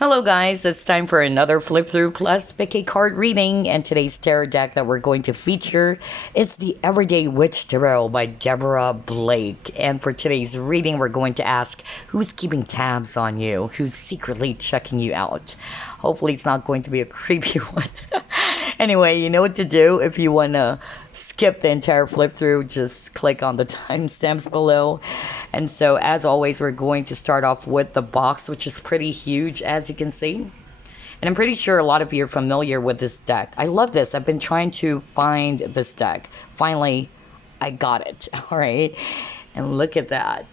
Hello guys, it's time for another flip through plus pick a card reading, and today's tarot deck that we're going to feature is the Everyday Witch Tarot by Deborah Blake. And for today's reading, we're going to ask who's keeping tabs on you, who's secretly checking you out. Hopefully it's not going to be a creepy one. Anyway, you know what to do. If you want to skip the entire flip through, just click on the timestamps below. And so, as always, we're going to start off with the box, which is pretty huge, as you can see. And I'm pretty sure a lot of you are familiar with this deck. I love this. I've been trying to find this deck. Finally, I got it. All right. And look at that.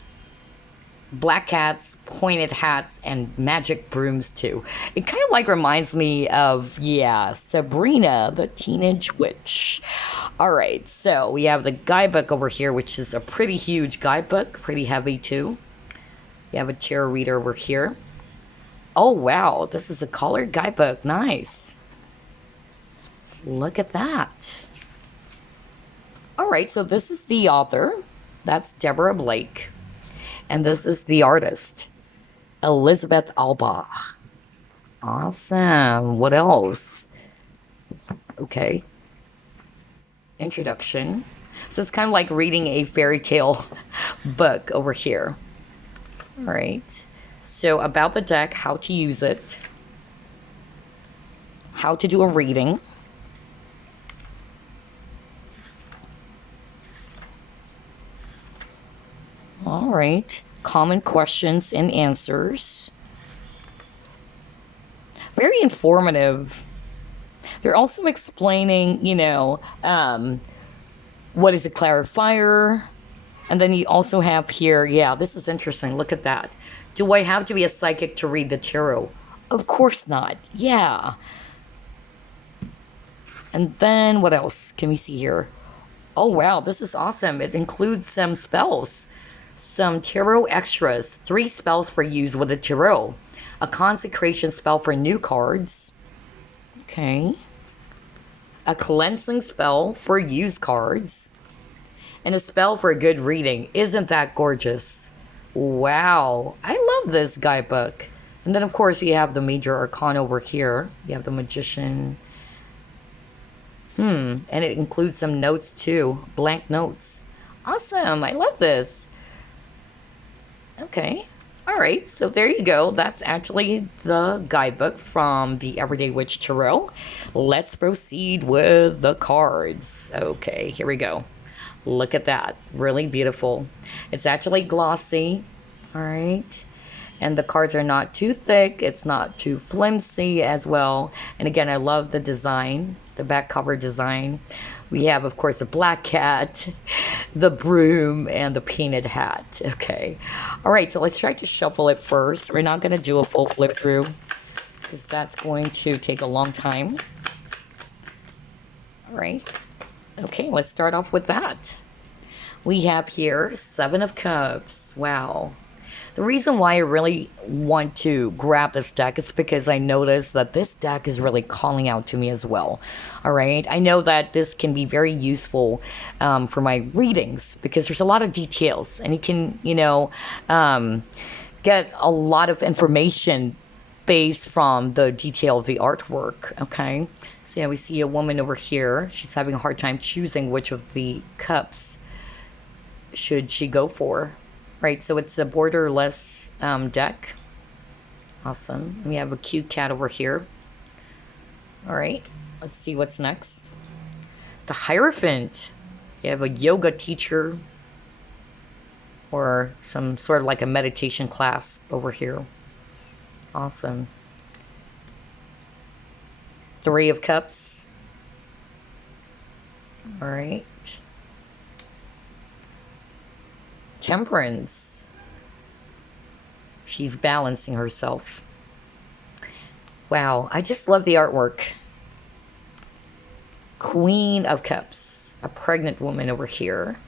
Black cats, pointed hats, and magic brooms too. It kind of like reminds me of, yeah, Sabrina, the Teenage Witch. All right, so we have the guidebook over here, which is a pretty huge guidebook, pretty heavy too. You have a tarot reader over here. Oh wow, this is a colored guidebook. Nice. Look at that. All right, so this is the author. That's Deborah Blake. And this is the artist, Elizabeth Alba. Awesome. What else? Okay. Introduction. So it's kind of like reading a fairy tale book over here. All right. So about the deck, how to use it, how to do a reading. All right, common questions and answers. Very informative. They're also explaining, what is a clarifier? And then you also have here, yeah, this is interesting. Look at that. Do I have to be a psychic to read the tarot? Of course not. Yeah. And then what else can we see here? Oh, wow, this is awesome. It includes some spells. Some tarot extras, 3 spells for use with the tarot, a consecration spell for new cards, okay, a cleansing spell for used cards, and a spell for a good reading. Isn't that gorgeous? Wow, I love this guidebook. And then of course you have the major arcana over here. You have the magician. And it includes some notes too, blank notes. Awesome, I love this. Okay. All right. So there you go. That's actually the guidebook from the Everyday Witch Tarot. Let's proceed with the cards. Okay, here we go. Look at that. Really beautiful. It's actually glossy. All right. And the cards are not too thick. It's not too flimsy as well. And again, I love the design, the back cover design. We have, of course, the black cat, the broom, and the painted hat. Okay. All right, so let's try to shuffle it first. We're not going to do a full flip through because that's going to take a long time. All right. Okay, let's start off with that. We have here 7 of Cups. Wow. The reason why I really want to grab this deck is because I noticed that this deck is really calling out to me as well. All right. I know that this can be very useful for my readings because there's a lot of details and you can, get a lot of information based from the detail of the artwork. Okay. So yeah, we see a woman over here. She's having a hard time choosing which of the cups should she go for. Right, so it's a borderless deck. Awesome. We have a cute cat over here. All right, let's see what's next. The Hierophant. You have a yoga teacher or some sort of like a meditation class over here. Awesome. 3 of Cups. All right. Temperance. She's balancing herself. Wow, I just love the artwork. Queen of Cups. A pregnant woman over here.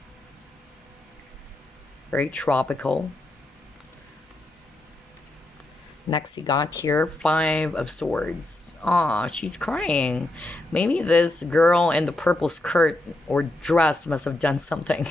Very tropical. Next you got here 5 of Swords. Aw, she's crying. Maybe this girl in the purple skirt or dress must have done something.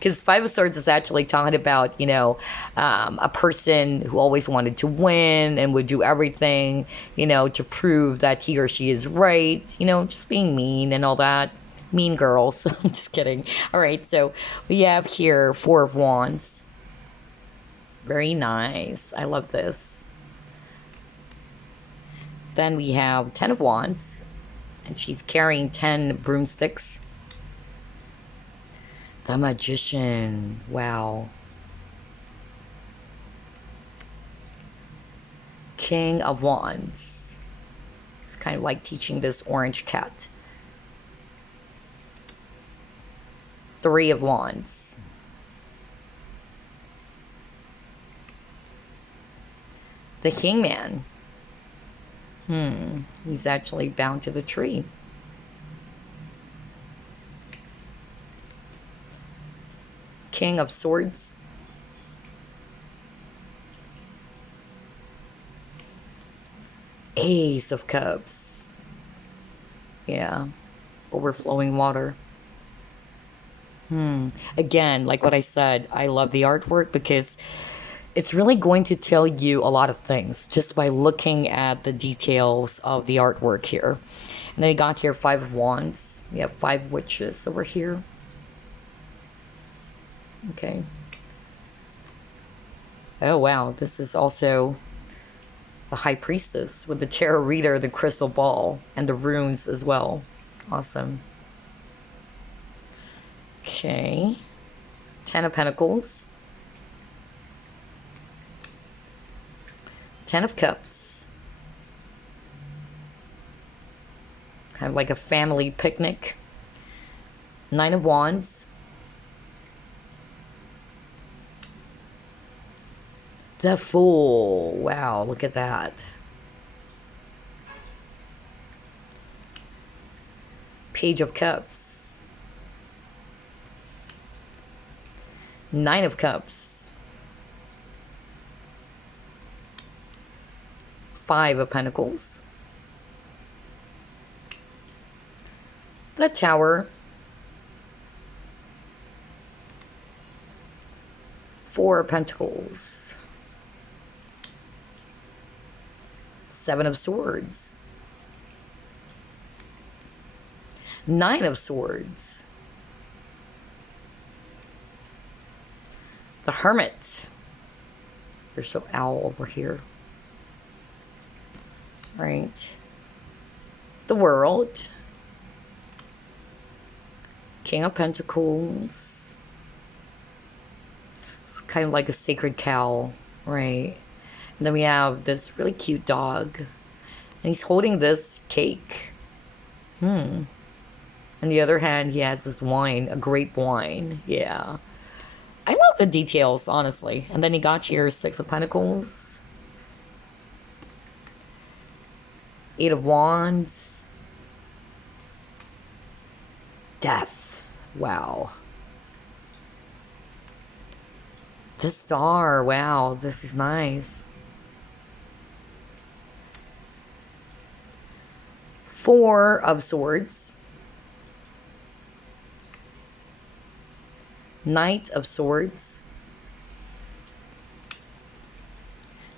Because Five of Swords is actually talking about, a person who always wanted to win and would do everything, to prove that he or she is right, just being mean and all that. Mean girls. I'm just kidding. All right, so we have here Four of Wands. Very nice. I love this. Then we have 10 of Wands, and she's carrying 10 broomsticks. The Magician. Wow. King of Wands. It's kind of like teaching this orange cat. Three of Wands. The Kingman. He's actually bound to the tree. King of Swords. Ace of Cups. Yeah. Overflowing water. Again, like what I said, I love the artwork because it's really going to tell you a lot of things just by looking at the details of the artwork here. And then you got here 5 of Wands. We have 5 witches over here. Okay. Oh, wow. This is also the High Priestess with the Tarot Reader, the Crystal Ball, and the runes as well. Awesome. Okay. 10 of Pentacles. 10 of Cups. Kind of like a family picnic. 9 of Wands. The Fool. Wow, look at that. Page of Cups. 9 of Cups. 5 of Pentacles. The Tower. 4 of Pentacles. 7 of Swords. 9 of Swords. The Hermit. There's an owl over here. Right. The World. King of Pentacles. It's kind of like a sacred cow, right? And then we have this really cute dog. And he's holding this cake. On the other hand, he has this wine, a grape wine. Yeah. I love the details, honestly. And then he got here 6 of Pentacles. 8 of Wands. Death. Wow. The Star. Wow, this is nice. 4 of Swords. Knight of Swords.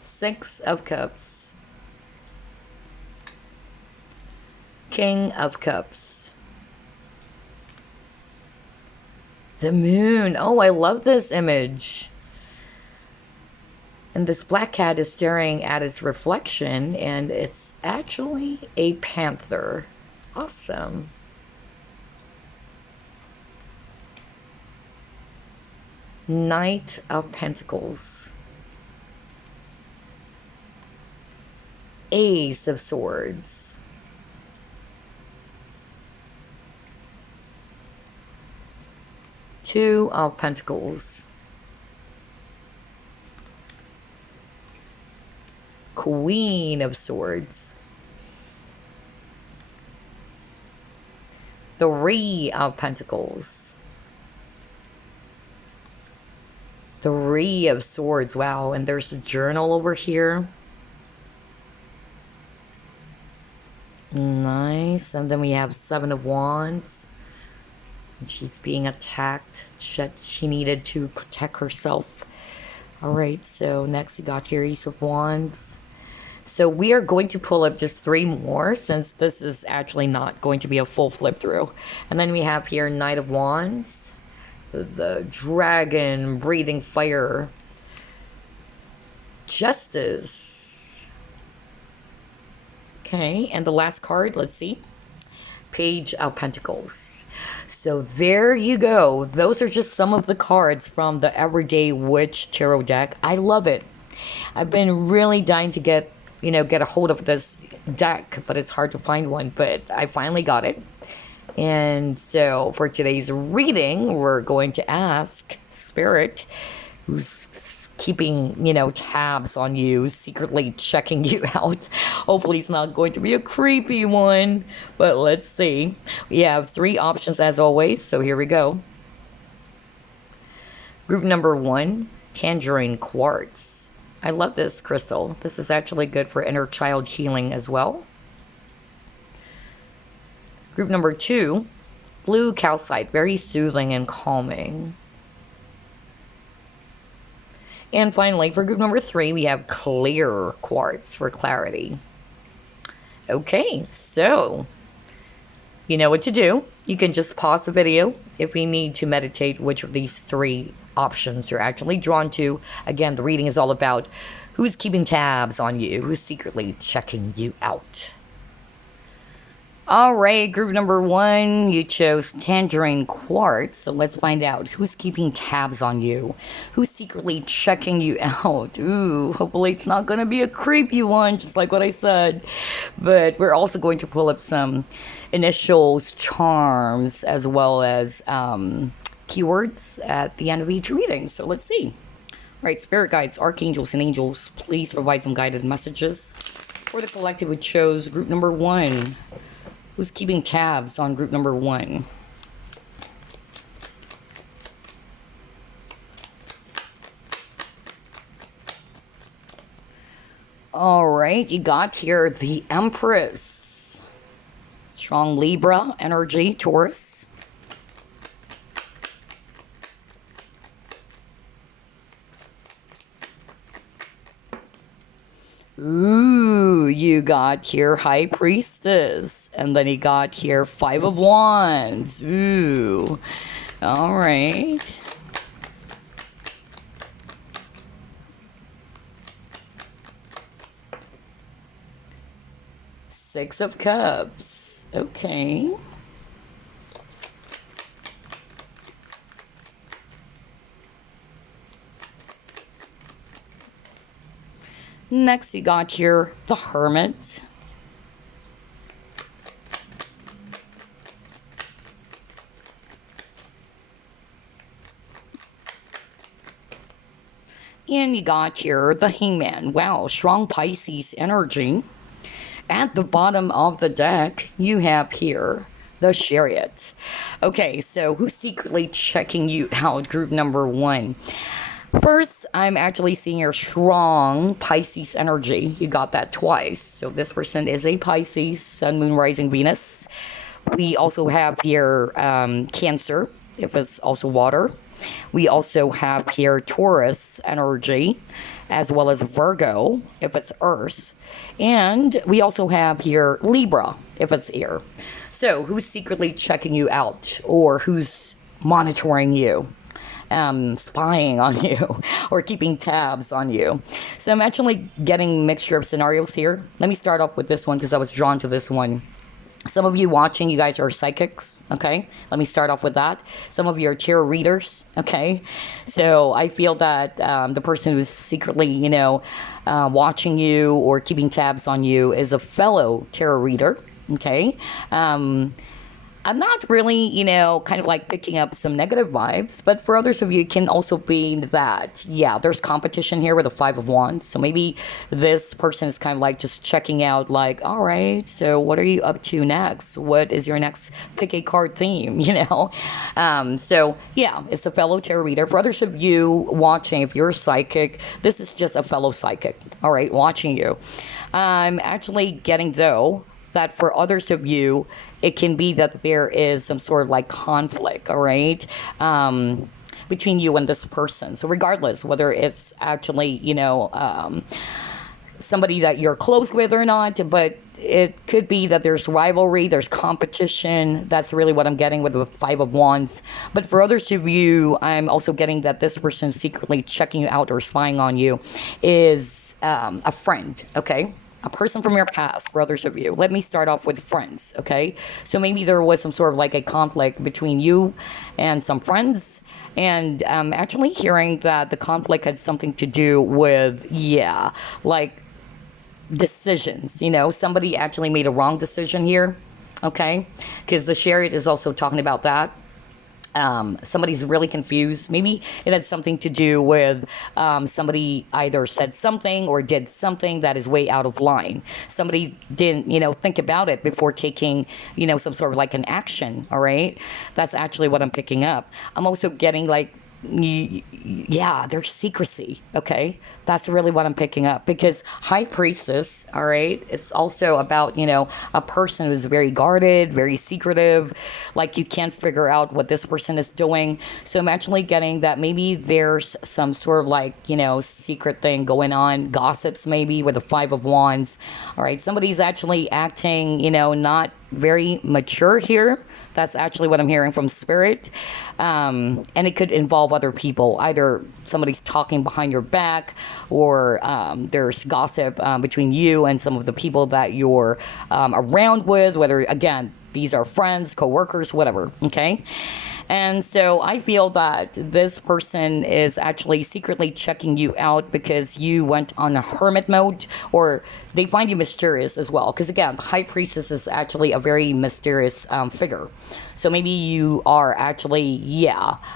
6 of Cups. King of Cups. The Moon. Oh, I love this image. And this black cat is staring at its reflection, and it's actually a panther. Awesome. Knight of Pentacles. Ace of Swords. Two of Pentacles. Queen of Swords. 3 of Pentacles. 3 of Swords. Wow, and there's a journal over here. Nice. And then we have 7 of Wands. She's being attacked. She needed to protect herself. All right, so next we got here Ace of Wands. So we are going to pull up just 3 more since this is actually not going to be a full flip through. And then we have here Knight of Wands, the dragon breathing fire, Justice. Okay, and the last card, let's see, Page of Pentacles. So there you go. Those are just some of the cards from the Everyday Witch Tarot deck. I love it. I've been really dying to get a hold of this deck, but it's hard to find one, but I finally got it. And so for today's reading, we're going to ask Spirit, who's keeping, tabs on you, secretly checking you out. Hopefully it's not going to be a creepy one, but let's see. We have 3 options as always, so here we go. Group number 1, Tangerine Quartz. I love this crystal. This is actually good for inner child healing as well. Group number 2, Blue Calcite, very soothing and calming. And finally, for group number 3, we have Clear Quartz for clarity. Okay, so you know what to do. You can just pause the video if you need to meditate which of these 3 options you're actually drawn to. Again, the reading is all about who's keeping tabs on you, who's secretly checking you out. All right, group number 1, you chose Tangerine Quartz. So let's find out who's keeping tabs on you, who's secretly checking you out. Ooh, hopefully it's not going to be a creepy one, just like what I said. But we're also going to pull up some initials, charms, as well as keywords at the end of each reading. So let's see. All right, spirit guides, archangels, and angels, please provide some guided messages for the collective who chose group number 1. Who's keeping tabs on group number 1? All right, you got here the Empress. Strong Libra energy, Taurus. Ooh, you got here High Priestess. And then you got here 5 of Wands. Ooh. All right. Six of Cups. Okay. Next, you got here the Hermit. And you got here the Hangman. Wow, strong Pisces energy. At the bottom of the deck, you have here the Chariot. Okay, so who's secretly checking you out, group number 1? First, I'm actually seeing your strong Pisces energy. You got that twice. So this person is a Pisces, Sun, Moon, Rising, Venus. We also have here Cancer, if it's also water. We also have here Taurus energy, as well as Virgo, if it's Earth. And we also have here Libra, if it's air. So who's secretly checking you out, or who's monitoring you? Spying on you or keeping tabs on you. So I'm actually getting mixture of scenarios here. Let me start off with this one because I was drawn to this one. Some of you watching, you guys are psychics, okay? Let me start off with that. Some of you are tarot readers, okay? So I feel that the person who's secretly, watching you or keeping tabs on you is a fellow tarot reader, okay? I'm not really, kind of like picking up some negative vibes, but for others of you, it can also be that, yeah, there's competition here with the 5 of Wands. So maybe this person is kind of like just checking out, like, all right, so what are you up to next? What is your next pick a card theme, So, yeah, it's a fellow tarot reader. For others of you watching, if you're a psychic, this is just a fellow psychic, all right, watching you. I'm actually getting, though, that for others of you, it can be that there is some sort of like conflict, all right? Between you and this person. So regardless, whether it's actually, somebody that you're close with or not, but it could be that there's rivalry, there's competition. That's really what I'm getting with the Five of Wands. But for others of you, I'm also getting that this person secretly checking you out or spying on you is a friend, okay? A person from your past for others of you. Let me start off with friends, okay? So maybe there was some sort of like a conflict between you and some friends. And I'm actually hearing that the conflict had something to do with, like decisions. Somebody actually made a wrong decision here, okay? Because the Chariot is also talking about that. Somebody's really confused. Maybe it had something to do with somebody either said something or did something that is way out of line. Somebody didn't, think about it before taking, some sort of like an action, all right? That's actually what I'm picking up. I'm also getting like, there's secrecy, okay? That's really what I'm picking up, because High Priestess, all right, it's also about, a person who's very guarded, very secretive, like you can't figure out what this person is doing. So I'm actually getting that maybe there's some sort of like, secret thing going on, gossips maybe with the Five of Wands, all right? Somebody's actually acting, not very mature here. That's actually what I'm hearing from Spirit. And it could involve other people. Either somebody's talking behind your back, or there's gossip between you and some of the people that you're around with, whether, again, these are friends, co-workers, whatever, okay? And so I feel that this person is actually secretly checking you out because you went on a hermit mode, or they find you mysterious as well. Because again, the High Priestess is actually a very mysterious figure. So maybe you are actually,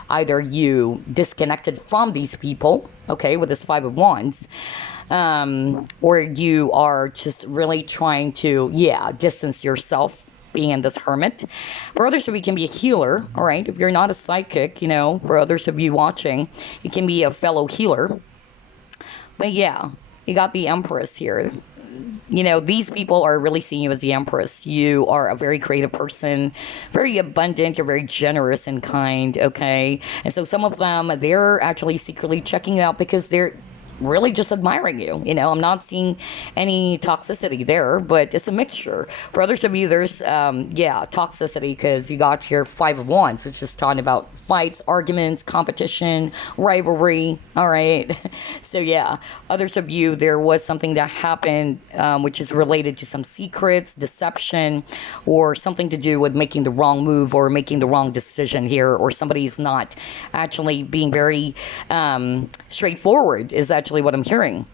either you disconnected from these people, okay, with this Five of Wands, or you are just really trying to, distance yourself, being in this hermit. For others of you, can be a healer, all right? If you're not a psychic, for others of you watching, you can be a fellow healer. But you got the Empress here. These people are really seeing you as the Empress. You are a very creative person, very abundant, you're very generous and kind, okay? And so some of them, they're actually secretly checking you out because they're really just admiring you. I'm not seeing any toxicity there, but it's a mixture. For others of you, there's toxicity because you got your Five of Wands, which is talking about fights, arguments, competition, rivalry, all right? So others of you, there was something that happened which is related to some secrets, deception, or something to do with making the wrong move or making the wrong decision here, or somebody's not actually being very straightforward is actually what I'm hearing.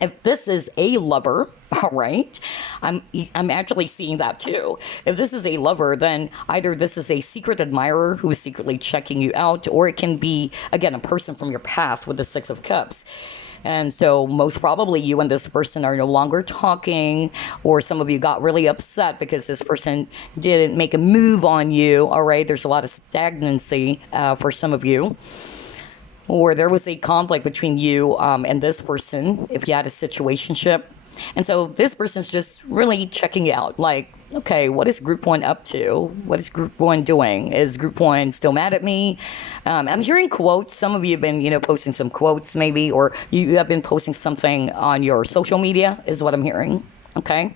If this is a lover, all right, I'm actually seeing that too. If this is a lover, then either this is a secret admirer who's secretly checking you out, or it can be, again, a person from your past with the Six of Cups. And so most probably you and this person are no longer talking, or some of you got really upset because this person didn't make a move on you, all right? There's a lot of stagnancy for some of you. Or there was a conflict between you and this person, if you had a situationship. And so this person's just really checking you out. Like, okay, what is Group 1 up to? What is Group 1 doing? Is Group 1 still mad at me? I'm hearing quotes. Some of you have been, posting some quotes maybe, or you have been posting something on your social media is what I'm hearing, okay?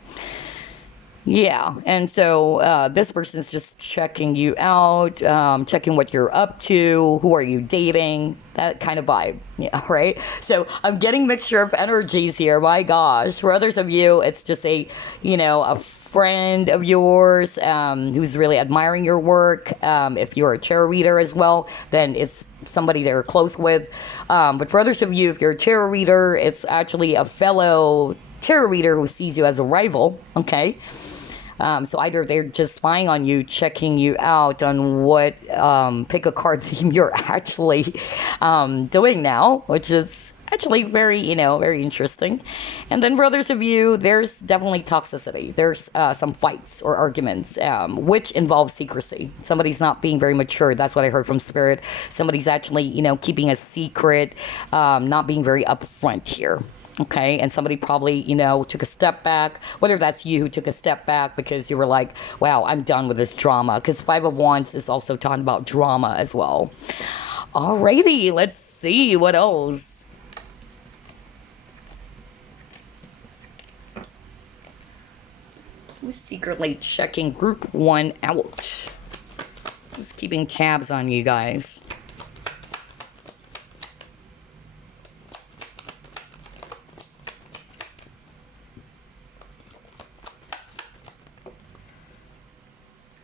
Yeah, and so this person's just checking you out, checking what you're up to, who are you dating, that kind of vibe, right? So I'm getting mixture of energies here, my gosh. For others of you, it's just a friend of yours who's really admiring your work. If you're a tarot reader as well, then it's somebody they're close with. But for others of you, if you're a tarot reader, it's actually a fellow tarot reader who sees you as a rival, okay? So either they're just spying on you, checking you out on what pick a card theme you're actually doing now, which is actually very, very interesting. And then for others of you, there's definitely toxicity. There's some fights or arguments, which involve secrecy. Somebody's not being very mature. That's what I heard from Spirit. Somebody's actually, keeping a secret, not being very upfront here. Okay, and somebody probably, took a step back, whether that's you who took a step back because you were like, wow, I'm done with this drama. Because Five of Wands is also talking about drama as well. Alrighty, let's see what else. Who's secretly checking group 1 out? Who's keeping tabs on you guys?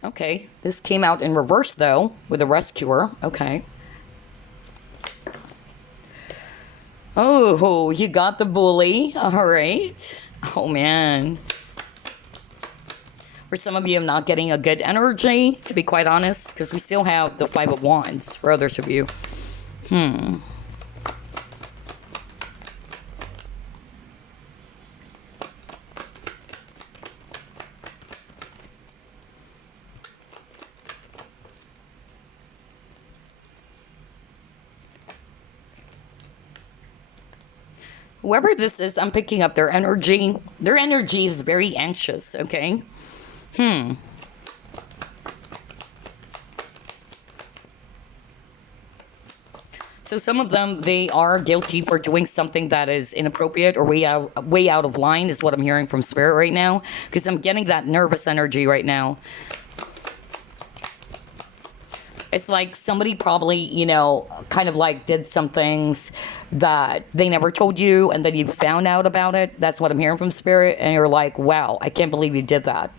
Okay, this came out in reverse though, with a rescuer. Okay. Oh, you got the bully. All right. Oh, man. For some of you, I'm not getting a good energy, to be quite honest, because we still have the Five of Wands for others of you. Whoever this is, I'm picking up their energy. Their energy is very anxious, okay? So some of them, they are guilty for doing something that is inappropriate or way out of line is what I'm hearing from Spirit right now. Because I'm getting that nervous energy right now. It's like somebody probably, kind of like did some things that they never told you and then you found out about it. That's what I'm hearing from Spirit. And you're like, wow, I can't believe you did that.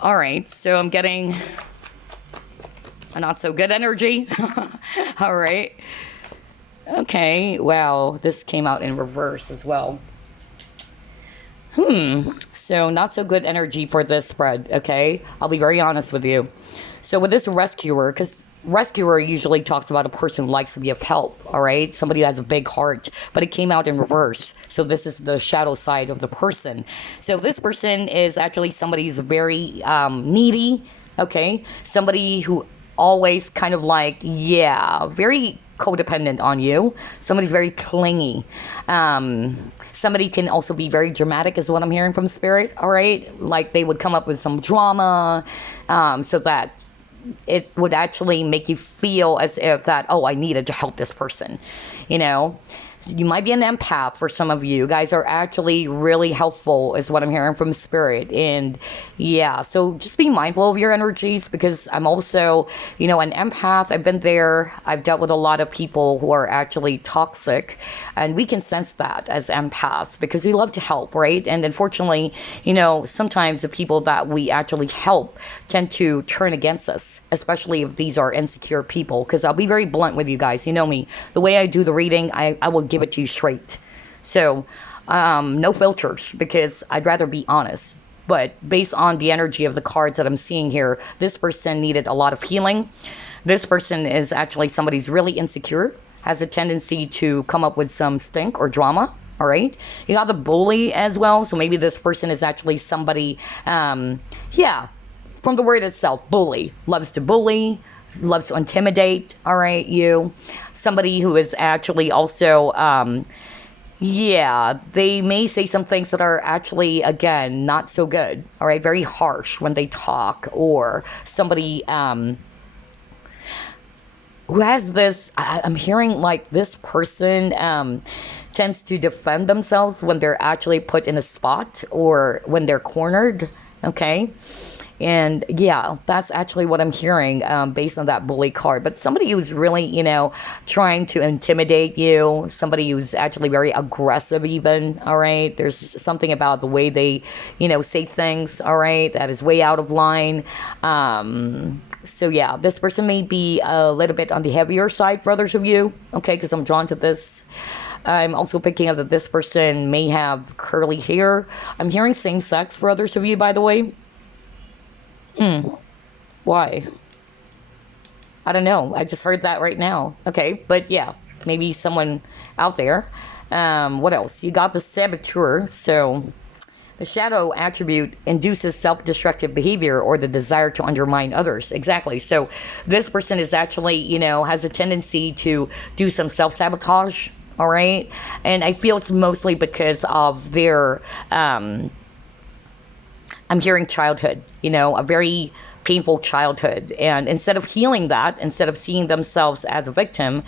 All right, so I'm getting a not so good energy. All right. Okay, wow, this came out in reverse as well. So not so good energy for this spread, okay? I'll be very honest with you. So with this rescuer, because rescuer usually talks about a person who likes to be of help, all right? Somebody who has a big heart, but it came out in reverse. So this is the shadow side of the person. So this person is actually somebody who's very needy, okay? Somebody who always kind of like, very codependent on you. Somebody's very clingy. Somebody can also be very dramatic is what I'm hearing from Spirit, all right? Like they would come up with some drama so that it would actually make you feel as if that, oh, I needed to help this person, You might be an empath for some of you. You guys are actually really helpful is what I'm hearing from Spirit. And so just be mindful of your energies because I'm also, an empath. I've been there. I've dealt with a lot of people who are actually toxic and we can sense that as empaths because we love to help, right? And unfortunately, sometimes the people that we actually help tend to turn against us, especially if these are insecure people. Because I'll be very blunt with you guys. You know me. The way I do the reading, I will give it to you straight. So no filters because I'd rather be honest. But based on the energy of the cards that I'm seeing here, this person needed a lot of healing. This person is actually somebody who's really insecure, has a tendency to come up with some stink or drama. All right. You got the bully as well. So maybe this person is actually somebody, from the word itself, bully, loves to bully, loves to intimidate, all right, you. Somebody who is actually also, they may say some things that are actually, again, not so good, all right, very harsh when they talk, or somebody who has this, I'm hearing like this person tends to defend themselves when they're actually put in a spot or when they're cornered, okay? And that's actually what I'm hearing based on that bully card. But somebody who's really, trying to intimidate you, somebody who's actually very aggressive even, all right? There's something about the way they, say things, all right, that is way out of line. So this person may be a little bit on the heavier side for others of you, okay, because I'm drawn to this. I'm also picking up that this person may have curly hair. I'm hearing same sex for others of you, by the way. Why? I don't know. I just heard that right now. Okay, but maybe someone out there. What else? You got the saboteur. So the shadow attribute induces self-destructive behavior or the desire to undermine others. Exactly. So this person is actually, has a tendency to do some self-sabotage. all right? And I feel it's mostly because of their, I'm hearing childhood, you know, a very painful childhood. And instead of healing that, instead of seeing themselves as a victim,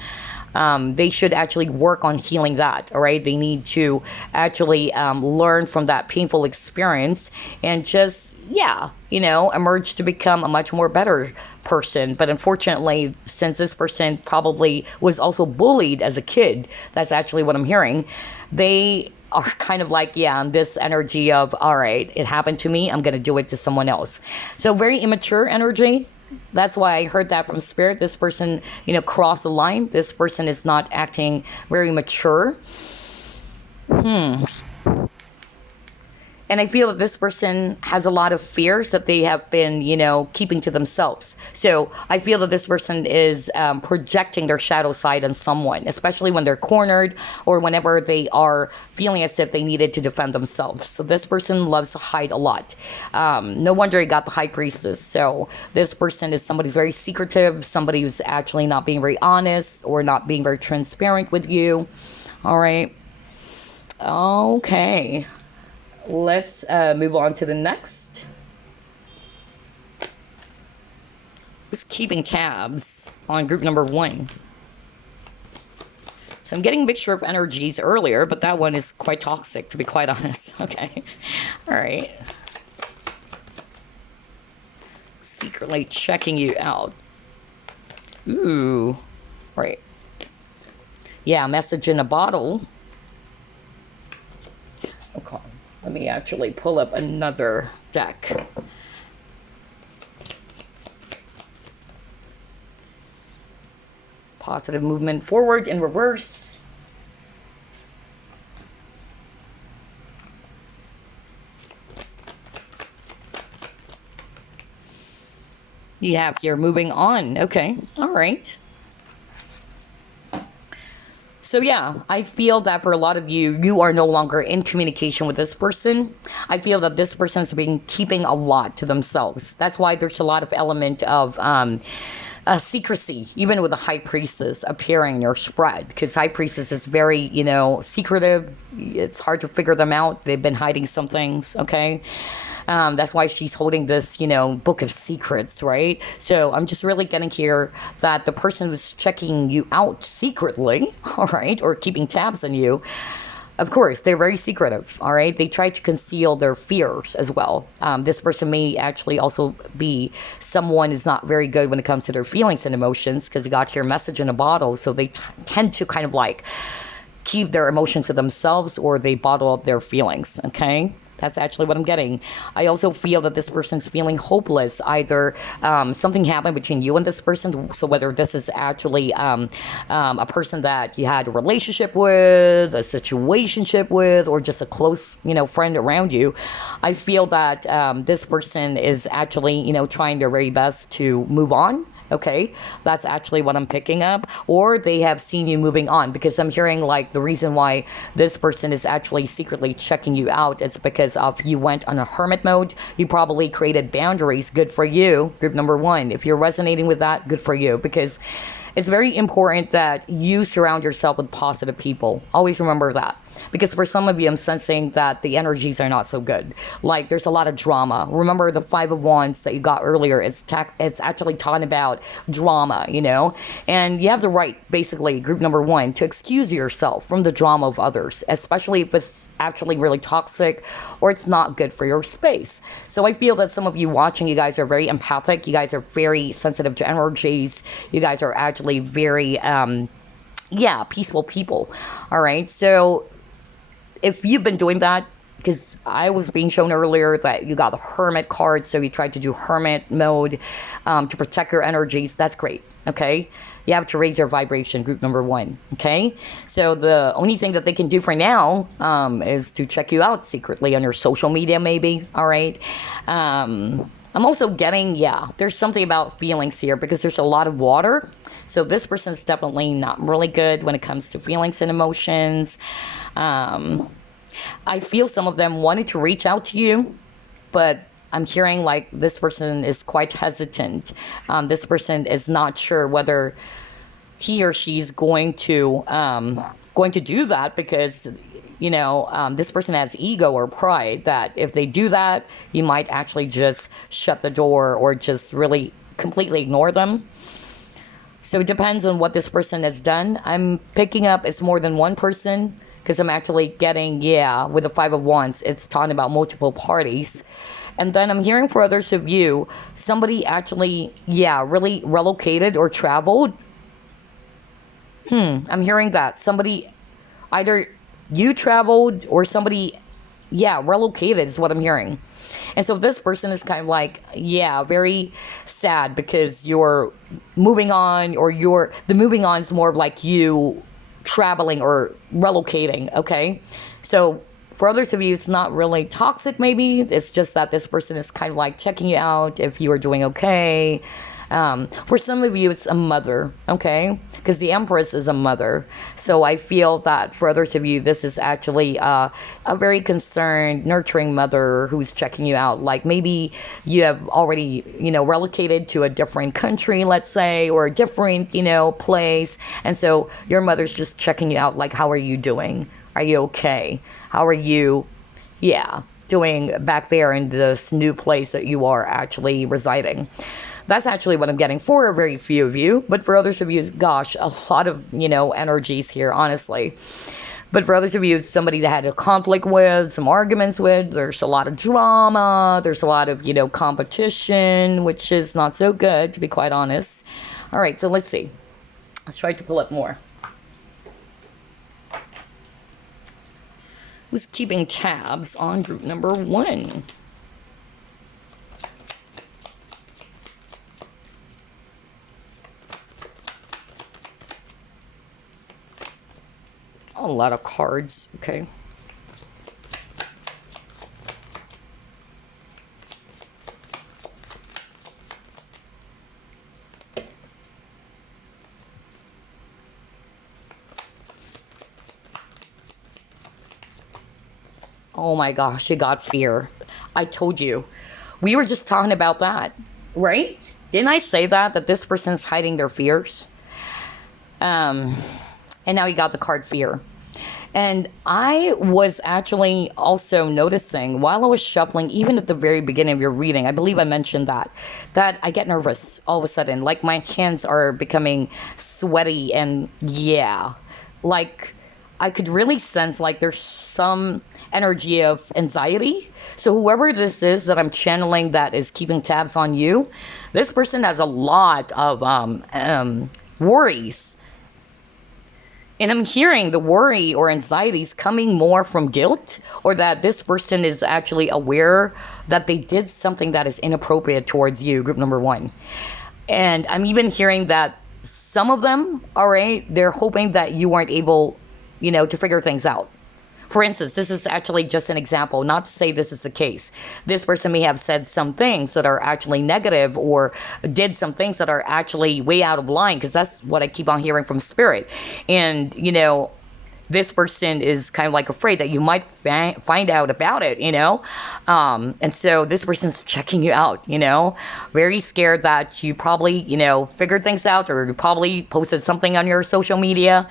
they should actually work on healing that, all right? They need to actually learn from that painful experience and just, yeah, you know, emerge to become a much more better person. But unfortunately, since this person probably was also bullied as a kid, that's actually what I'm hearing, they are kind of like, yeah, this energy of, all right, it happened to me, I'm going to do it to someone else. So very immature energy. That's why I heard that from spirit. This person, you know, crossed the line. This person is not acting very mature. And I feel that this person has a lot of fears that they have been, you know, keeping to themselves. So I feel that this person is projecting their shadow side on someone, especially when they're cornered or whenever they are feeling as if they needed to defend themselves. So this person loves to hide a lot. No wonder he got the High Priestess. So this person is somebody who's very secretive, somebody who's actually not being very honest or not being very transparent with you. All right. Okay. Let's move on to the next. Just keeping tabs on group number 1. So I'm getting a mixture of energies earlier, but that one is quite toxic, to be quite honest. Okay. All right. Secretly checking you out. Ooh. Right. Yeah, message in a bottle. Okay. Let me actually pull up another deck. Positive movement forward and reverse. You have here moving on. Okay. All right. So yeah, I feel that for a lot of you, you are no longer in communication with this person. I feel that this person's been keeping a lot to themselves. That's why there's a lot of element of secrecy, even with the High Priestess appearing in your spread. Because High Priestess is very, you know, secretive. It's hard to figure them out. They've been hiding some things, okay? That's why she's holding this, you know, book of secrets, right? So I'm just really getting here that the person who's checking you out secretly, all right, or keeping tabs on you, of course, they're very secretive, all right? They try to conceal their fears as well. This person may actually also be someone who's not very good when it comes to their feelings and emotions because they got your message in a bottle. So they tend to kind of like keep their emotions to themselves or they bottle up their feelings, okay? That's actually what I'm getting. I also feel that this person's feeling hopeless. Either something happened between you and this person. So whether this is actually a person that you had a relationship with, a situationship with, or just a close, you know, friend around you. I feel that this person is actually, you know, trying their very best to move on. Okay, that's actually what I'm picking up. Or they have seen you moving on, because I'm hearing like the reason why this person is actually secretly checking you out, it's because of you went on a hermit mode. You probably created boundaries. Good for you, group number 1. If you're resonating with that, good for you, because it's very important that you surround yourself with positive people. Always remember that. Because for some of you, I'm sensing that the energies are not so good. Like, there's a lot of drama. Remember the 5 of Wands that you got earlier. It's actually talking about drama, you know? And you have the right, basically, group number 1, to excuse yourself from the drama of others, especially if it's actually really toxic or it's not good for your space. So I feel that some of you watching, you guys are very empathic. You guys are very sensitive to energies. You guys are actually very, peaceful people. All right. So if you've been doing that, because I was being shown earlier that you got a hermit card, so you tried to do hermit mode to protect your energies, that's great, okay? You have to raise your vibration, group number 1, okay? So the only thing that they can do for now is to check you out secretly on your social media, maybe, all right? I'm also getting, there's something about feelings here, because there's a lot of water. So this person's definitely not really good when it comes to feelings and emotions. I feel some of them wanted to reach out to you, but I'm hearing like this person is quite hesitant. This person is not sure whether he or she's going to going to do that because, this person has ego or pride that if they do that, you might actually just shut the door or just really completely ignore them. So it depends on what this person has done. I'm picking up it's more than one person because I'm actually getting, with the Five of Wands, it's talking about multiple parties. And then I'm hearing for others of you, somebody actually, really relocated or traveled. I'm hearing that. Somebody, either you traveled or somebody, relocated is what I'm hearing. And so this person is kind of like, very sad because you're moving on, or the moving on is more like you traveling or relocating, okay? So for others of you, it's not really toxic maybe. It's just that this person is kind of like checking you out if you are doing okay. For some of you, it's a mother, okay? Because the Empress is a mother. So I feel that for others of you, this is actually a very concerned, nurturing mother who's checking you out. Like maybe you have already, relocated to a different country, let's say, or a different, place. And so your mother's just checking you out, like, how are you doing? Are you okay? How are you, doing back there in this new place that you are actually residing? That's actually what I'm getting for a very few of you. But for others of you, gosh, a lot of, energies here, honestly. But for others of you, it's somebody that had a conflict with, some arguments with. There's a lot of drama. There's a lot of, competition, which is not so good, to be quite honest. All right, so let's see. Let's try to pull up more. Who's keeping tabs on group number 1? A lot of cards, okay. Oh my gosh, you got fear. I told you. We were just talking about that, right? Didn't I say that this person's hiding their fears? And now you got the card fear. And I was actually also noticing while I was shuffling, even at the very beginning of your reading, I believe I mentioned that I get nervous all of a sudden. Like my hands are becoming sweaty and like I could really sense like there's some energy of anxiety. So whoever this is that I'm channeling that is keeping tabs on you, this person has a lot of worries. And I'm hearing the worry or anxieties coming more from guilt, or that this person is actually aware that they did something that is inappropriate towards you, group number 1. And I'm even hearing that some of them, all right, they're hoping that you weren't able, to figure things out. For instance, this is actually just an example, not to say this is the case. This person may have said some things that are actually negative or did some things that are actually way out of line, because that's what I keep on hearing from Spirit. And, this person is kind of like afraid that you might find out about it, and so this person's checking you out, very scared that you probably, figured things out, or you probably posted something on your social media.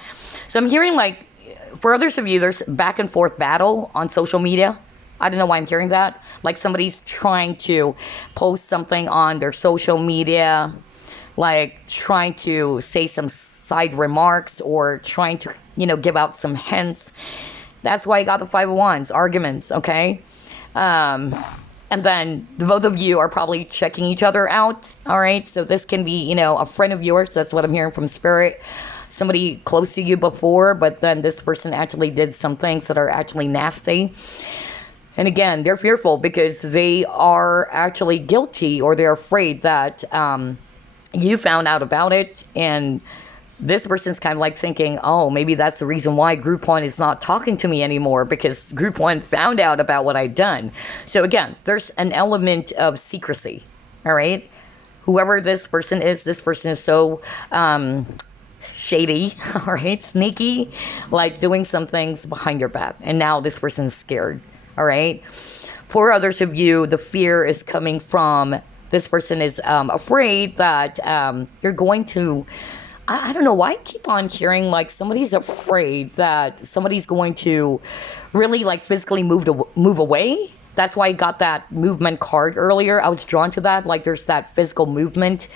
So I'm hearing like, for others of you, there's back and forth battle on social media. I don't know why I'm hearing that. Like somebody's trying to post something on their social media, like trying to say some side remarks or trying to, give out some hints. That's why I got the Five of Wands, arguments, okay? And then both of you are probably checking each other out, all right? So this can be, a friend of yours. That's what I'm hearing from Spirit. Somebody close to you before, but then this person actually did some things that are actually nasty. And again, they're fearful because they are actually guilty, or they're afraid that you found out about it. And this person's kind of like thinking, oh, maybe that's the reason why group 1 is not talking to me anymore, because group 1 found out about what I've done. So again, there's an element of secrecy, all right? Whoever this person is so shady, all right, sneaky, like doing some things behind your back. And now this person is scared, all right? For others of you, the fear is coming from this person is afraid that you're going to I don't know why I keep on hearing like somebody's afraid that somebody's going to really like physically move away. That's why I got that movement card earlier. I was drawn to that. Like there's that physical movement.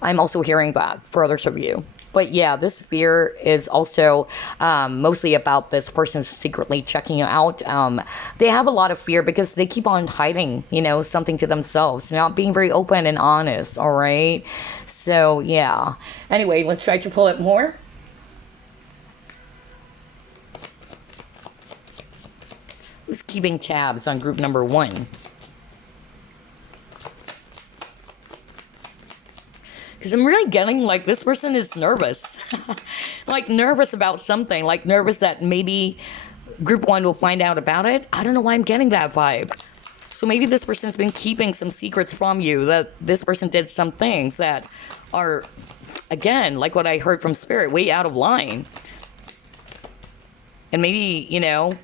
I'm also hearing that for others of you. But yeah, this fear is also mostly about this person secretly checking you out. They have a lot of fear because they keep on hiding, you know, something to themselves, not being very open and honest. All right. So yeah. Anyway, let's try to pull it more. Who's keeping tabs on group number 1? Because I'm really getting like this person is nervous. Like nervous about something. Like nervous that maybe group 1 will find out about it. I don't know why I'm getting that vibe. So maybe this person's been keeping some secrets from you. That this person did some things that are, again, like what I heard from Spirit, way out of line. And maybe, you know,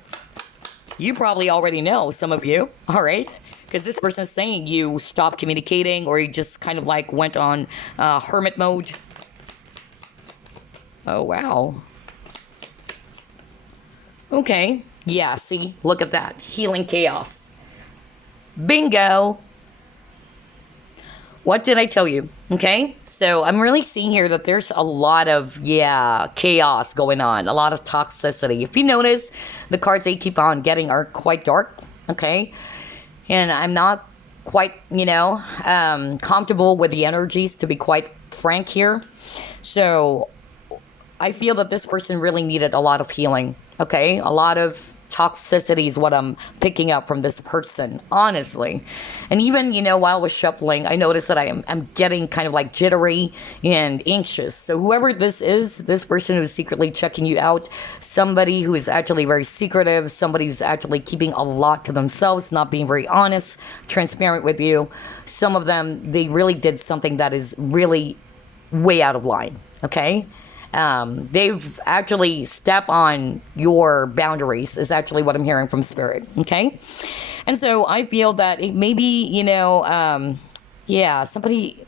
you probably already know, some of you, all right? Because this person is saying you stopped communicating or you just kind of like went on hermit mode. Oh, wow. Okay. Yeah, see? Look at that. Healing chaos. Bingo. What did I tell you? Okay. So I'm really seeing here that there's a lot of, chaos going on. A lot of toxicity. If you notice, the cards they keep on getting are quite dark. Okay. And I'm not quite, comfortable with the energies, to be quite frank here. So I feel that this person really needed a lot of healing. Okay. A lot of toxicity is what I'm picking up from this person, honestly. And even, while I was shuffling, I noticed that I'm getting kind of like jittery and anxious. So whoever this is, this person who's secretly checking you out, somebody who is actually very secretive, somebody who's actually keeping a lot to themselves, not being very honest, transparent with you. Some of them, they really did something that is really way out of line. Okay. They've actually stepped on your boundaries is actually what I'm hearing from Spirit. Okay. And so I feel that it maybe, somebody,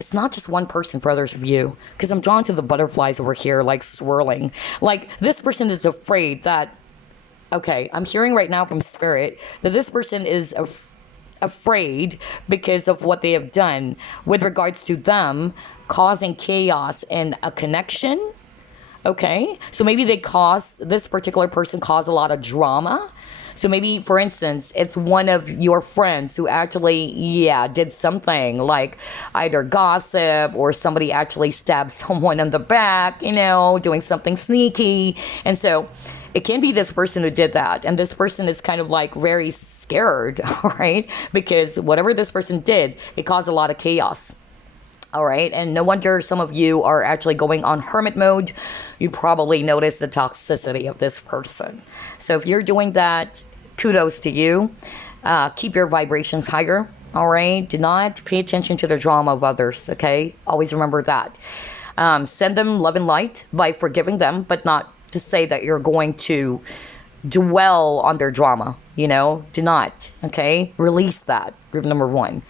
it's not just one person for others of you, because I'm drawn to the butterflies over here, like swirling, like this person is afraid that, okay, I'm hearing right now from Spirit that this person is afraid because of what they have done with regards to them causing chaos in a connection. Okay, so maybe this particular person caused a lot of drama. So maybe, for instance, it's one of your friends who actually, did something like either gossip or somebody actually stabbed someone in the back, doing something sneaky. And so it can be this person who did that. And this person is kind of like very scared, all right? Because whatever this person did, it caused a lot of chaos. All right. And no wonder some of you are actually going on hermit mode. You probably noticed the toxicity of this person. So if you're doing that, kudos to you. Keep your vibrations higher. All right. Do not pay attention to the drama of others. Okay. Always remember that. Send them love and light by forgiving them, but not to say that you're going to dwell on their drama. Do not. Okay. Release that. Group number 1.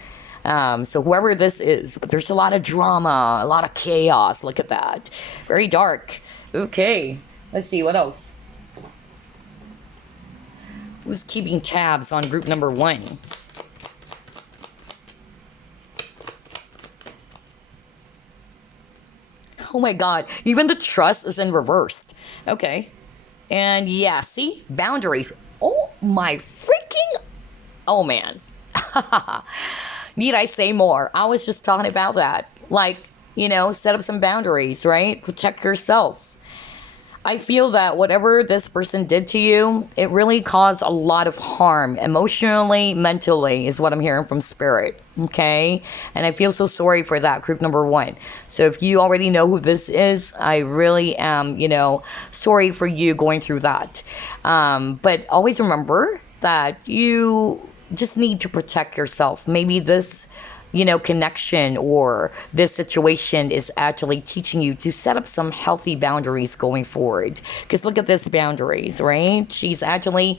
So whoever this is, but there's a lot of drama, a lot of chaos. Look at that. Very dark. Okay. Let's see. What else? Who's keeping tabs on group number 1? Oh my God. Even the trust is in reversed. Okay. And see? Boundaries. Oh my freaking... Oh man. Need I say more? I was just talking about that. Like, set up some boundaries, right? Protect yourself. I feel that whatever this person did to you, it really caused a lot of harm emotionally, mentally, is what I'm hearing from Spirit. Okay. And I feel so sorry for that, group number 1. So if you already know who this is, I really am, sorry for you going through that. But always remember that you just need to protect yourself. Maybe this, connection or this situation is actually teaching you to set up some healthy boundaries going forward. Because look at this boundaries, right? She's actually,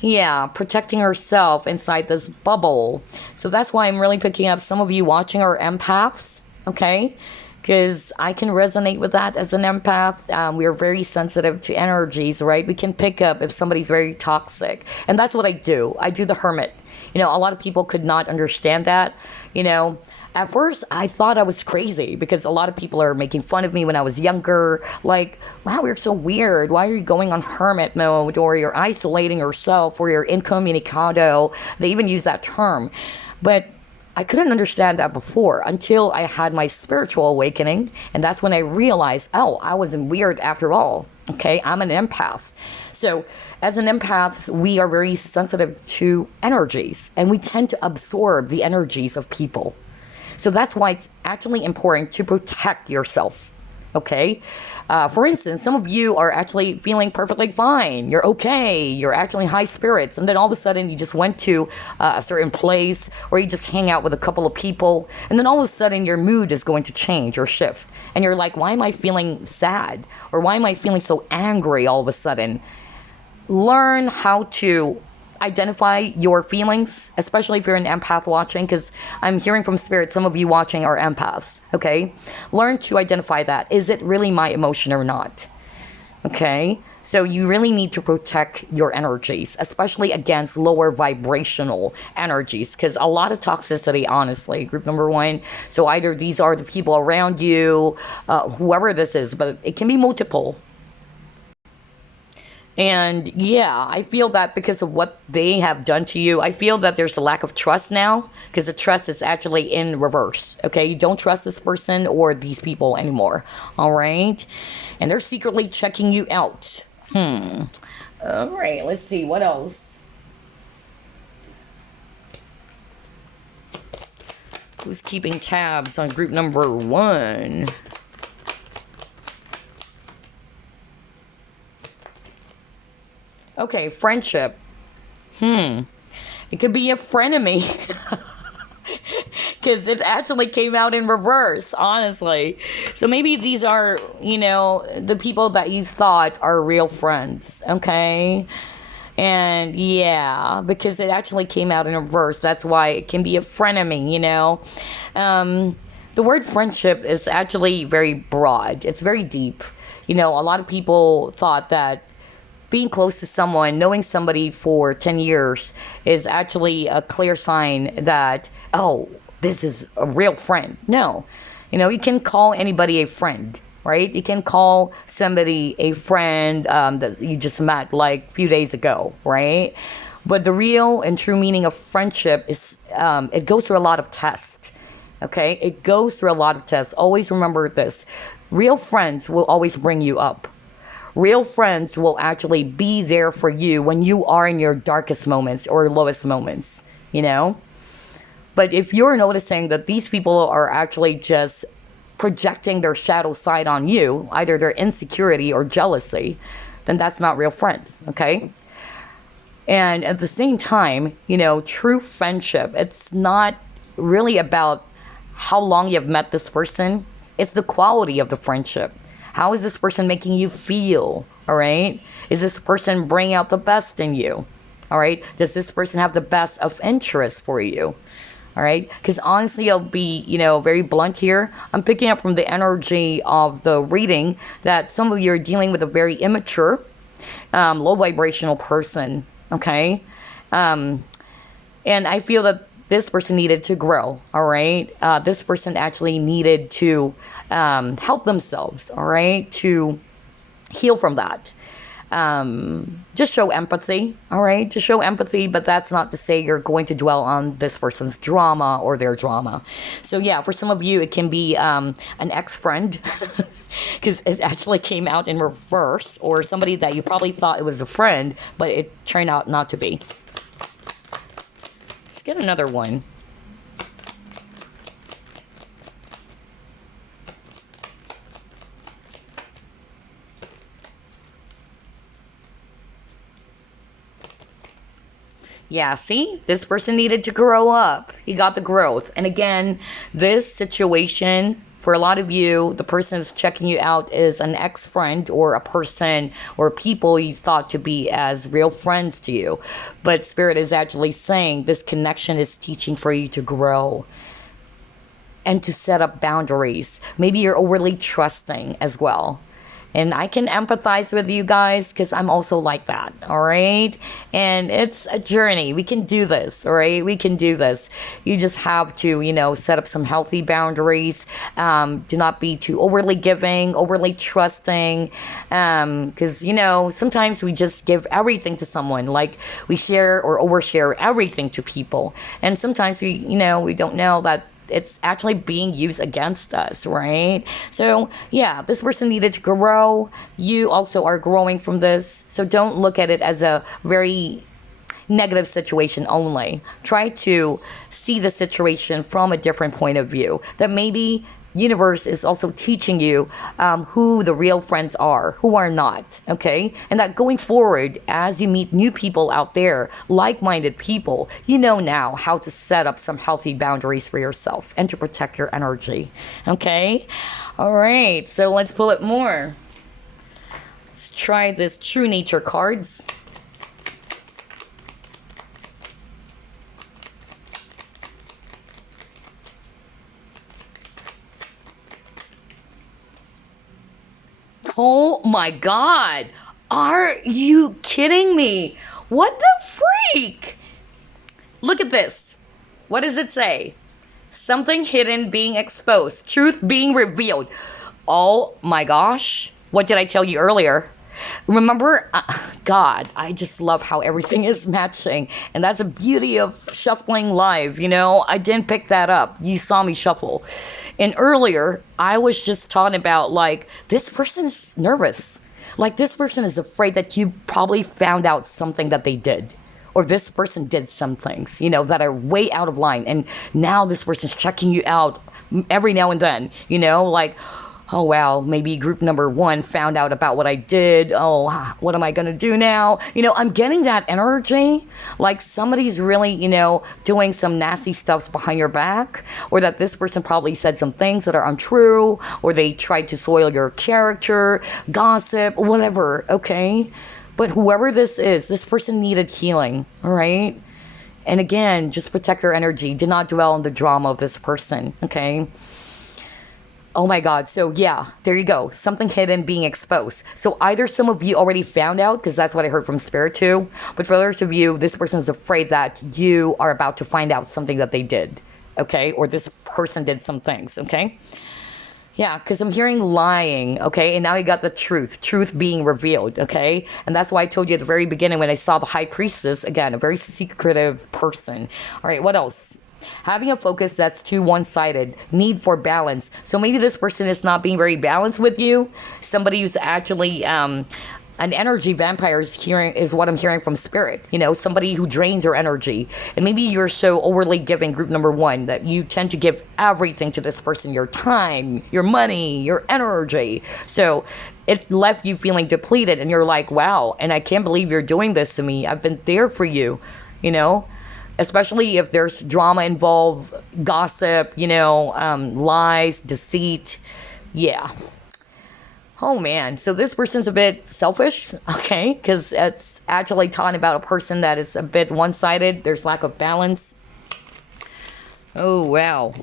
protecting herself inside this bubble. So that's why I'm really picking up some of you watching are empaths, okay? because I can resonate with that as an empath. We are very sensitive to energies, right? We can pick up if somebody's very toxic. And that's what I do. I do the hermit. You know, a lot of people could not understand that. You know, at first I thought I was crazy because a lot of people are making fun of me when I was younger. Like, wow, you're so weird. Why are you going on hermit mode? Or you're isolating yourself, or you're incommunicado. They even use that term. But I couldn't understand that before until I had my spiritual awakening. And that's when I realized, oh, I wasn't weird after all. Okay, I'm an empath. So as an empath, we are very sensitive to energies, and we tend to absorb the energies of people. So that's why it's actually important to protect yourself. Okay. For instance, some of you are actually feeling perfectly fine. You're okay. You're actually high spirits. And then all of a sudden you just went to a certain place, or you just hang out with a couple of people. And then all of a sudden your mood is going to change or shift. And you're like, why am I feeling sad? Or why am I feeling so angry all of a sudden? Learn how to identify your feelings, especially if you're an empath watching, because I'm hearing from spirit, some of you watching are empaths, okay? Learn to identify that. Is it really my emotion or not? Okay? So you really need to protect your energies, especially against lower vibrational energies, because a lot of toxicity, honestly, group number one. So either these are the people around you, whoever this is, but it can be multiple. And yeah, I feel that because of what they have done to you, I feel that there's a lack of trust now, because the trust is actually in reverse. Okay, you don't trust this person or these people anymore. All right, and they're secretly checking you out. All right, let's see what else. Who's keeping tabs on group number one? Okay, friendship. It could be a frenemy. Because it actually came out in reverse, honestly. So maybe these are, you know, the people that you thought are real friends, okay? And yeah, because it actually came out in reverse. That's why it can be a frenemy, you know? The word friendship is actually very broad. It's very deep. You know, a lot of people thought that being close to someone, knowing somebody for 10 years is actually a clear sign that, oh, this is a real friend. No. You know, you can call anybody a friend, right? You can call somebody a friend that you just met like a few days ago, right? But the real and true meaning of friendship is, it goes through a lot of tests, okay? It goes through a lot of tests. Always remember this. Real friends will always bring you up. Real friends will actually be there for you when you are in your darkest moments or lowest moments, you know? But if you're noticing that these people are actually just projecting their shadow side on you, either their insecurity or jealousy, then that's not real friends, okay? And at the same time, you know, true friendship, it's not really about how long you've met this person. It's the quality of the friendship. How is this person making you feel? All right. Is this person bringing out the best in you? All right. Does this person have the best of interest for you? All right. Because honestly, I'll be, you know, very blunt here. I'm picking up from the energy of the reading that some of you are dealing with a very immature, low vibrational person. Okay. And I feel that this person needed to grow, all right? This person actually needed to help themselves, all right? To heal from that. Just show empathy, all right? Just show empathy, but that's not to say you're going to dwell on this person's drama or their drama. So yeah, for some of you, it can be an ex-friend, because it actually came out in reverse, or somebody that you probably thought it was a friend, but it turned out not to be. Get another one. Yeah, see? This person needed to grow up. He got the growth. And again, this situation, for a lot of you, the person who's checking you out is an ex-friend or a person or people you thought to be as real friends to you. But Spirit is actually saying this connection is teaching for you to grow. and to set up boundaries. Maybe you're overly trusting as well. And I can empathize with you guys because I'm also like that, all right? And it's a journey. We can do this, all right? We can do this. You just have to, set up some healthy boundaries. Do not be too overly giving, overly trusting. Because, sometimes we just give everything to someone. Like we share or overshare everything to people. And sometimes we don't know that it's actually being used against us, right? So yeah, this person needed to grow. You also are growing from this. So don't look at it as a very negative situation only. Try to see the situation from a different point of view. That maybe universe is also teaching you who the real friends are, who are not, okay? And that going forward, as you meet new people out there, like-minded people, you know now how to set up some healthy boundaries for yourself and to protect your energy, okay? All right, so let's pull it more. Let's try this True Nature cards. Oh my God. Are you kidding me? What the freak? Look at this. What does it say? Something hidden being exposed. Truth being revealed. Oh my gosh. What did I tell you earlier? Remember, God, I just love how everything is matching. And that's the beauty of shuffling live, I didn't pick that up. You saw me shuffle. And earlier, I was just talking about, this person is nervous. This person is afraid that you probably found out something that they did. Or this person did some things, that are way out of line. And now this person's checking you out every now and then, oh, wow, maybe group number 1 found out about what I did. Oh, what am I going to do now? I'm getting that energy. Like somebody's really, doing some nasty stuff behind your back. Or that this person probably said some things that are untrue. Or they tried to soil your character, gossip, whatever, okay? But whoever this is, this person needed healing, all right? And again, just protect your energy. Do not dwell on the drama of this person, okay? Oh my God. So yeah, there you go. Something hidden being exposed. So either some of you already found out, because that's what I heard from Spirit too. But for others of you, this person is afraid that you are about to find out something that they did. Okay. Or this person did some things. Okay. Yeah, because I'm hearing lying, okay? And now you got the truth being revealed, okay? And that's why I told you at the very beginning when I saw the High Priestess, again, a very secretive person. All right, what else? Having a focus that's too one-sided, need for balance. So maybe this person is not being very balanced with you. Somebody who's actually an energy vampire is what I'm hearing from Spirit. Somebody who drains your energy. And maybe you're so overly giving, group number 1, that you tend to give everything to this person, your time, your money, your energy. So it left you feeling depleted and you're like, wow, and I can't believe you're doing this to me. I've been there for you, especially if there's drama involved, gossip, lies, deceit. Yeah. Oh man, so this person's a bit selfish, okay? Because it's actually talking about a person that is a bit one-sided. There's lack of balance. Oh wow.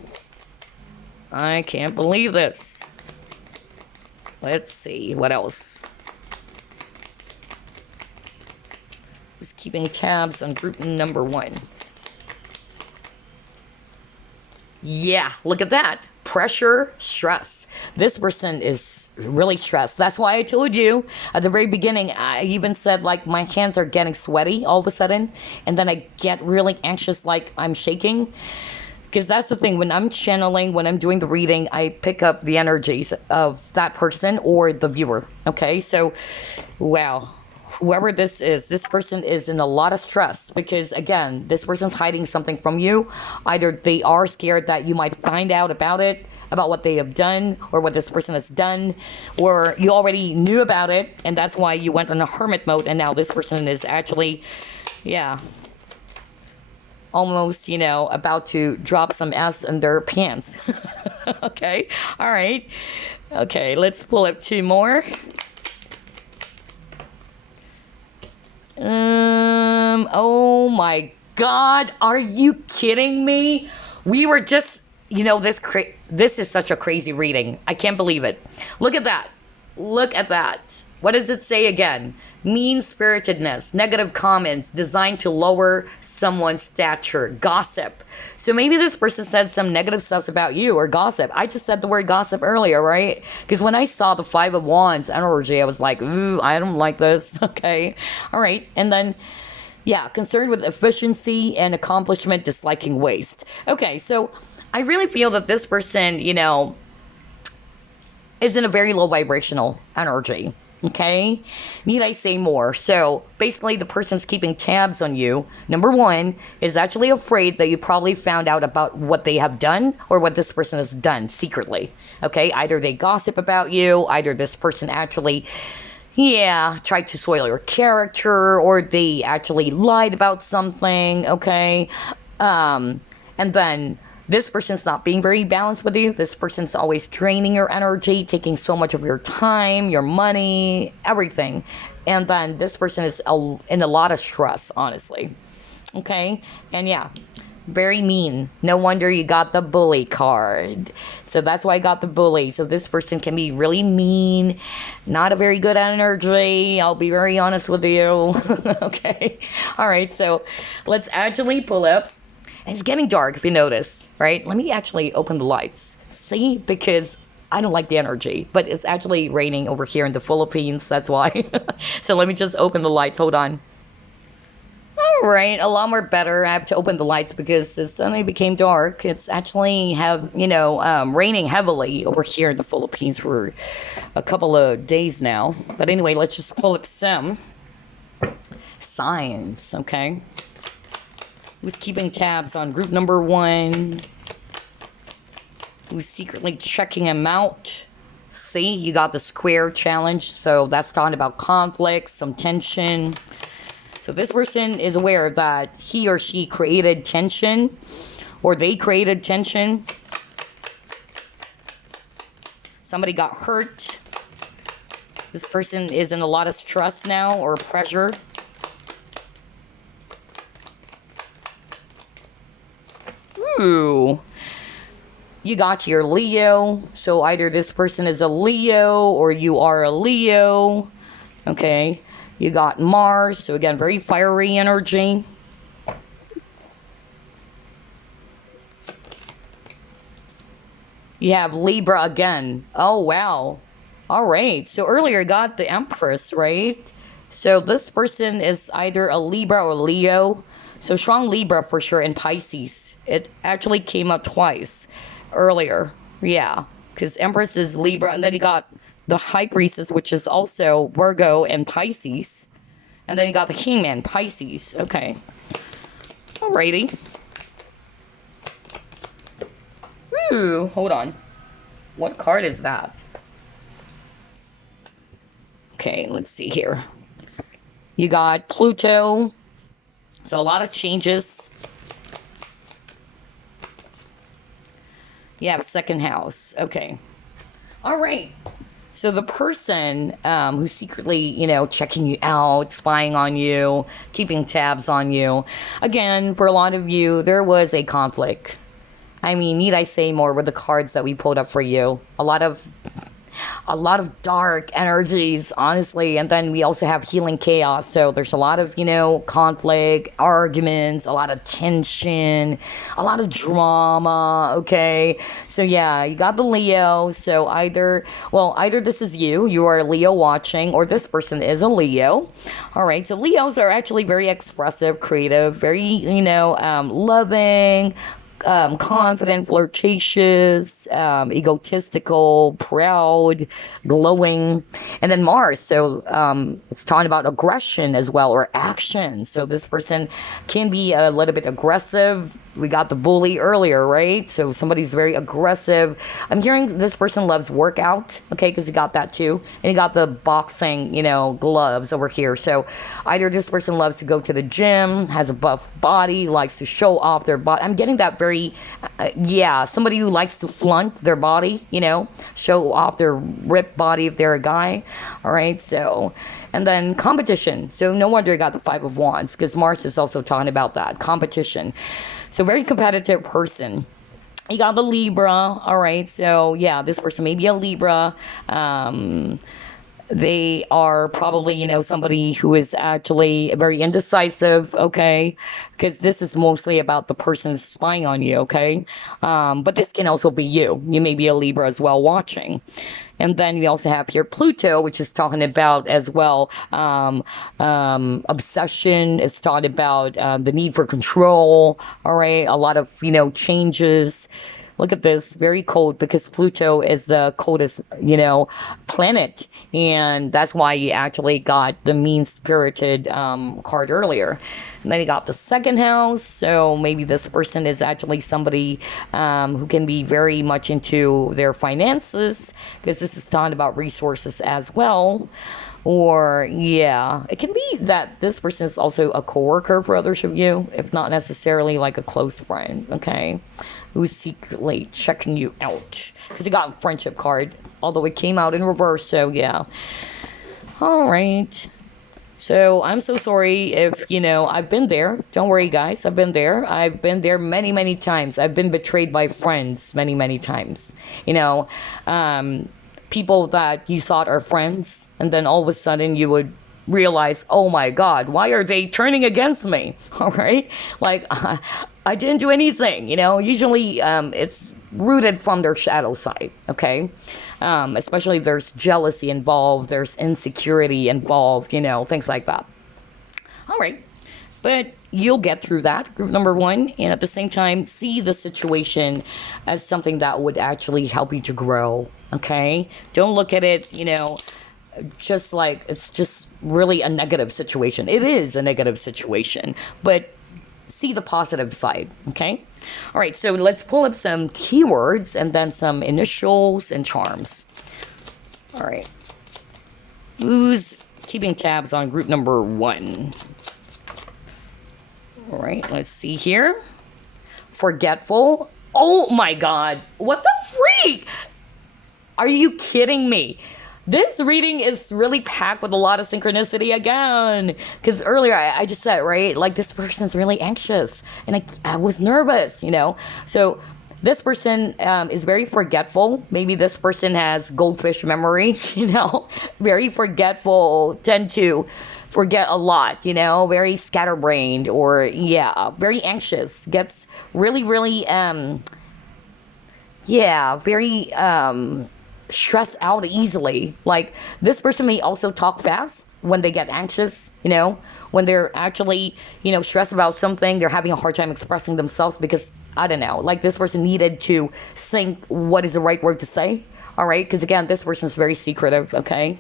I can't believe this. Let's see, what else? Just keeping tabs on group number 1. Yeah, look at that. Pressure, stress. This person is really stressed. That's why I told you at the very beginning, I even said my hands are getting sweaty all of a sudden. And then I get really anxious, like I'm shaking. Because that's the thing, when I'm channeling, when I'm doing the reading, I pick up the energies of that person or the viewer. Okay, so, wow. Whoever this is, this person is in a lot of stress because, again, this person's hiding something from you. Either they are scared that you might find out about it, about what they have done or what this person has done, or you already knew about it and that's why you went on a hermit mode and now this person is actually, yeah, almost, about to drop some ass in their pants. Okay, all right. Okay, let's pull up 2 more. Oh my God, are you kidding me? We were just you know, this is such a crazy reading. I can't believe it. Look at that. Look at that. What does it say again? Mean-spiritedness, negative comments designed to lower someone's stature, gossip. So maybe this person said some negative stuff about you, or gossip. I just said the word gossip earlier, right? Because when I saw the Five of Wands energy, I was like, ooh, I don't like this. Okay. All right. And then, yeah, concerned with efficiency and accomplishment, disliking waste. Okay. So I really feel that this person, you know, is in a very low vibrational energy. Okay, need I say more? So basically the person's keeping tabs on you. Number one is actually afraid that you probably found out about what they have done or what this person has done secretly. Okay, either they gossip about you, either this person actually, yeah, tried to soil your character, or they actually lied about something. Okay, and then this person's not being very balanced with you. This person's always draining your energy, taking so much of your time, your money, everything. And then this person is in a lot of stress, honestly. Okay? And yeah, very mean. No wonder you got the bully card. So that's why I got the bully. So this person can be really mean, not a very good energy. I'll be very honest with you. Okay? All right, so let's actually pull up. And it's getting dark, if you notice, right? Let me actually open the lights. See? Because I don't like the energy. But it's actually raining over here in the Philippines. That's why. So let me just open the lights. Hold on. All right. A lot more better. I have to open the lights because it suddenly became dark. It's actually raining heavily over here in the Philippines for a couple of days now. But anyway, let's just pull up some signs, okay? Who's keeping tabs on group number one? Who's secretly checking him out? See, you got the square challenge. So that's talking about conflict, some tension. So this person is aware that he or she created tension, or they created tension. Somebody got hurt. This person is in a lot of stress now, or pressure. Ooh, you got your Leo. So either this person is a Leo or you are a Leo. Okay, you got Mars. So again, very fiery energy. You have Libra again. Oh, wow. All right. So earlier you got the Empress, right? So this person is either a Libra or Leo. So strong Libra for sure, and Pisces. It actually came up twice earlier. Yeah, because Empress is Libra, and then you got the High Priestess, which is also Virgo and Pisces. And then you got the Hangman, Pisces. Okay. Alrighty. Ooh, hold on. What card is that? Okay, let's see here. You got Pluto. So a lot of changes. Yeah, second house. Okay. All right. So the person who's secretly, you know, checking you out, spying on you, keeping tabs on you. Again, for a lot of you, there was a conflict. I mean, need I say more with the cards that we pulled up for you? A lot of dark energies, honestly. And then we also have healing chaos. So there's a lot of, you know, conflict, arguments, a lot of tension, a lot of drama. Okay. So yeah, you got the Leo. So either this is you are a Leo watching, or this person is a Leo. All right. So Leos are actually very expressive, creative, very, you know, loving, confident, flirtatious, egotistical, proud, glowing. And then Mars, so it's talking about aggression as well, or action. So this person can be a little bit aggressive. We got the bully earlier, right? So somebody's very aggressive. I'm hearing this person loves workout, okay, because you got that too. And you got the boxing, you know, gloves over here. So either this person loves to go to the gym, has a buff body, likes to show off their body. I'm getting that very, somebody who likes to flaunt their body, you know, show off their ripped body if they're a guy. All right, so, and then competition. So no wonder you got the Five of Wands, because Mars is also talking about that, competition. So very competitive person. You got the Libra. All right. So yeah, this person may be a Libra. They are probably, somebody who is actually very indecisive, okay? Because this is mostly about the person spying on you, okay? But this can also be you. You may be a Libra as well watching. And then we also have here Pluto, which is talking about as well obsession. It's talking about the need for control, all right? A lot of, changes. Look at this, very cold because Pluto is the coldest, planet. And that's why you actually got the mean-spirited card earlier. And then you got the second house. So maybe this person is actually somebody who can be very much into their finances because this is talking about resources as well. Or, yeah, it can be that this person is also a coworker for others of you, if not necessarily like a close friend, okay? Who's secretly checking you out. Because you got a friendship card, although it came out in reverse, so yeah. All right. So I'm so sorry if, I've been there. Don't worry, guys. I've been there. I've been there many, many times. I've been betrayed by friends many, many times. People that you thought are friends, and then all of a sudden you would realize, oh my God, why are they turning against me? All right? Like, I didn't do anything, Usually it's rooted from their shadow side, okay? Especially if there's jealousy involved, there's insecurity involved, things like that. All right. But you'll get through that, group number one, and at the same time, see the situation as something that would actually help you to grow, okay? Don't look at it, just like it's just really a negative situation. It is a negative situation, but see the positive side, okay? All right, so let's pull up some keywords and then some initials and charms. All right. Who's keeping tabs on group number one? All right, let's see here. Forgetful. Oh my God. What the freak? Are you kidding me? This reading is really packed with a lot of synchronicity again. Because earlier I just said, right? Like this person's really anxious. And I was nervous, So this person is very forgetful. Maybe this person has goldfish memory, Very forgetful, tend to forget a lot, very scatterbrained or, yeah, very anxious. Gets really, really, very stressed out easily. Like this person may also talk fast when they get anxious, when they're actually, stressed about something, they're having a hard time expressing themselves because, I don't know, like this person needed to think what is the right word to say, all right? Because again, this person is very secretive, okay?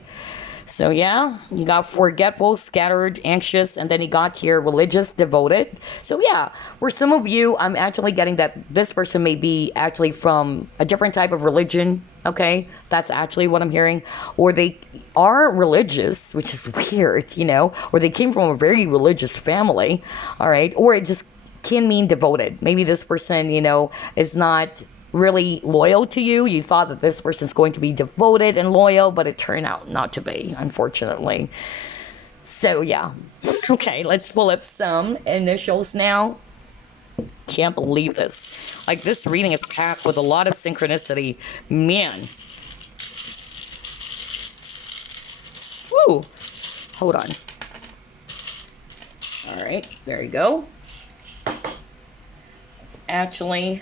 So yeah, you got forgetful, scattered, anxious, and then you got here religious, devoted. So yeah, for some of you, I'm actually getting that this person may be actually from a different type of religion, okay? That's actually what I'm hearing. Or they are religious, which is weird, or they came from a very religious family, all right? Or it just can mean devoted. Maybe this person, is not really loyal to you. You thought that this person's going to be devoted and loyal, but it turned out not to be, unfortunately. So yeah. Okay, let's pull up some initials now. Can't believe this. Like this reading is packed with a lot of synchronicity. Man. Woo. Hold on. All right, there you go. Let's actually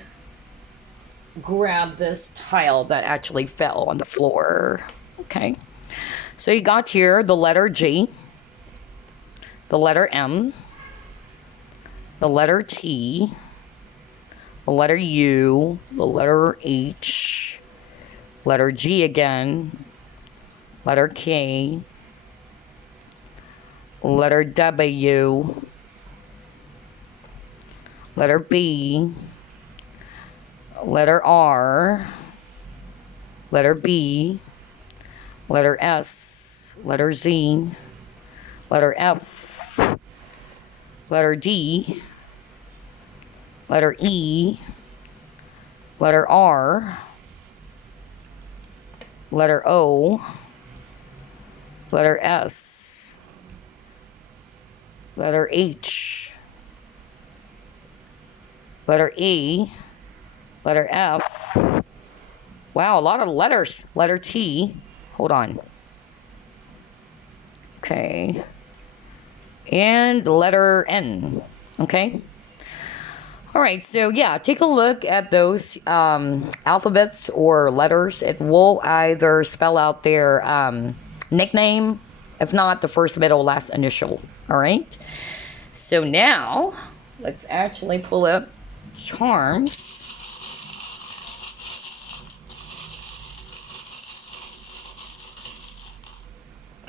grab this tile that actually fell on the floor. Okay. So you got here the letter G, the letter M, the letter T, the letter U, the letter H, letter G again, letter K, letter W, letter B, letter R, letter B, letter S, letter Z, letter F, letter D, letter E, letter R, letter O, letter S, letter H, letter E, Letter F. Wow, a lot of letters. Letter T. Hold on. Okay. And letter N. Okay. All right, so yeah, take a look at those alphabets or letters. It will either spell out their nickname, if not the first, middle, last initial. All right. So now let's actually pull up charms.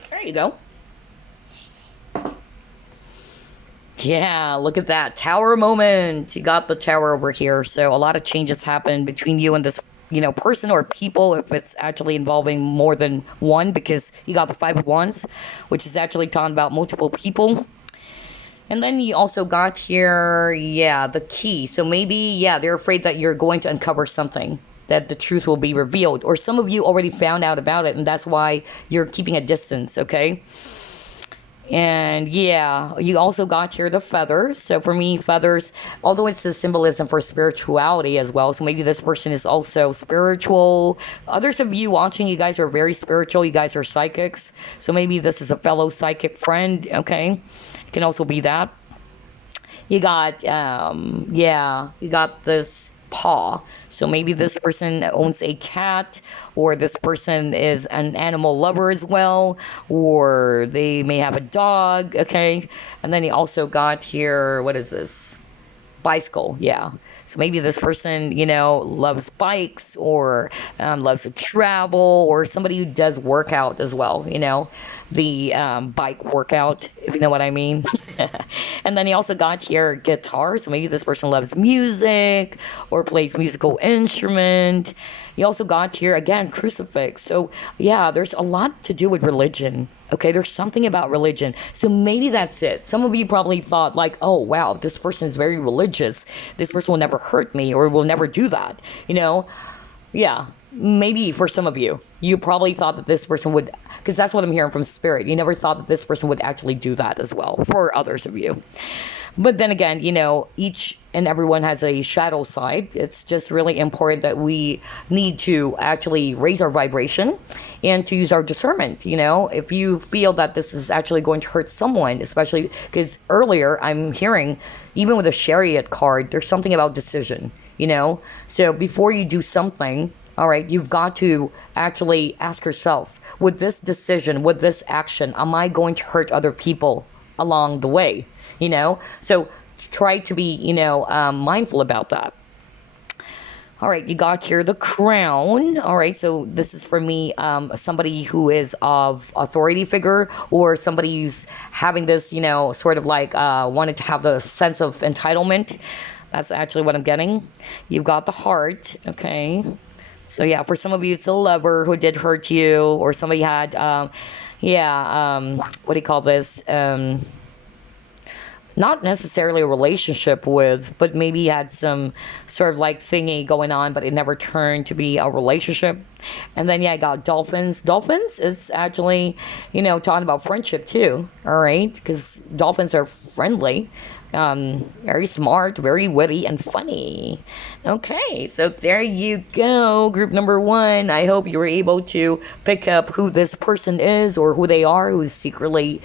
There you go. Yeah, look at that tower moment. You got the tower over here. So a lot of changes happen between you and this, person or people, if it's actually involving more than one, because you got the Five of Wands, which is actually talking about multiple people. And then you also got here, yeah, the key. So maybe, yeah, they're afraid that you're going to uncover something, that the truth will be revealed. Or some of you already found out about it, and that's why you're keeping a distance, okay? And yeah, you also got here the feathers. So for me, feathers, although it's a symbolism for spirituality as well, so maybe this person is also spiritual. Others of you watching, you guys are very spiritual. You guys are psychics. So maybe this is a fellow psychic friend, okay? It can also be that. You got, you got this paw. So maybe this person owns a cat, or this person is an animal lover as well, or they may have a dog, okay? And then he also got here, what is this? Bicycle, yeah. So maybe this person, loves bikes, or loves to travel, or somebody who does workout as well, the bike workout, if you know what I mean. And then he also got here guitar. So maybe this person loves music or plays musical instrument. He also got here, again, crucifix. So yeah, there's a lot to do with religion. Okay, there's something about religion. So maybe that's it. Some of you probably thought like, oh, wow, this person is very religious. This person will never hurt me or will never do that. Yeah, maybe for some of you, you probably thought that this person would, because that's what I'm hearing from spirit. You never thought that this person would actually do that as well for others of you. But then again, each and everyone has a shadow side. It's just really important that we need to actually raise our vibration and to use our discernment. If you feel that this is actually going to hurt someone, especially because earlier I'm hearing, even with a Chariot card, there's something about decision, So before you do something, all right, you've got to actually ask yourself, with this decision, with this action, am I going to hurt other people along the way? So try to be, mindful about that. All right, you got here the crown. All right, so this is for me, somebody who is of authority figure, or somebody who's having this, sort of like wanted to have the sense of entitlement. That's actually what I'm getting. You've got the heart, okay? So yeah, for some of you, it's a lover who did hurt you, or somebody had, what do you call this? Not necessarily a relationship with, but maybe had some sort of like thingy going on, but it never turned to be a relationship. And then, I got dolphins. Dolphins, it's actually, talking about friendship too, all right? Because dolphins are friendly, very smart, very witty, and funny. Okay, so there you go, group number 1. I hope you were able to pick up who this person is, or who they are, who's secretly,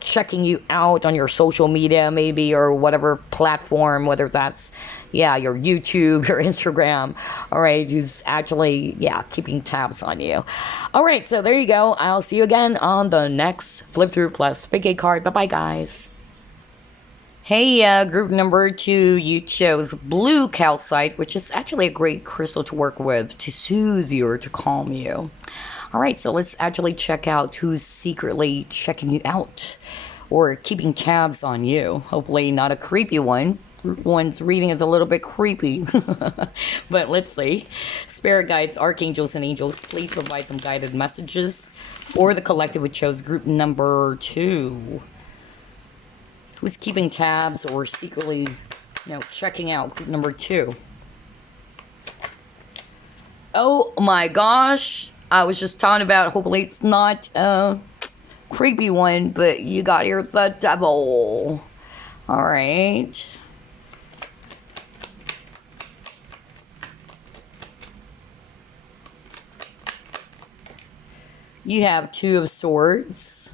checking you out on your social media maybe, or whatever platform, whether that's, your YouTube, your Instagram, all right, who's actually, keeping tabs on you. All right, so there you go. I'll see you again on the next Flip Through Plus Pick a Card. Bye-bye, guys. Hey, group number 2, you chose blue calcite, which is actually a great crystal to work with to soothe you or to calm you. All right, so let's actually check out who's secretly checking you out or keeping tabs on you. Hopefully not a creepy one. Group 1's reading is a little bit creepy, but let's see. Spirit guides, archangels, and angels, please provide some guided messages for the collective who chose group number 2. Who's keeping tabs or secretly, checking out group number 2? Oh my gosh. I was just talking about, hopefully it's not a creepy one, but you got here the devil. All right. You have Two of Swords.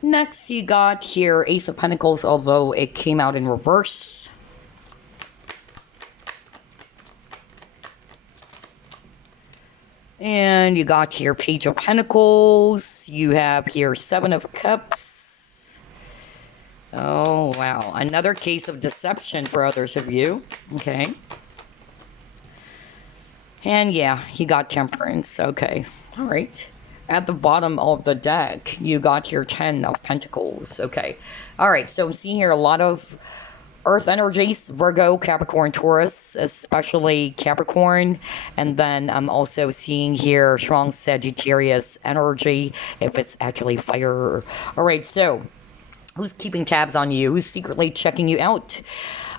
Next, you got here Ace of Pentacles, although it came out in reverse. And you got here Page of Pentacles. You have here Seven of Cups. Oh, wow. Another case of deception for others of you. Okay. And yeah, you got Temperance. Okay. All right. At the bottom of the deck, you got your 10 of Pentacles. Okay. All right. So I'm seeing here a lot of Earth energies, Virgo, Capricorn, Taurus, especially Capricorn. And then I'm also seeing here strong Sagittarius energy, if it's actually fire. All right. So who's keeping tabs on you? Who's secretly checking you out?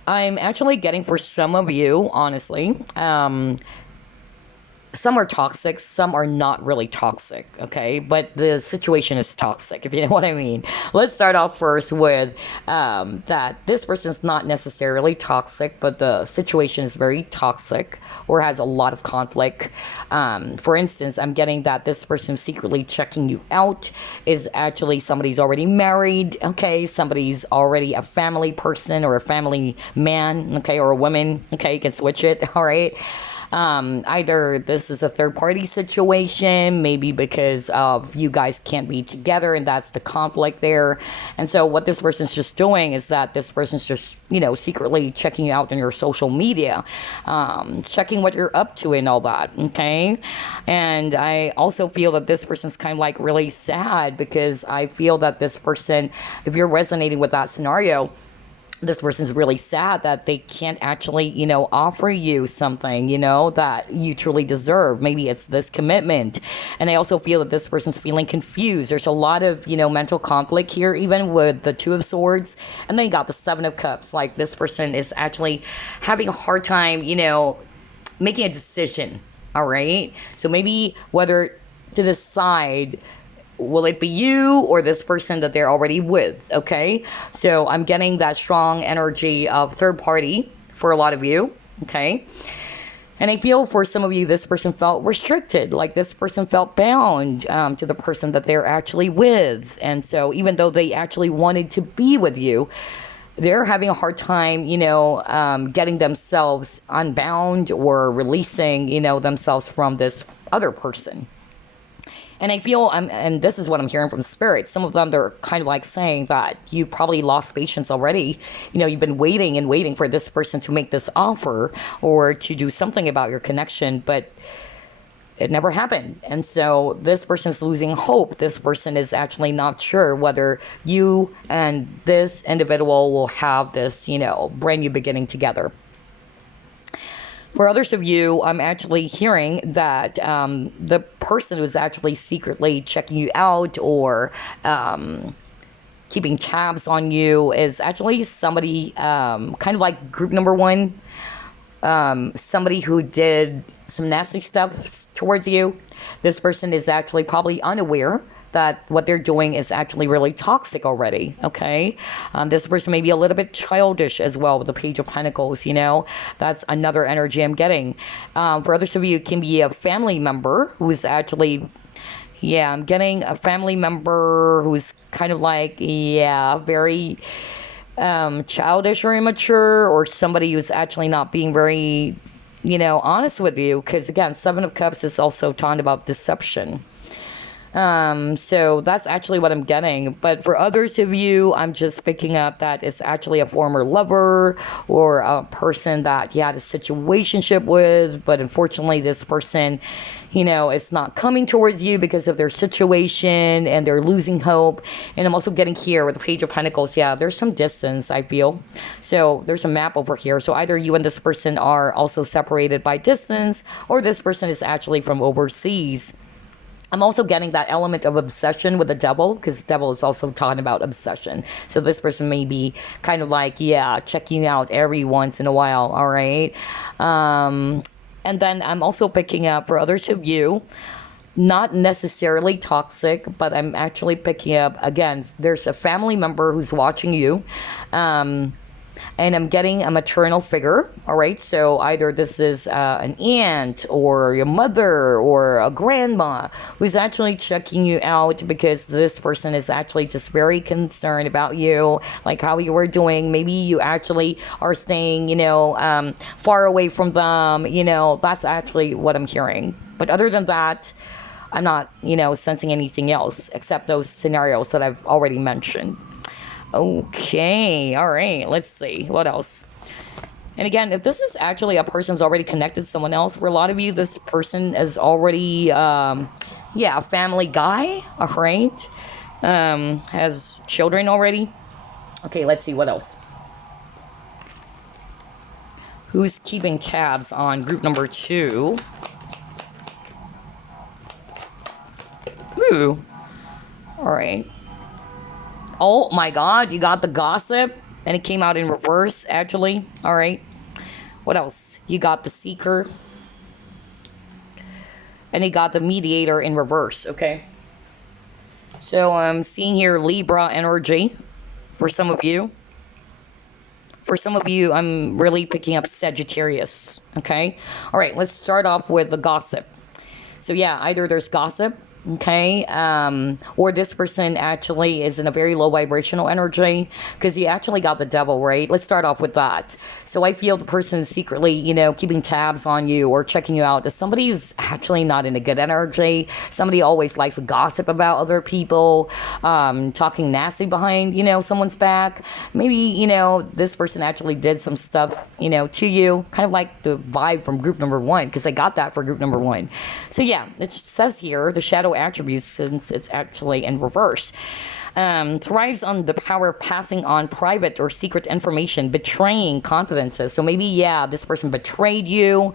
I'm actually getting, for some of you, honestly, some are toxic, some are not really toxic, okay? But the situation is toxic, if you know what I mean. Let's start off first with that this person's not necessarily toxic, but the situation is very toxic or has a lot of conflict. For instance, I'm getting that this person secretly checking you out is actually somebody's already married, okay? Somebody's already a family person or a family man, okay? Or a woman, okay? You can switch it, all right? Either this is a third party situation, maybe because of you guys can't be together and that's the conflict there. And so what this person's just doing is that this person's just, you know, secretly checking you out on your social media, checking what you're up to and all that. Okay. And I also feel that this person's kind of like really sad because I feel that this person, if you're resonating with that scenario, this person's really sad that they can't actually, you know, offer you something, you know, that you truly deserve. Maybe it's this commitment. And I also feel that this person's feeling confused. There's a lot of, you know, mental conflict here, even with the Two of Swords. And then you got the Seven of Cups. Like this person is actually having a hard time, you know, making a decision. All right. So maybe whether to decide, will it be you or this person that they're already with? Okay. So I'm getting that strong energy of third party for a lot of you. Okay. And I feel for some of you, this person felt restricted, like this person felt bound to the person that they're actually with. And so even though they actually wanted to be with you, they're having a hard time, you know, getting themselves unbound or releasing, you know, themselves from this other person. And I feel, and this is what I'm hearing from spirit, some of them, they're kind of like saying that you probably lost patience already. You know, you've been waiting and waiting for this person to make this offer or to do something about your connection, but it never happened. And so this person's losing hope. This person is actually not sure whether you and this individual will have this, you know, brand new beginning together. For others of you, I'm actually hearing that the person who's actually secretly checking you out or keeping tabs on you is actually somebody kind of like group number one, somebody who did some nasty stuff towards you. This person is actually probably unaware that what they're doing is actually really toxic already, okay? This person may be a little bit childish as well with the Page of Pentacles, you know? That's another energy I'm getting. For others of you, it can be a family member who's actually, yeah, I'm getting a family member who's kind of like, yeah, very childish or immature, or somebody who's actually not being very, you know, honest with you. Because again, Seven of Cups is also talking about deception. So that's actually what I'm getting. But for others of you, I'm just picking up that it's actually a former lover or a person that you had a situationship with, but unfortunately this person, you know, it's not coming towards you because of their situation and they're losing hope. And I'm also getting here with the Page of Pentacles. Yeah, there's some distance, I feel. So there's a map over here. So either you and this person are also separated by distance, or this person is actually from overseas. I'm also getting that element of obsession with the Devil, because Devil is also talking about obsession. So this person may be kind of like, yeah, checking you out every once in a while, all right? And then I'm also picking up for others of you not necessarily toxic, but I'm actually picking up, again, there's a family member who's watching you. And I'm getting a maternal figure, all right? So either this is an aunt or your mother or a grandma who's actually checking you out because this person is actually just very concerned about you, like how you are doing. Maybe you actually are staying, far away from them. That's actually what I'm hearing. But other than that, I'm not, sensing anything else except those scenarios that I've already mentioned. Okay, all right, let's see what else. And again, if this is actually a person who's already connected to someone else, for a lot of you, this person is already a family guy, all right, has children already. Okay, let's see what else. Who's keeping tabs on group number 2? Ooh, all right. Oh my God, you got the gossip, and it came out in reverse, actually. All right. What else? You got the seeker, and you got the mediator in reverse, okay? So I'm seeing here Libra energy for some of you. For some of you, I'm really picking up Sagittarius, okay? All right, let's start off with the gossip. So yeah, either there's gossip, okay, or this person actually is in a very low vibrational energy, because you actually got the devil, right? Let's start off with that. So I feel the person is secretly, keeping tabs on you or checking you out. Is somebody who's actually not in a good energy. Somebody always likes to gossip about other people, talking nasty behind, someone's back. Maybe, this person actually did some stuff, to you, kind of like the vibe from group number 1, because I got that for group number 1. So yeah, it says here, the shadow attributes, since it's actually in reverse, thrives on the power of passing on private or secret information, betraying confidences. So maybe, this person betrayed you.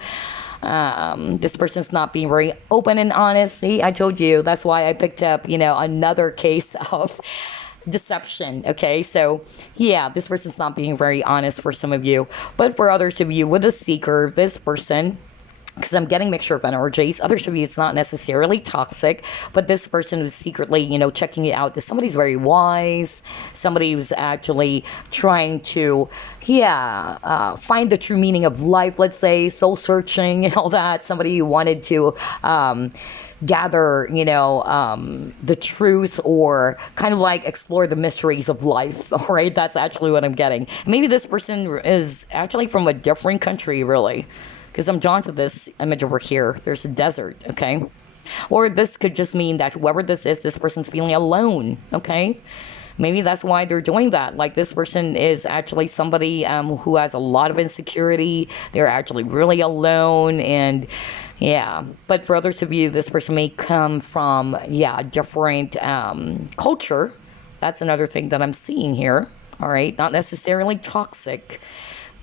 This person's not being very open and honest. See, I told you, that's why I picked up, another case of deception. Okay, so this person's not being very honest for some of you, but for others of you with a seeker, this person, because I'm getting mixture of energies. Others of you, it's not necessarily toxic, but this person who's secretly, checking it out is somebody who's very wise, somebody who's actually trying to, find the true meaning of life, let's say, soul searching and all that. Somebody who wanted to gather, the truth, or kind of like explore the mysteries of life. All right, that's actually what I'm getting. Maybe this person is actually from a different country, really, because I'm drawn to this image over here. There's a desert, okay? Or this could just mean that whoever this is, this person's feeling alone, okay? Maybe that's why they're doing that. Like, this person is actually somebody who has a lot of insecurity. They're actually really alone, and but for others of you, this person may come from, a different culture. That's another thing that I'm seeing here, all right? Not necessarily toxic.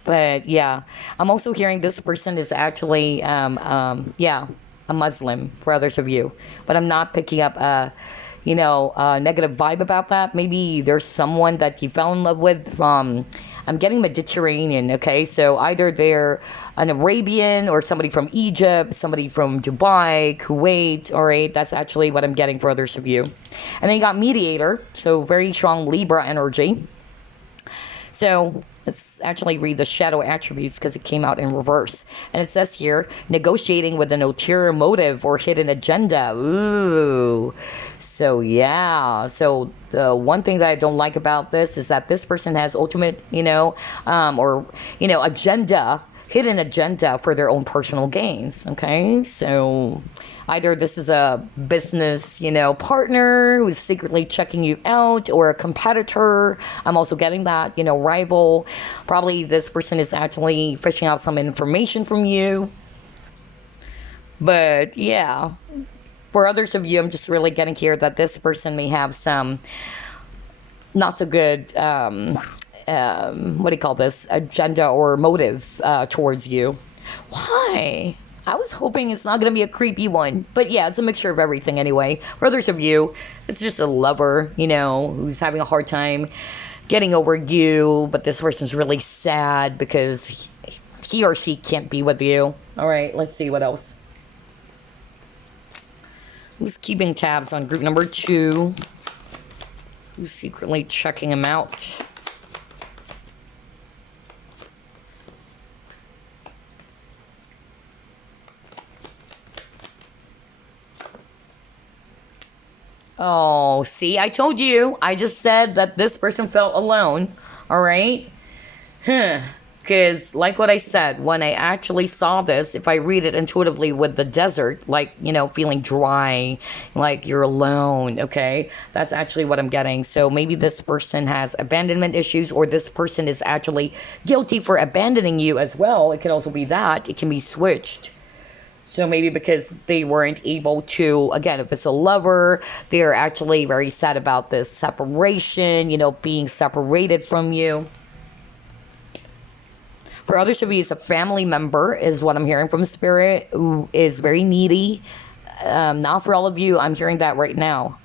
But I'm also hearing this person is actually, a Muslim for others of you. But I'm not picking up a negative vibe about that. Maybe there's someone that you fell in love with from, I'm getting Mediterranean, okay? So either they're an Arabian or somebody from Egypt, somebody from Dubai, Kuwait, all right? That's actually what I'm getting for others of you. And then you got mediator, so very strong Libra energy. So let's actually read the shadow attributes, because it came out in reverse. And it says here, negotiating with an ulterior motive or hidden agenda. Ooh. So so the one thing that I don't like about this is that this person has ultimate, agenda, hidden agenda for their own personal gains. Okay, so either this is a business, partner who's secretly checking you out, or a competitor. I'm also getting that, rival. Probably this person is actually fishing out some information from you. But for others of you, I'm just really getting here that this person may have some not so good, what do you call this, agenda or motive towards you. Why? I was hoping it's not going to be a creepy one. But it's a mixture of everything anyway. For others of you, it's just a lover, who's having a hard time getting over you. But this person's really sad because he or she can't be with you. All right, let's see what else. Who's keeping tabs on group number 2? Who's secretly checking him out? Oh, see, I told you. I just said that this person felt alone. All right? Because, like what I said, when I actually saw this, if I read it intuitively with the desert, like, you know, feeling dry, like you're alone, okay? That's actually what I'm getting. So maybe this person has abandonment issues, or this person is actually guilty for abandoning you as well. It can also be that. It can be switched. So maybe because they weren't able to, again, if it's a lover, they're actually very sad about this separation, you know, being separated from you. For others of you, it's a family member, is what I'm hearing from Spirit, who is very needy. Not for all of you, I'm hearing that right now.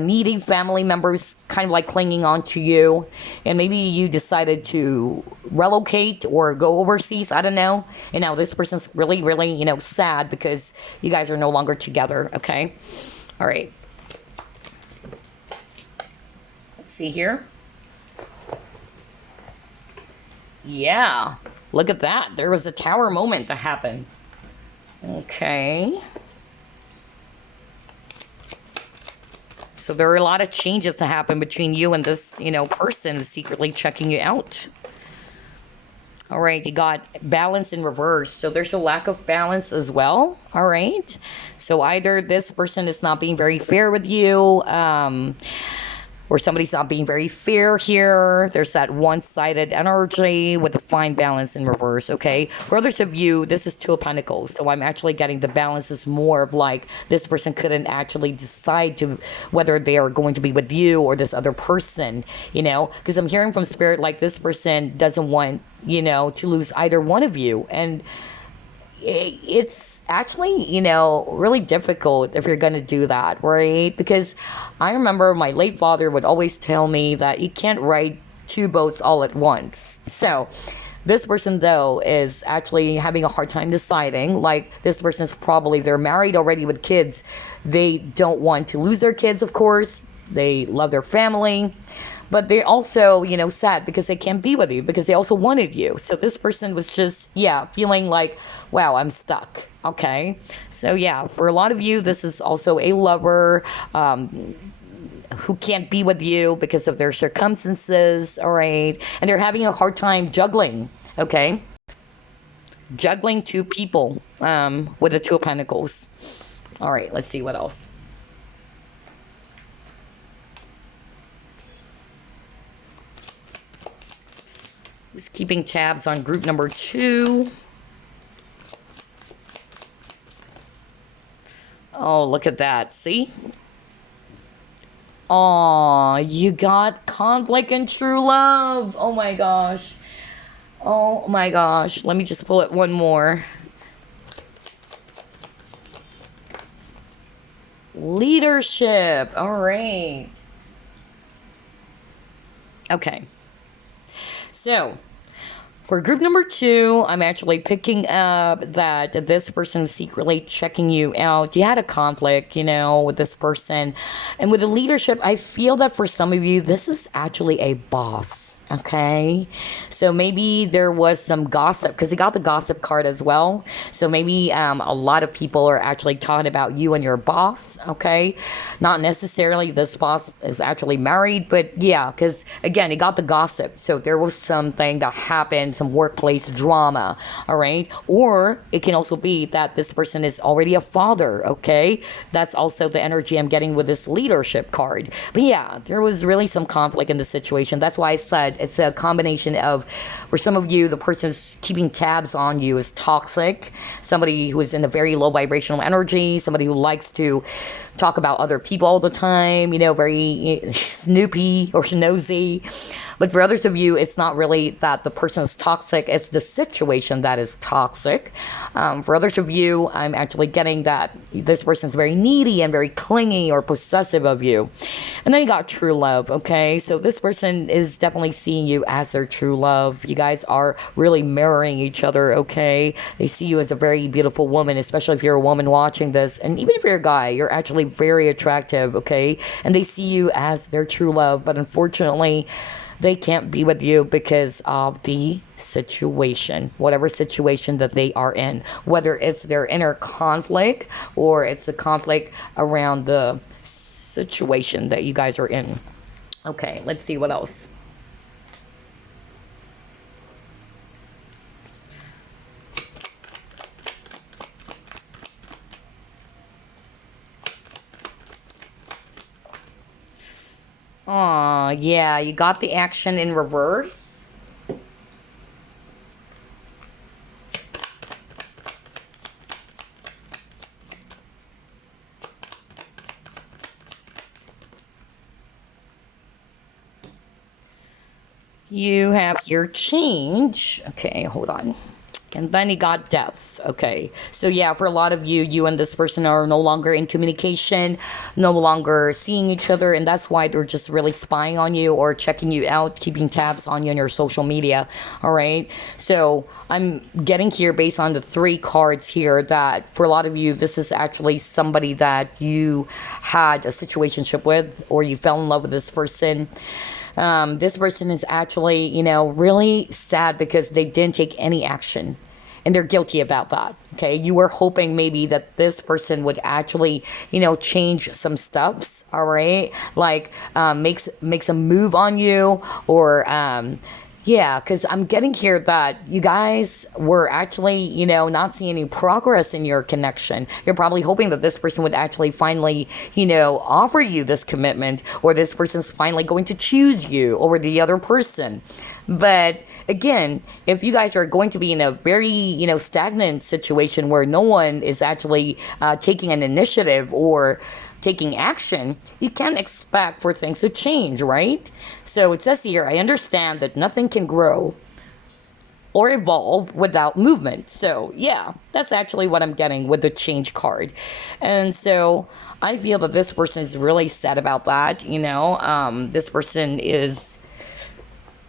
Needy family members kind of like clinging on to you. And maybe you decided to relocate or go overseas, I don't know. And now this person's really, really, you know, sad because you guys are no longer together, okay? All right. Let's see here. Yeah, look at that. There was a tower moment that happened. Okay. So there are a lot of changes to happen between you and this, you know, person who's secretly checking you out. All right, you got balance in reverse. So there's a lack of balance as well. All right. So either this person is not being very fair with you, or somebody's not being very fair here. There's that one-sided energy with a fine balance in reverse, okay? For others of you, this is Two of Pentacles. So I'm actually getting the balance is more of like this person couldn't actually decide to whether they are going to be with you or this other person, you know? Because I'm hearing from Spirit like this person doesn't want, you know, to lose either one of you. And it's actually, you know, really difficult if you're going to do that, right? Because I remember my late father would always tell me that you can't ride two boats all at once. So this person, though, is actually having a hard time deciding. Like, this person's probably, they're married already with kids. They don't want to lose their kids, of course. They love their family. But they also, you know, sad because they can't be with you because they also wanted you. So this person was just, yeah, feeling like, wow, I'm stuck. Okay. So yeah, for a lot of you, this is also a lover who can't be with you because of their circumstances. All right. And they're having a hard time juggling. Okay. Juggling two people with the Two of Pentacles. All right. Let's see what else. Who's keeping tabs on group number 2? Oh, look at that. See? Oh, you got conflict and true love. Oh my gosh. Oh my gosh. Let me just pull it one more. Leadership. All right. Okay. So, for group number 2, I'm actually picking up that this person is secretly checking you out. You had a conflict, you know, with this person. And with the leadership, I feel that for some of you, this is actually a boss. Okay, so maybe there was some gossip because you got the gossip card as well. So maybe a lot of people are actually talking about you and your boss. Okay, not necessarily this boss is actually married, but yeah, because again, you got the gossip. So there was something that happened, some workplace drama. All right, or it can also be that this person is already a father. Okay, that's also the energy I'm getting with this leadership card. But yeah, there was really some conflict in the situation. That's why I said it's a combination of, for some of you, the person who's keeping tabs on you is toxic. Somebody who is in a very low vibrational energy. Somebody who likes to talk about other people all the time. You know, very snoopy or nosy. But for others of you, it's not really that the person is toxic. It's the situation that is toxic. For others of you, I'm actually getting that this person is very needy and very clingy or possessive of you. And then you got true love, okay? So this person is definitely seeing you as their true love. You guys are really mirroring each other, okay? They see you as a very beautiful woman, especially if you're a woman watching this. And even if you're a guy, you're actually very attractive, okay? And they see you as their true love. But unfortunately, they can't be with you because of the situation, whatever situation that they are in, whether it's their inner conflict or it's the conflict around the situation that you guys are in. Okay, let's see what else. Oh, yeah, you got the action in reverse. You have your change. Okay, hold on. And then you got death. Okay. So yeah, for a lot of you, you and this person are no longer in communication, no longer seeing each other. And that's why they're just really spying on you or checking you out, keeping tabs on you on your social media. All right. So I'm getting here based on the 3 cards here that for a lot of you, this is actually somebody that you had a situationship with or you fell in love with this person. This person is actually, you know, really sad because they didn't take any action. And they're guilty about that. Okay. You were hoping maybe that this person would actually, you know, change some steps. All right. Like, makes a move on you or, yeah, because I'm getting here that you guys were actually, you know, not seeing any progress in your connection. You're probably hoping that this person would actually finally, you know, offer you this commitment or this person's finally going to choose you over the other person. But again, if you guys are going to be in a very, you know, stagnant situation where no one is actually taking an initiative or taking action, you can't expect for things to change, right? So it says here, I understand that nothing can grow or evolve without movement. So yeah, that's actually what I'm getting with the change card. And so I feel that this person is really sad about that. You know, this person is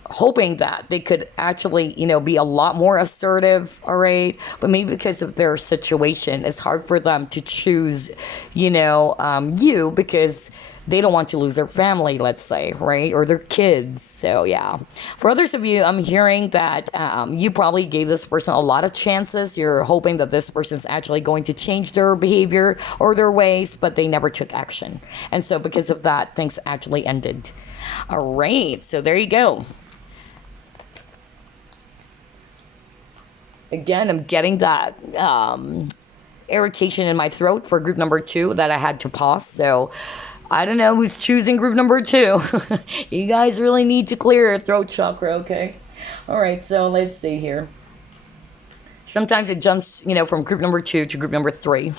hoping that they could actually, you know, be a lot more assertive, all right? But maybe because of their situation, it's hard for them to choose, you know, you because they don't want to lose their family, let's say, right? Or their kids. So yeah. For others of you, I'm hearing that you probably gave this person a lot of chances. You're hoping that this person's actually going to change their behavior or their ways, but they never took action. And so because of that, things actually ended. All right. So there you go. Again, I'm getting that irritation in my throat for group number 2 that I had to pause. So I don't know who's choosing group number 2. You guys really need to clear your throat chakra, okay? All right, so let's see here. Sometimes it jumps, you know, from group number 2 to group number 3.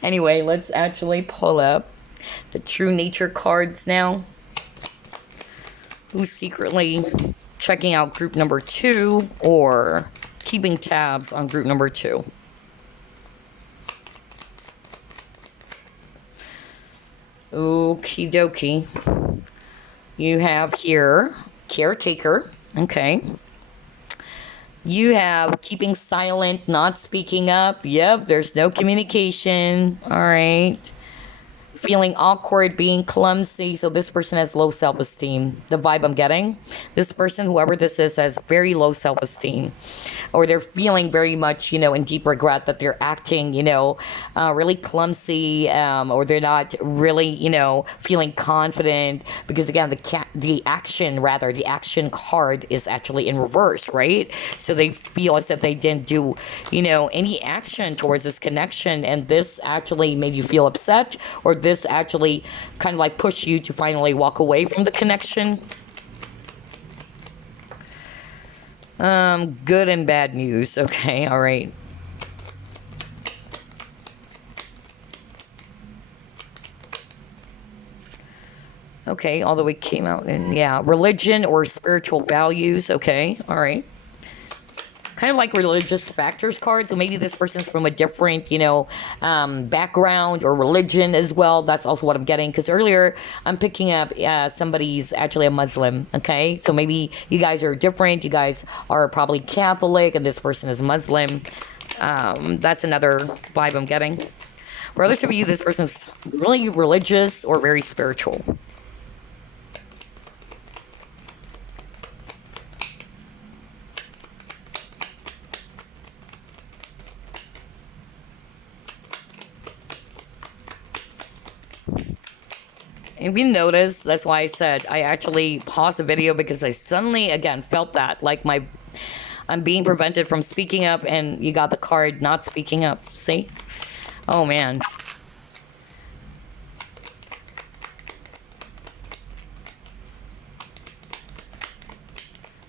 Anyway, let's actually pull up the true nature cards now. Who's secretly checking out group number 2 or keeping tabs on group number 2? Okie dokie. You have here caretaker. Okay. You have keeping silent, not speaking up. Yep, there's no communication. All right. Feeling awkward, being clumsy. So this person has low self-esteem. The vibe I'm getting, this person, whoever this is, has very low self-esteem. Or they're feeling very much, you know, in deep regret that they're acting, you know, really clumsy, or they're not really, you know, feeling confident. Because again, the action card is actually in reverse, right? So they feel as if they didn't do, you know, any action towards this connection. And this actually made you feel upset, or this actually kind of like push you to finally walk away from the connection. Good and bad news. Okay, all right. Okay, although it came out in, yeah, religion or spiritual values. Okay, all right. kind of like religious factors card. So maybe this person's from a different, background or religion as well. That's also what I'm getting. Because earlier I'm picking up somebody's actually a Muslim. Okay, so maybe you guys are different. You guys are probably Catholic, and this person is Muslim. That's another vibe I'm getting. For others of you, this person's really religious or very spiritual. If you notice, that's why I said I actually paused the video, because I suddenly again felt that like I'm being prevented from speaking up, and you got the card not speaking up. See? Oh man.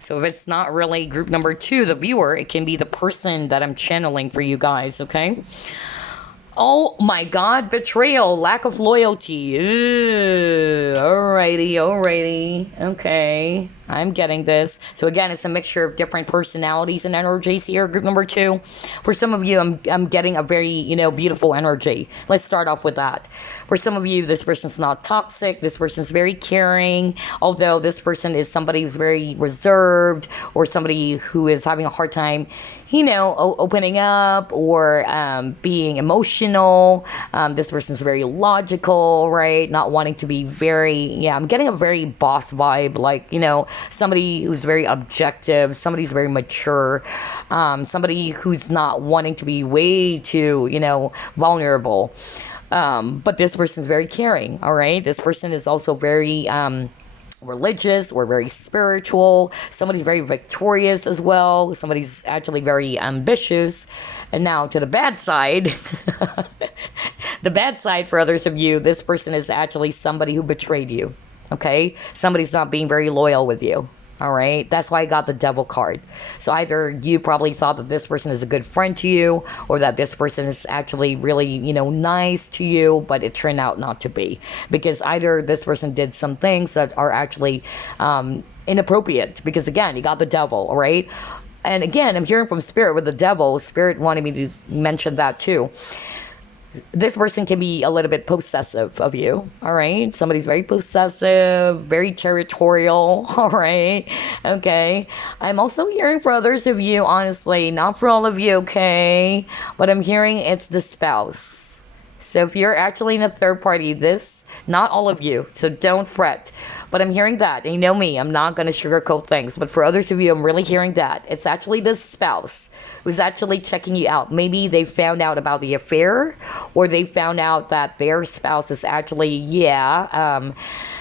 So if it's not really group number 2, the viewer, it can be the person that I'm channeling for you guys, okay? Oh my God, betrayal, lack of loyalty. Ooh, alrighty. Okay, I'm getting this. So again, it's a mixture of different personalities and energies here. Group number 2. For some of you, I'm getting a very, beautiful energy. Let's start off with that. For some of you, this person's not toxic. This person's very caring. Although this person is somebody who's very reserved, or somebody who is having a hard time, opening up or being emotional. This person's very logical, right? Not wanting to be very, I'm getting a very boss vibe, like, somebody who's very objective, somebody's very mature, somebody who's not wanting to be way too, vulnerable. But this person's very caring, all right? This person is also very religious or very spiritual. Somebody's very victorious as well. Somebody's actually very ambitious. And now to the bad side. The bad side for others of you, this person is actually somebody who betrayed you. Okay? Somebody's not being very loyal with you. All right, that's why I got the devil card. So either you probably thought that this person is a good friend to you, or that this person is actually really, nice to you, but it turned out not to be. Because either this person did some things that are actually inappropriate. Because again, you got the devil, all right? And again, I'm hearing from Spirit with the devil. Spirit wanted me to mention that too. This person can be a little bit possessive of you, all right? Somebody's very possessive, very territorial, all right? Okay. I'm also hearing for others of you, honestly, not for all of you, okay? But I'm hearing it's the spouse. So if you're actually in a third party, not all of you, so don't fret. But I'm hearing that, and you know me, I'm not going to sugarcoat things. But for others of you, I'm really hearing that. It's actually the spouse who's actually checking you out. Maybe they found out about the affair, or they found out that their spouse is actually,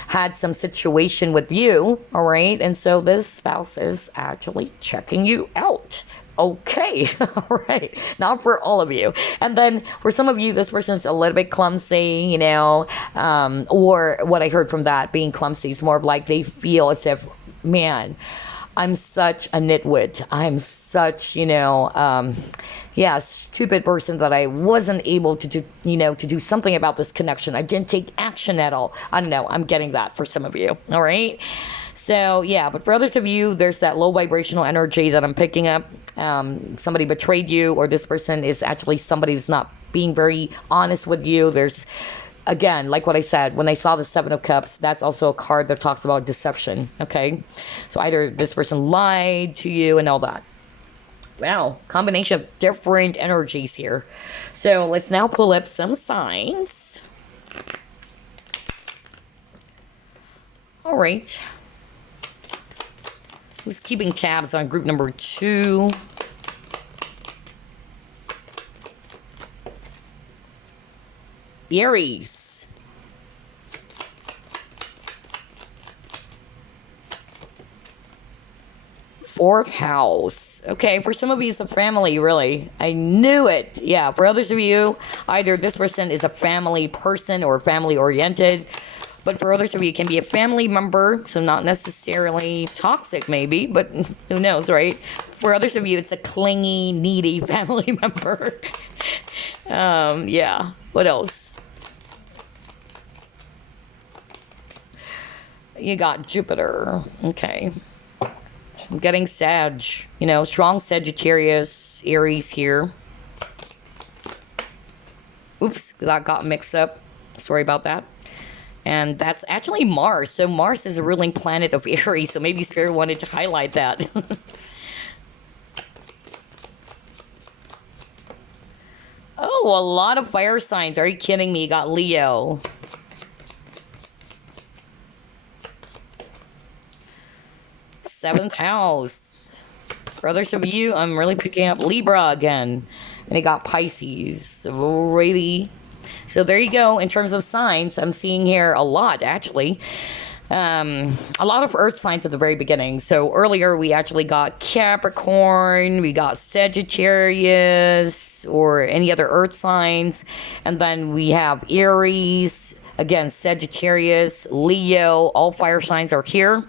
had some situation with you, all right? And so this spouse is actually checking you out. Okay, all right, not for all of you. And then for some of you, this person's a little bit clumsy, or what I heard from that being clumsy is more of like they feel as if, man, I'm such a nitwit. I'm such, stupid person that I wasn't able to do something about this connection. I didn't take action at all. I don't know. I'm getting that for some of you. All right. So, but for others of you, there's that low vibrational energy that I'm picking up. Somebody betrayed you, or this person is actually somebody who's not being very honest with you. There's, again, like what I said, when I saw the 7 of Cups, that's also a card that talks about deception, okay? So either this person lied to you and all that. Wow, combination of different energies here. So let's now pull up some signs. All right. Who's keeping tabs on group number 2? Aries. Fourth house. Okay, for some of you, it's a family, really. I knew it. Yeah, for others of you, either this person is a family person or family-oriented. But for others of you, it can be a family member, so not necessarily toxic maybe, but who knows, right? For others of you, it's a clingy, needy family member. What else? You got Jupiter. Okay. I'm getting Sag. You know, strong Sagittarius, Aries here. Oops, that got mixed up. Sorry about that. And that's actually Mars. So Mars is a ruling planet of Aries. So maybe Spirit wanted to highlight that. Oh, a lot of fire signs. Are you kidding me? You got Leo. Seventh house. For others of you, I'm really picking up Libra again. And you got Pisces. Alrighty. So there you go. In terms of signs, I'm seeing here a lot, actually. A lot of earth signs at the very beginning. So earlier we actually got Capricorn, we got Sagittarius, or any other earth signs. And then we have Aries, again, Sagittarius, Leo, all fire signs are here.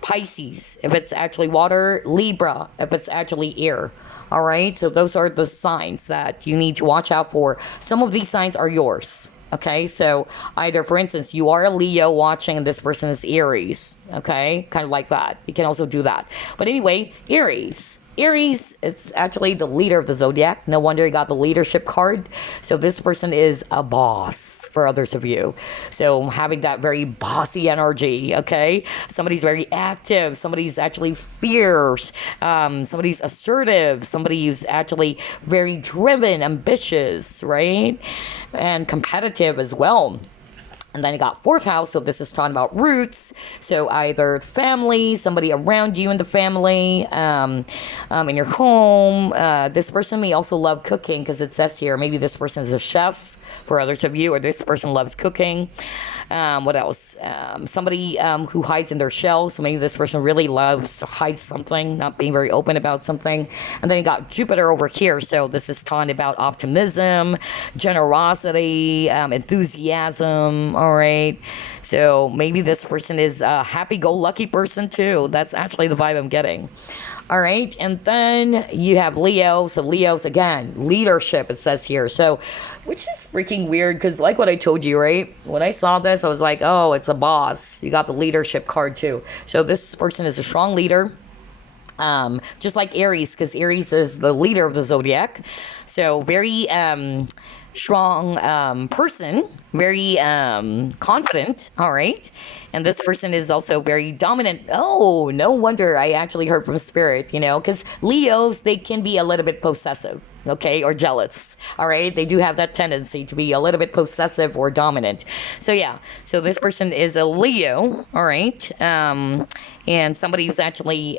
Pisces, if it's actually water, Libra, if it's actually air. All right, so those are the signs that you need to watch out for. Some of these signs are yours. Okay, so either, for instance, you are a Leo watching and this person is Aries. Okay, kind of like that. You can also do that. But anyway, Aries. Aries is actually the leader of the zodiac. No wonder you got the leadership card. So this person is a boss for others of you. So having that very bossy energy, okay? Somebody's very active. Somebody's actually fierce. Somebody's assertive. Somebody who's actually very driven, ambitious, right? And competitive as well. And then you got fourth house, so this is talking about roots. So either family, somebody around you in the family, in your home. This person may also love cooking because it says here, maybe this person is a chef for others of you, or this person loves cooking. What else? Somebody who hides in their shell. So maybe this person really loves to hide something, not being very open about something. And then you got Jupiter over here. So this is talking about optimism, generosity, enthusiasm. All right. So maybe this person is a happy-go-lucky person too. That's actually the vibe I'm getting. All right, and then you have Leo. So Leo's, again, leadership, it says here. So, which is freaking weird because like what I told you, right? When I saw this, I was like, oh, it's a boss. You got the leadership card too. So this person is a strong leader. Just like Aries, because Aries is the leader of the zodiac. So very strong person, very confident, all right? And this person is also very dominant. Oh, no wonder I actually heard from Spirit, you know, because Leos, they can be a little bit possessive, okay, or jealous, all right? They do have that tendency to be a little bit possessive or dominant. So yeah, so this person is a Leo, all right? And somebody who's actually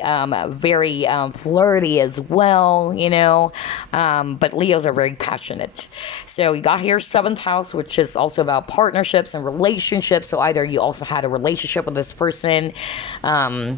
very flirty as well, you know, but Leos are very passionate. So you got here seventh house, which is also about partnerships and relationships. So either you also had a relationship with this person, a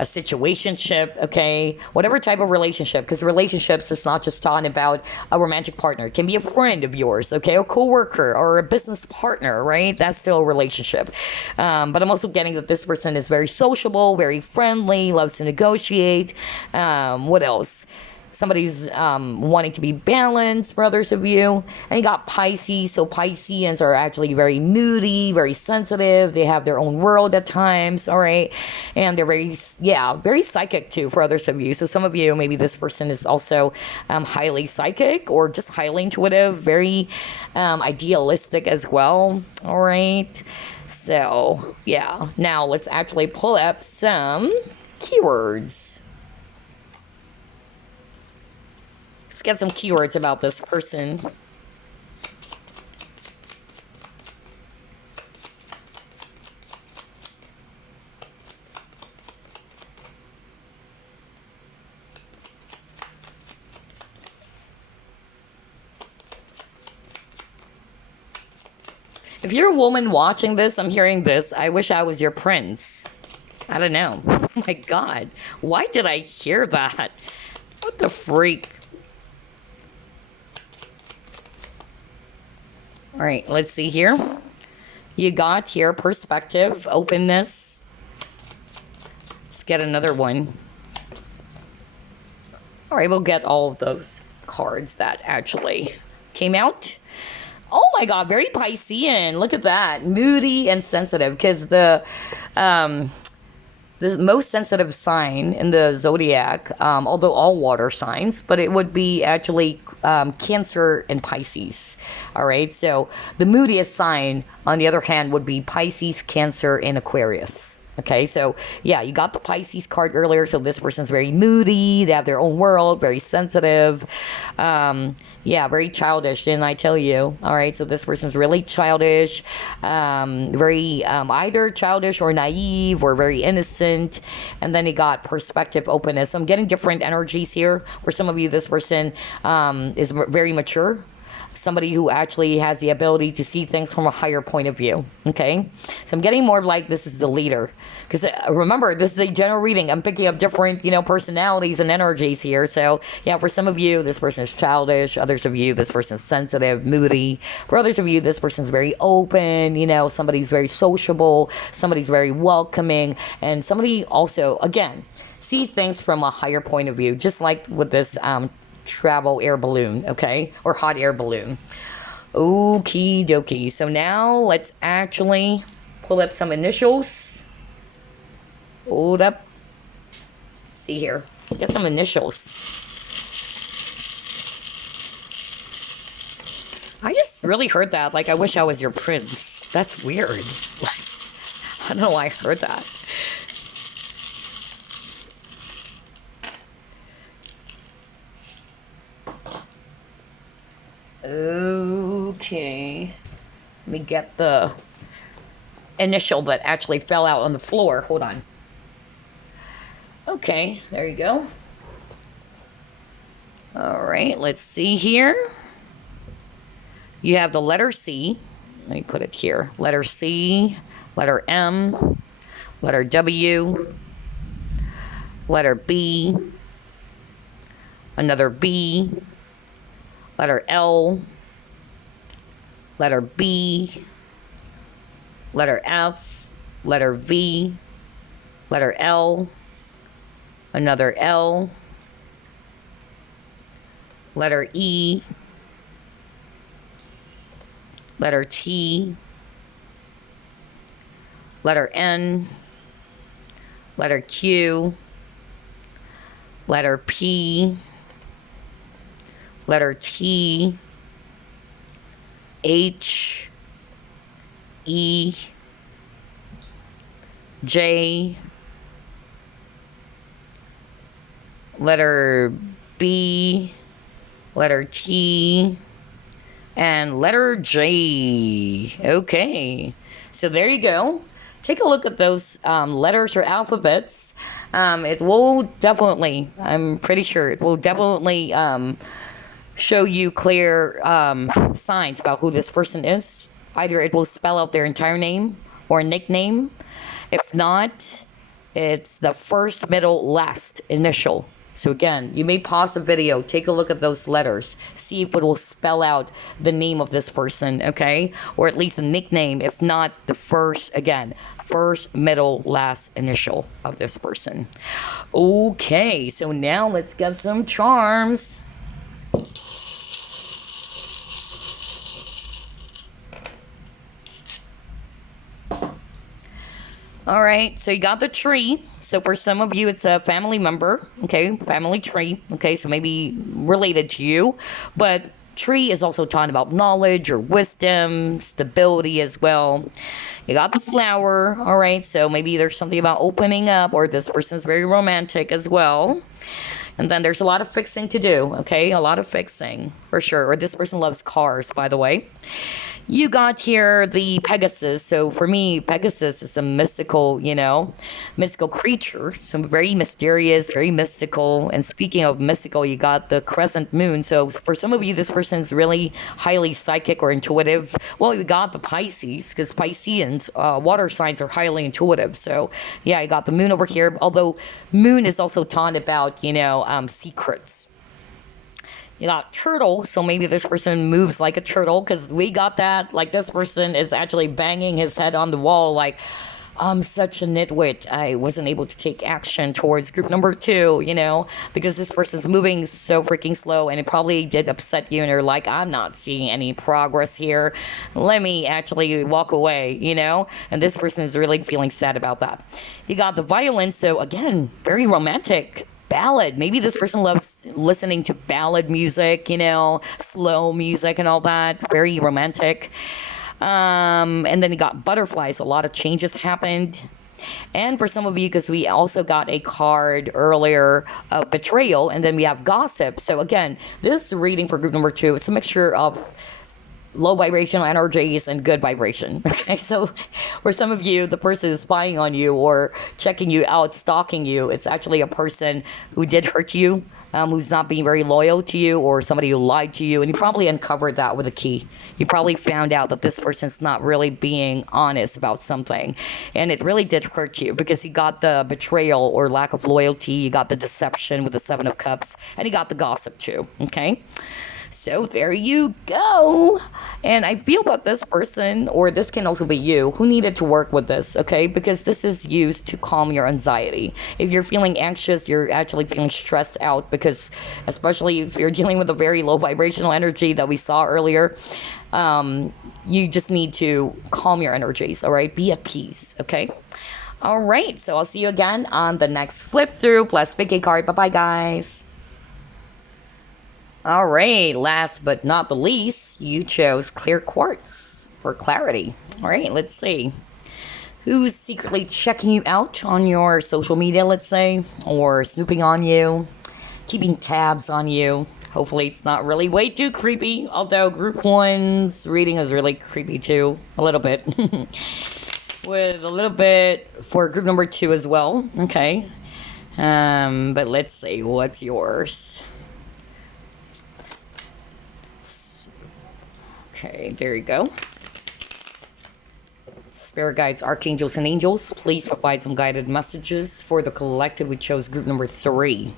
situationship, okay, whatever type of relationship, because relationships is not just talking about a romantic partner. It can be a friend of yours, okay, a coworker or a business partner, right? That's still a relationship. But I'm also getting that this person is very sociable, very friendly, loves to negotiate. What else? Somebody's wanting to be balanced for others of you. And you got Pisces. So Pisceans are actually very moody, very sensitive. They have their own world at times, all right? And they're very, yeah, very psychic too for others of you. So some of you, maybe this person is also highly psychic or just highly intuitive, very idealistic as well, all right? So, yeah. Now let's actually pull up some keywords. Let's get some keywords about this person. If you're a woman watching this, I'm hearing this, I wish I was your prince. I don't know. Oh my God. Why did I hear that? What the freak? All right, let's see here. You got here perspective, openness. Let's get another one. All right, we'll get all of those cards that actually came out. Oh my God, very Piscean. Look at that. Moody and sensitive, because the the most sensitive sign in the zodiac, although all water signs, but it would be actually Cancer and Pisces. All right, so the moodiest sign, on the other hand, would be Pisces, Cancer, and Aquarius. Okay, so yeah, you got the Pisces card earlier. So this person's very moody. They have their own world, very sensitive. Yeah, very childish, didn't I tell you? All right, so this person's really childish, very either childish or naive or very innocent. And then you got perspective, openness. So I'm getting different energies here. For some of you, this person is very mature, somebody who actually has the ability to see things from a higher point of view. Okay, so I'm getting more like this is the leader, because remember, this is a general reading. I'm picking up different personalities and energies here. So yeah, for some of you, this person is childish. Others of you, this person's sensitive, moody. For others of you, this person's very open. Somebody's very sociable, somebody's very welcoming, and somebody also, again, see things from a higher point of view, just like with this travel air balloon, okay, or hot air balloon. Okie dokie. So now let's actually pull up some initials. Hold up. Let's see here. Let's get some initials. I just really heard that. Like, I wish I was your prince. That's weird. I don't know why I heard that. Okay, let me get the initial that actually fell out on the floor. Hold on. Okay, there you go. All right, let's see here. You have the letter C. Let me put it here. Letter C, letter M, letter W, letter B, another B, letter L, letter B, letter F, letter V, letter L, another L, letter E, letter T, letter N, letter Q, letter P, letter T, H, E, J, letter B, letter T, and letter J. Okay, so there you go. Take a look at those letters or alphabets. It will definitely, I'm pretty sure it will definitely show you clear signs about who this person is. Either it will spell out their entire name or nickname. If not, it's the first, middle, last initial. So again, you may pause the video, take a look at those letters, see if it will spell out the name of this person, okay? Or at least the nickname, if not the first, again, first, middle, last initial of this person. Okay, so now let's get some charms. All right, so you got the tree. So for some of you, it's a family member, okay, family tree, okay, so maybe related to you. But tree is also talking about knowledge or wisdom, stability as well. You got the flower, all right, so maybe there's something about opening up, or this person's very romantic as well. And then there's a lot of fixing to do, okay, a lot of fixing for sure. Or this person loves cars, by the way. You got here the Pegasus. So for me, Pegasus is a mystical, mystical creature. So very mysterious, very mystical. And speaking of mystical, you got the crescent moon. So for some of you, this person's really highly psychic or intuitive. Well, you got the Pisces, because Pisceans, water signs, are highly intuitive. So yeah, you got the moon over here. Although moon is also taught about, secrets. You got turtle, so maybe this person moves like a turtle, because we got that, like this person is actually banging his head on the wall, like, I'm such a nitwit. I wasn't able to take action towards group number two, because this person's moving so freaking slow and it probably did upset you. And you're like, I'm not seeing any progress here. Let me actually walk away, And this person is really feeling sad about that. You got the violence. So again, very romantic. Ballad. Maybe this person loves listening to ballad music, slow music and all that. Very romantic. And then you got butterflies. A lot of changes happened. And for some of you, because we also got a card earlier of betrayal, and then we have gossip. So again, this reading for group number two, it's a mixture of low vibrational energies and good vibration. Okay, so for some of you, the person is spying on you or checking you out, stalking you. It's actually a person who did hurt you, who's not being very loyal to you, or somebody who lied to you, and you probably uncovered that with a key. You probably found out that this person's not really being honest about something, and it really did hurt you because you got the betrayal or lack of loyalty, you got the deception with the Seven of Cups, and you got the gossip too. Okay. So there you go. And I feel that this person, or this can also be you, who needed to work with this, okay? Because this is used to calm your anxiety. If you're feeling anxious, you're actually feeling stressed out, because especially if you're dealing with a very low vibrational energy that we saw earlier, you just need to calm your energies, all right? Be at peace, okay? All right, so I'll see you again on the next flip through plus pick a card. Bye-bye, guys. All right, last but not the least, you chose clear quartz for clarity. All right, let's see. Who's secretly checking you out on your social media, let's say, or snooping on you, keeping tabs on you? Hopefully it's not really way too creepy, although group one's reading is really creepy too, a little bit. With a little bit for group number two as well, okay. But let's see, what's yours? Okay, there you go. Spirit guides, archangels, and angels, please provide some guided messages for the collective. We chose group number three.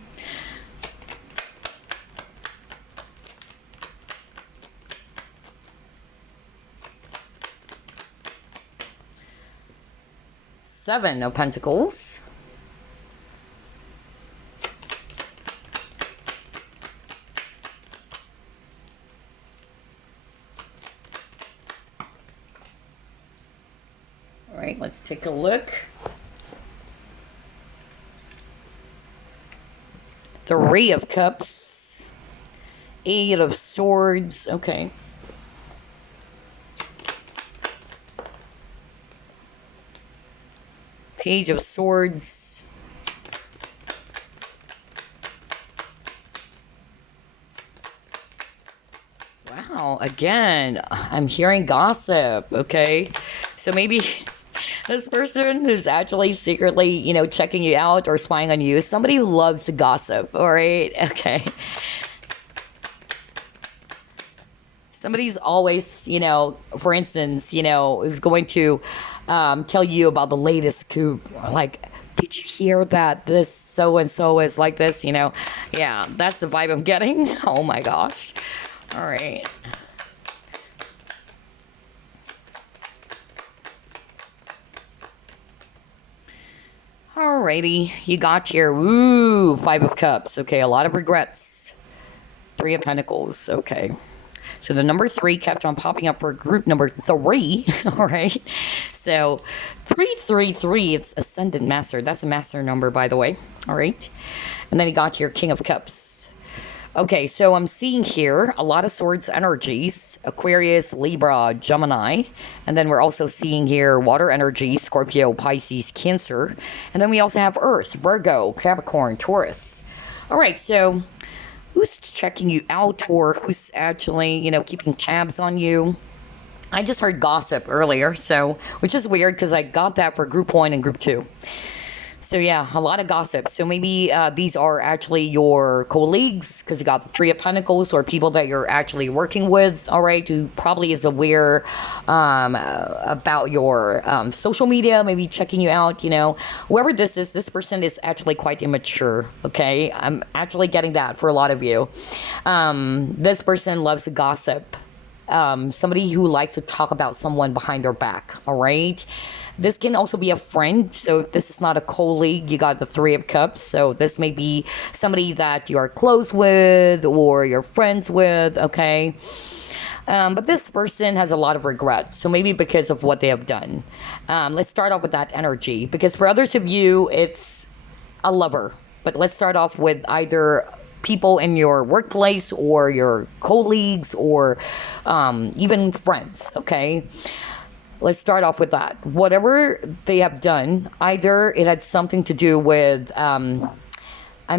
Seven of Pentacles. All right, let's take a look. Three of Cups. Eight of Swords. Okay. Page of Swords. Wow, again, I'm hearing gossip, okay? So maybe this person who's actually secretly, checking you out or spying on you is somebody who loves to gossip, all right? Okay. Somebody's always, for instance, is going to tell you about the latest scoop. Like, did you hear that this so-and-so is like this, Yeah, that's the vibe I'm getting. Oh my gosh. All right. Alrighty, you got your, Five of Cups. Okay, a lot of regrets. Three of Pentacles. Okay. So the number three kept on popping up for group number three. All right. So 333, it's Ascendant Master. That's a master number, by the way. All right. And then you got your King of Cups. Okay, so I'm seeing here a lot of Swords energies, Aquarius, Libra, Gemini, and then we're also seeing here water energy, Scorpio, Pisces, Cancer, and then we also have Earth, Virgo, Capricorn, Taurus. All right, so who's checking you out, or who's actually, keeping tabs on you? I just heard gossip earlier, so, which is weird because I got that for group one and group two. So yeah, a lot of gossip. So maybe these are actually your colleagues, because you got the Three of Pentacles, or people that you're actually working with, all right, who probably is aware about your social media, maybe checking you out, Whoever this is, this person is actually quite immature, okay? I'm actually getting that for a lot of you. This person loves to gossip. somebody who likes to talk about someone behind their back, all right? This can also be a friend. So if this is not a colleague, you got the Three of Cups. So this may be somebody that you are close with or you're friends with, okay? But this person has a lot of regret. So maybe because of what they have done. Let's start off with that energy. Because for others of you, it's a lover. But let's start off with either people in your workplace or your colleagues or even friends, okay? Let's start off with that. Whatever they have done, either it had something to do with, I'm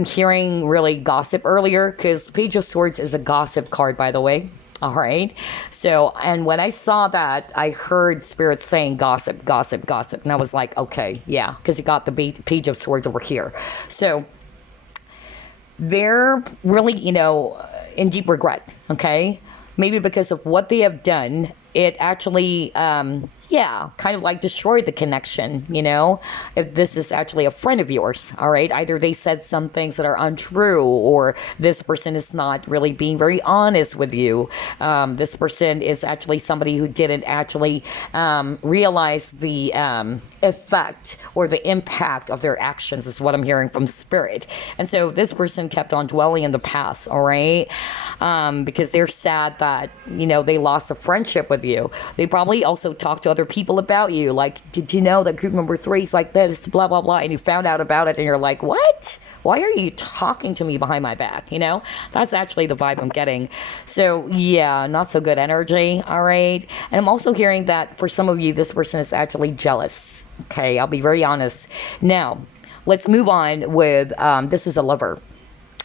hearing really gossip earlier, because Page of Swords is a gossip card, by the way. All right. So, and when I saw that, I heard spirits saying gossip, gossip, gossip. And I was like, okay, yeah, because you got the Page of Swords over here. So they're really, in deep regret. Okay. Maybe because of what they have done, it actually, kind of like destroyed the connection, if this is actually a friend of yours, all right? Either they said some things that are untrue, or this person is not really being very honest with you. This person is actually somebody who didn't actually realize the effect or the impact of their actions, is what I'm hearing from spirit. And so this person kept on dwelling in the past, all right? Because they're sad that, they lost a friendship with you. They probably also talked to other people about you. Like, did you know that group number 3 is like this, blah, blah, blah. And you found out about it and you're like, what? Why are you talking to me behind my back? That's actually the vibe I'm getting. So yeah, not so good energy. All right. And I'm also hearing that for some of you, this person is actually jealous. Okay. I'll be very honest. Now, let's move on with, this is a lover.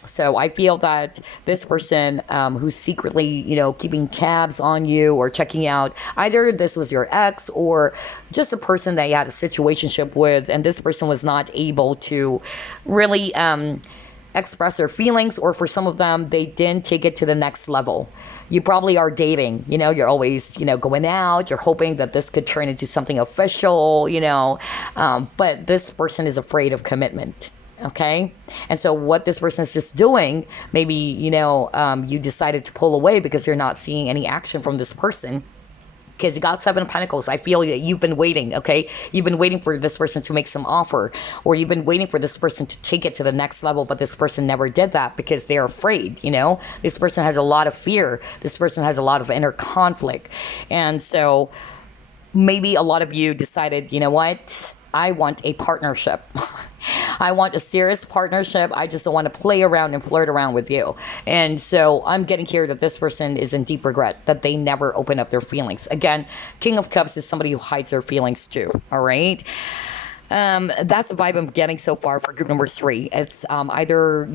So I feel that this person who's secretly, keeping tabs on you or checking out, either this was your ex or just a person that you had a situationship with, and this person was not able to really express their feelings, or for some of them, they didn't take it to the next level. You probably are dating, you're always, going out, you're hoping that this could turn into something official, but this person is afraid of commitment. Okay. And so what this person is just doing, maybe, you decided to pull away because you're not seeing any action from this person. Because you got 7 of Pentacles. I feel that you've been waiting, okay? You've been waiting for this person to make some offer, or you've been waiting for this person to take it to the next level, but this person never did that because they're afraid, This person has a lot of fear. This person has a lot of inner conflict. And so maybe a lot of you decided, you know what? I want a partnership. I want a serious partnership. I just don't want to play around and flirt around with you. And so I'm getting here that this person is in deep regret, that they never open up their feelings. Again, King of Cups is somebody who hides their feelings too. All right. That's the vibe I'm getting so far for group number 3. It's either,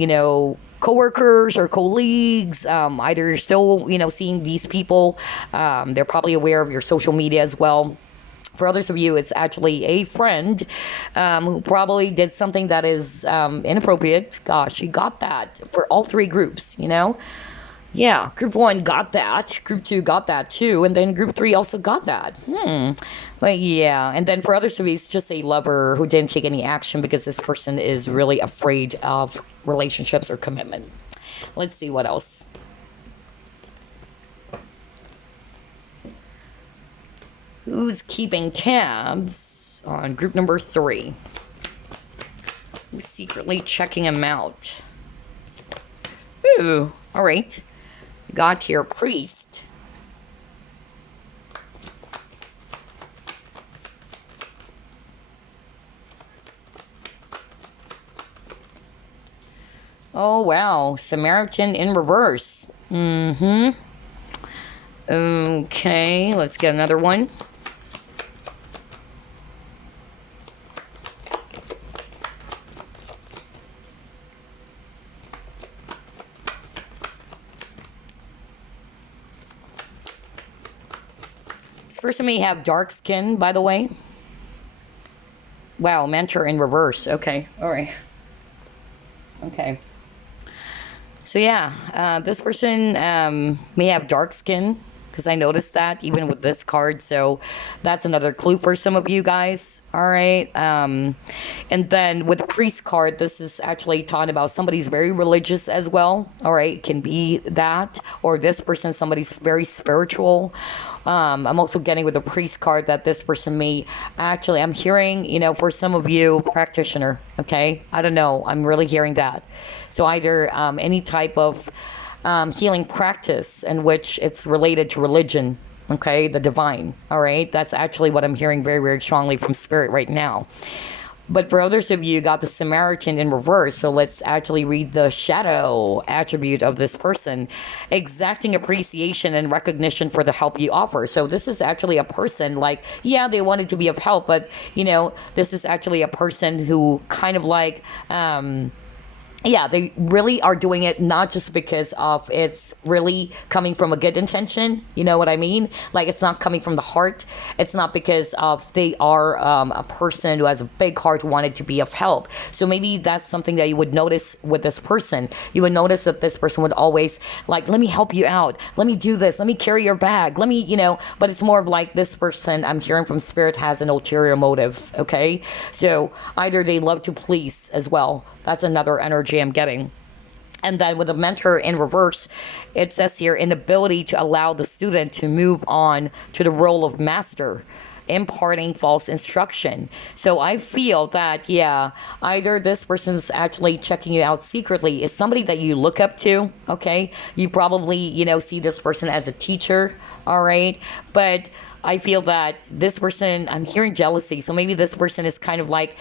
coworkers or colleagues, either you're still, seeing these people. They're probably aware of your social media as well. For others of you, it's actually a friend who probably did something that is inappropriate. Gosh, you got that for all 3 groups, Yeah, group 1 got that. Group 2 got that too. And then group 3 also got that. But yeah, and then for others of you, it's just a lover who didn't take any action because this person is really afraid of relationships or commitment. Let's see what else. Who's keeping tabs on group number 3? Who's secretly checking him out? Ooh, all right. Got here, priest. Oh, wow. Samaritan in reverse. Okay, let's get another one. Person may have dark skin, by the way. Wow, mentor in reverse. Okay, all right. Okay. So yeah, this person may have dark skin, because I noticed that even with this card. So that's another clue for some of you guys. All right. And then with the priest card, this is actually talking about somebody's very religious as well. All right. It can be that, or this person, somebody's very spiritual. I'm also getting with the priest card that this person may actually, I'm hearing, for some of you, practitioner. Okay. I don't know. I'm really hearing that. So either any type of healing practice in which it's related to religion, okay, the divine, all right? That's actually what I'm hearing very, very strongly from Spirit right now. But for others of you, you got the Samaritan in reverse. So let's actually read the shadow attribute of this person. Exacting appreciation and recognition for the help you offer. So this is actually a person like, yeah, they wanted to be of help, but, this is actually a person who kind of like, yeah, they really are doing it not just because of it's really coming from a good intention. You know what I mean? Like, it's not coming from the heart. It's not because of they are a person who has a big heart who wanted to be of help. So maybe that's something that you would notice with this person. You would notice that this person would always like, let me help you out. Let me do this. Let me carry your bag. Let me, but it's more of like this person, I'm hearing from Spirit, has an ulterior motive. Okay. So either they love to please as well. That's another energy I'm getting. And then with a mentor in reverse, it says here, inability to allow the student to move on to the role of master, imparting false instruction. So I feel that, yeah, either this person's actually checking you out secretly, is somebody that you look up to, okay? You probably, see this person as a teacher, all right? But I feel that this person, I'm hearing jealousy. So maybe this person is kind of like,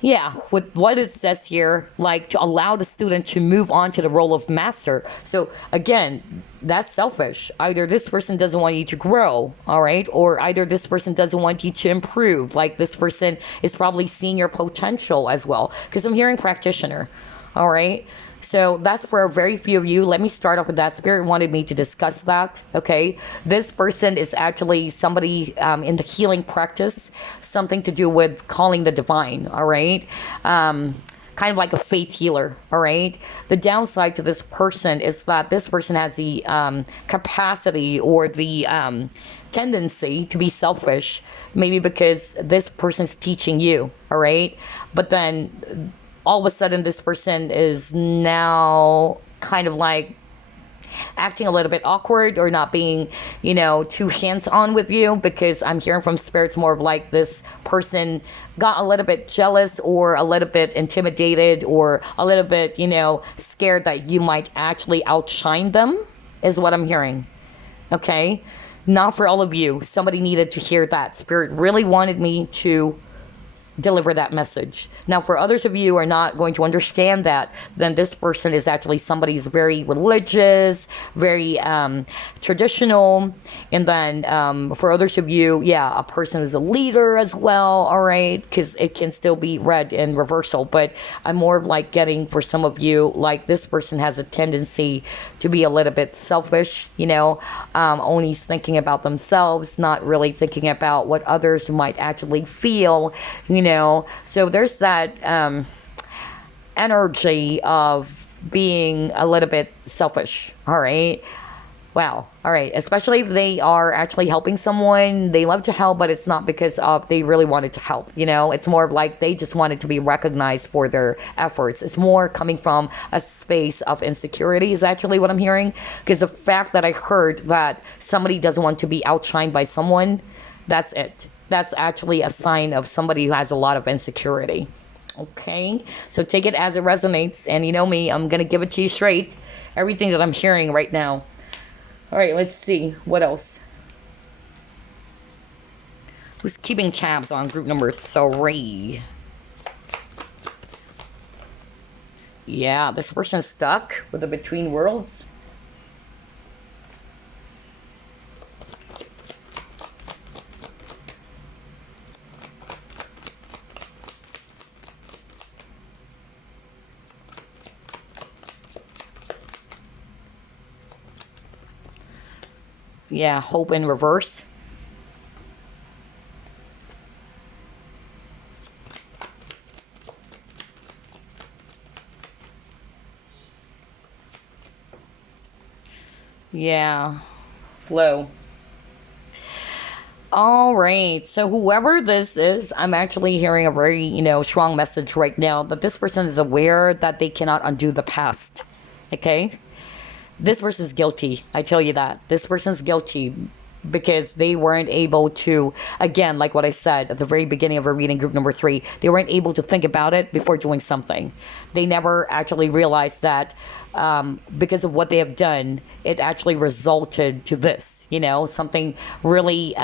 yeah, with what it says here, like to allow the student to move on to the role of master. So again, that's selfish. Either this person doesn't want you to grow, all right? Or either this person doesn't want you to improve. Like this person is probably seeing your potential as well. Because I'm hearing practitioner, all right? So that's for a very few of you. Let me start off with that. Spirit wanted me to discuss that, okay? This person is actually somebody in the healing practice, something to do with calling the divine, all right? Kind of like a faith healer, all right? The downside to this person is that this person has the capacity or the tendency to be selfish, maybe because this person's teaching you, all right? But then all of a sudden this person is now kind of like acting a little bit awkward or not being, too hands-on with you, because I'm hearing from spirits more of like this person got a little bit jealous or a little bit intimidated or a little bit, scared that you might actually outshine them is what I'm hearing. Okay? Not for all of you. Somebody needed to hear that. Spirit really wanted me to deliver that message. Now, for others of you who are not going to understand that, then this person is actually somebody who's very religious, very traditional. And then for others of you, yeah, a person who's a leader as well, all right, because it can still be read in reversal. But I'm more of like getting for some of you, like this person has a tendency to be a little bit selfish, only thinking about themselves, not really thinking about what others might actually feel, so there's that energy of being a little bit selfish. All right. Wow. All right. Especially if they are actually helping someone, they love to help, but it's not because of they really wanted to help. It's more of like they just wanted to be recognized for their efforts. It's more coming from a space of insecurity is actually what I'm hearing. Because the fact that I heard that somebody doesn't want to be outshined by someone, that's it. That's actually a sign of somebody who has a lot of insecurity. Okay, so take it as it resonates. And you know me, I'm going to give it to you straight. Everything that I'm hearing right now. All right, let's see. What else? Who's keeping tabs on group number 3? Yeah, this person's stuck with the between worlds. Yeah, hope in reverse. Yeah. flow. All right. So whoever this is, I'm actually hearing a very, strong message right now that this person is aware that they cannot undo the past. Okay? This person's guilty. I tell you that. This person's guilty because they weren't able to, again, like what I said at the very beginning of our reading, group number 3, they weren't able to think about it before doing something. They never actually realized that because of what they have done, it actually resulted to this, something really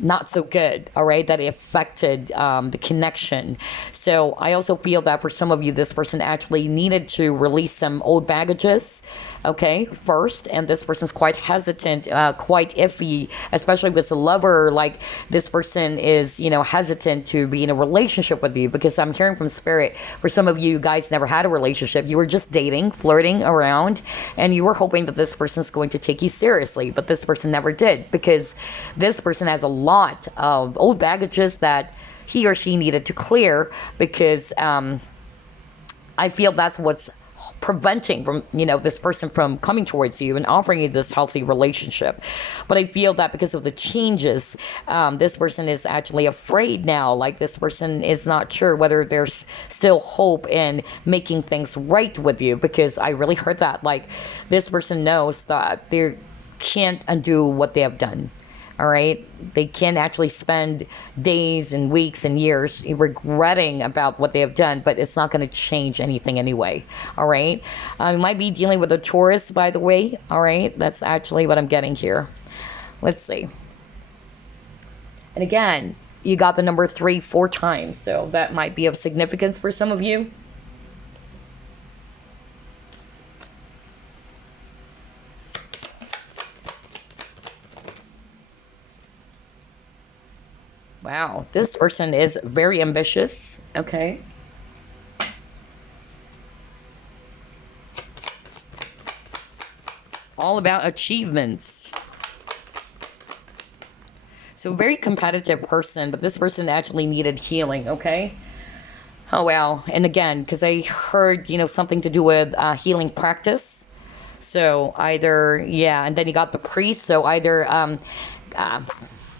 not so good, all right, that it affected the connection. So I also feel that for some of you, this person actually needed to release some old baggages, okay, first, and this person's quite hesitant, quite iffy, especially with a lover. Like, this person is, hesitant to be in a relationship with you, because I'm hearing from spirit, for some of you guys never had a relationship. You were just dating, flirting around, and you were hoping that this person's going to take you seriously, but this person never did, because this person has a lot of old baggages that he or she needed to clear, because I feel that's what's preventing from this person from coming towards you and offering you this healthy relationship. But I feel that because of the changes, this person is actually afraid now. Like, this person is not sure whether there's still hope in making things right with you, because I really heard that, like, this person knows that they can't undo what they have done. All right. They can actually spend days and weeks and years regretting about what they have done, but it's not going to change anything anyway. All right. You might be dealing with a Taurus, by the way. All right. That's actually what I'm getting here. Let's see. And again, you got the number 3 4 times. So that might be of significance for some of you. Wow, this person is very ambitious, okay? All about achievements. So, very competitive person, but this person actually needed healing, okay? Oh, wow. And again, because I heard, something to do with healing practice. So, either, yeah, and then you got the priest, so either,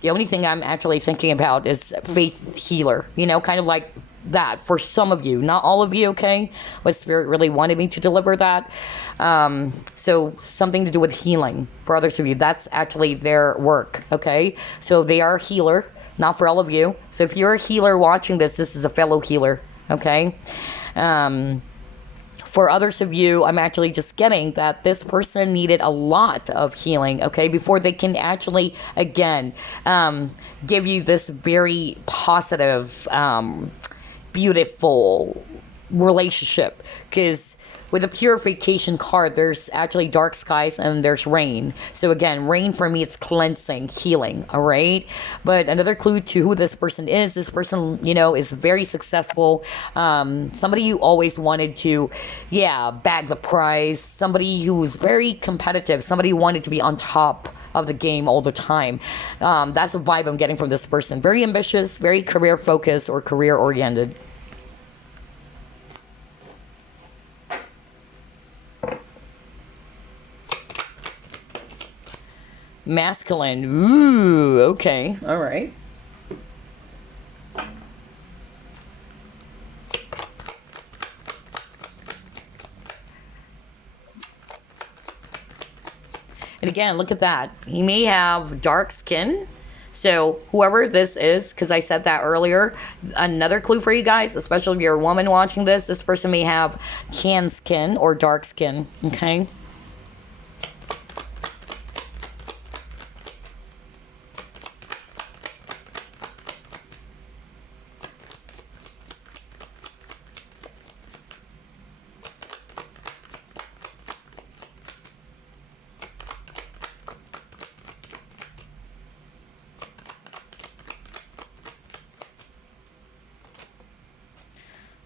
the only thing I'm actually thinking about is faith healer, kind of like that for some of you, not all of you, okay? But Spirit really wanted me to deliver that. So something to do with healing for others of you. That's actually their work, okay? So they are a healer, not for all of you. So if you're a healer watching this, this is a fellow healer, okay? For others of you, I'm actually just getting that this person needed a lot of healing, okay, before they can actually, again, give you this very positive, beautiful relationship. Because with a purification card, there's actually dark skies and there's rain. So again, rain for me, it's cleansing, healing, all right? But another clue to who this person is, this person, is very successful. Somebody you always wanted to, bag the prize. Somebody who's very competitive. Somebody who wanted to be on top of the game all the time. That's the vibe I'm getting from this person. Very ambitious, very career focused or career oriented. Masculine. Ooh, okay. All right. And again, look at that. He may have dark skin. So whoever this is, because I said that earlier, another clue for you guys, especially if you're a woman watching this person may have tan skin or dark skin, okay?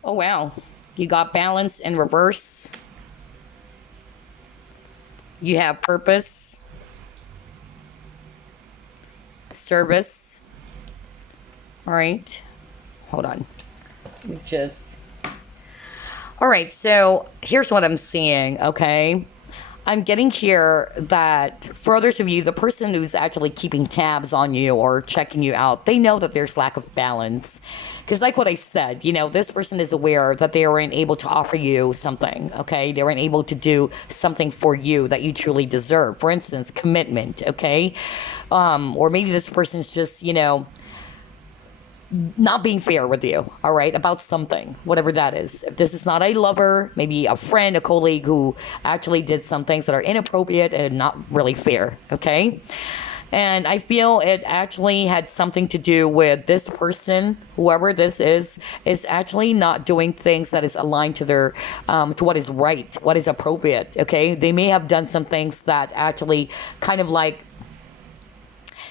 Oh, wow. You got balance in reverse. You have purpose. Service. All right. Hold on. Let me just... All right, so here's what I'm seeing, okay? I'm getting here that for others of you, the person who's actually keeping tabs on you or checking you out, they know that there's lack of balance. Because, like what I said, this person is aware that they weren't able to offer you something, okay? They weren't able to do something for you that you truly deserve. For instance, commitment, okay? Or maybe this person's just, not being fair with you, all right, about something, whatever that is. If this is not a lover, maybe a friend, a colleague who actually did some things that are inappropriate and not really fair, okay? And I feel it actually had something to do with this person, whoever this is actually not doing things that is aligned to their, to what is right, what is appropriate, okay? They may have done some things that actually kind of like,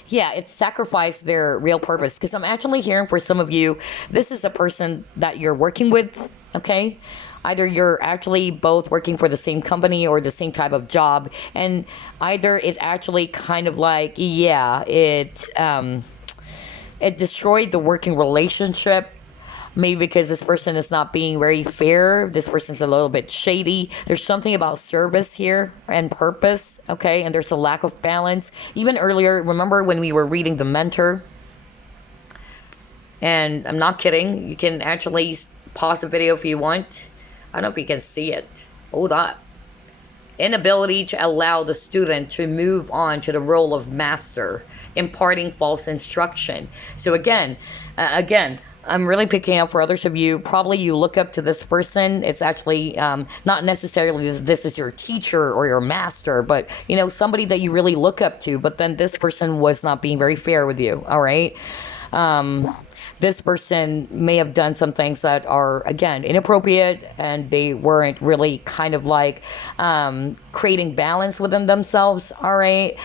yeah, it sacrificed their real purpose. Because I'm actually hearing for some of you, this is a person that you're working with, okay? Either you're actually both working for the same company or the same type of job. And either it's actually kind of like, yeah, it destroyed the working relationship. Maybe because this person is not being very fair. This person's a little bit shady. There's something about service here and purpose, okay? And there's a lack of balance. Even earlier, remember when we were reading The Mentor? And I'm not kidding. You can actually pause the video if you want. I don't know if you can see it. Hold up. Inability to allow the student to move on to the role of master, imparting false instruction. So again, I'm really picking up for others of you. Probably you look up to this person. It's actually not necessarily this is your teacher or your master, but somebody that you really look up to. But then this person was not being very fair with you. All right. This person may have done some things that are, again, inappropriate, and they weren't really kind of like creating balance within themselves. All right.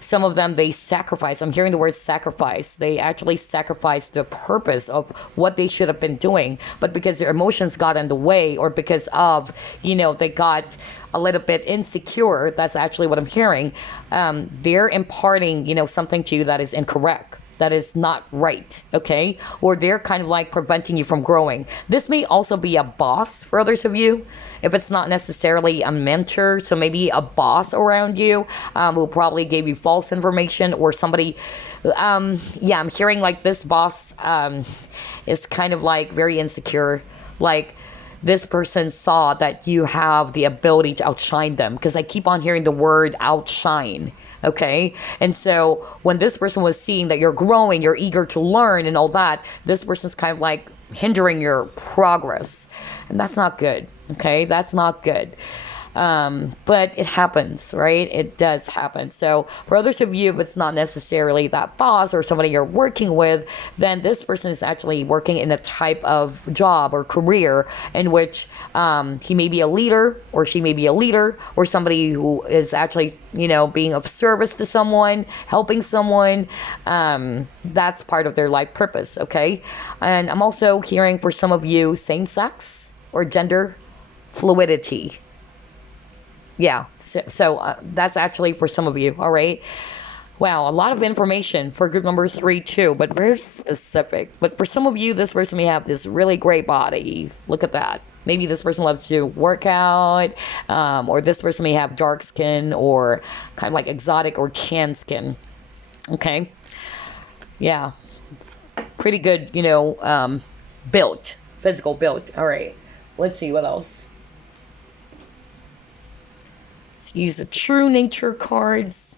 Some of them, they sacrifice. I'm hearing the word sacrifice. They actually sacrifice the purpose of what they should have been doing. But because their emotions got in the way, or because of, they got a little bit insecure, that's actually what I'm hearing. They're imparting, something to you that is incorrect. That is not right, okay? Or they're kind of like preventing you from growing. This may also be a boss for others of you, if it's not necessarily a mentor. So maybe a boss around you who probably gave you false information, or somebody, yeah, I'm hearing like this boss is kind of like very insecure. Like this person saw that you have the ability to outshine them, because I keep on hearing the word outshine. Okay. And so when this person was seeing that you're growing, you're eager to learn and all that, this person's kind of like hindering your progress. And that's not good. Okay. That's not good. But it happens, right? It does happen. So for others of you, if it's not necessarily that boss or somebody you're working with, then this person is actually working in a type of job or career in which he may be a leader, or she may be a leader, or somebody who is actually, being of service to someone, helping someone. That's part of their life purpose, okay? And I'm also hearing for some of you, same sex or gender fluidity. Yeah, so that's actually for some of you, all right? Wow, a lot of information for group number 3 too, but very specific. But for some of you, this person may have this really great body. Look at that. Maybe this person loves to work out, or this person may have dark skin, or kind of like exotic or tan skin, okay? Yeah, pretty good, built, physical built. All right, let's see what else. Use the true nature cards.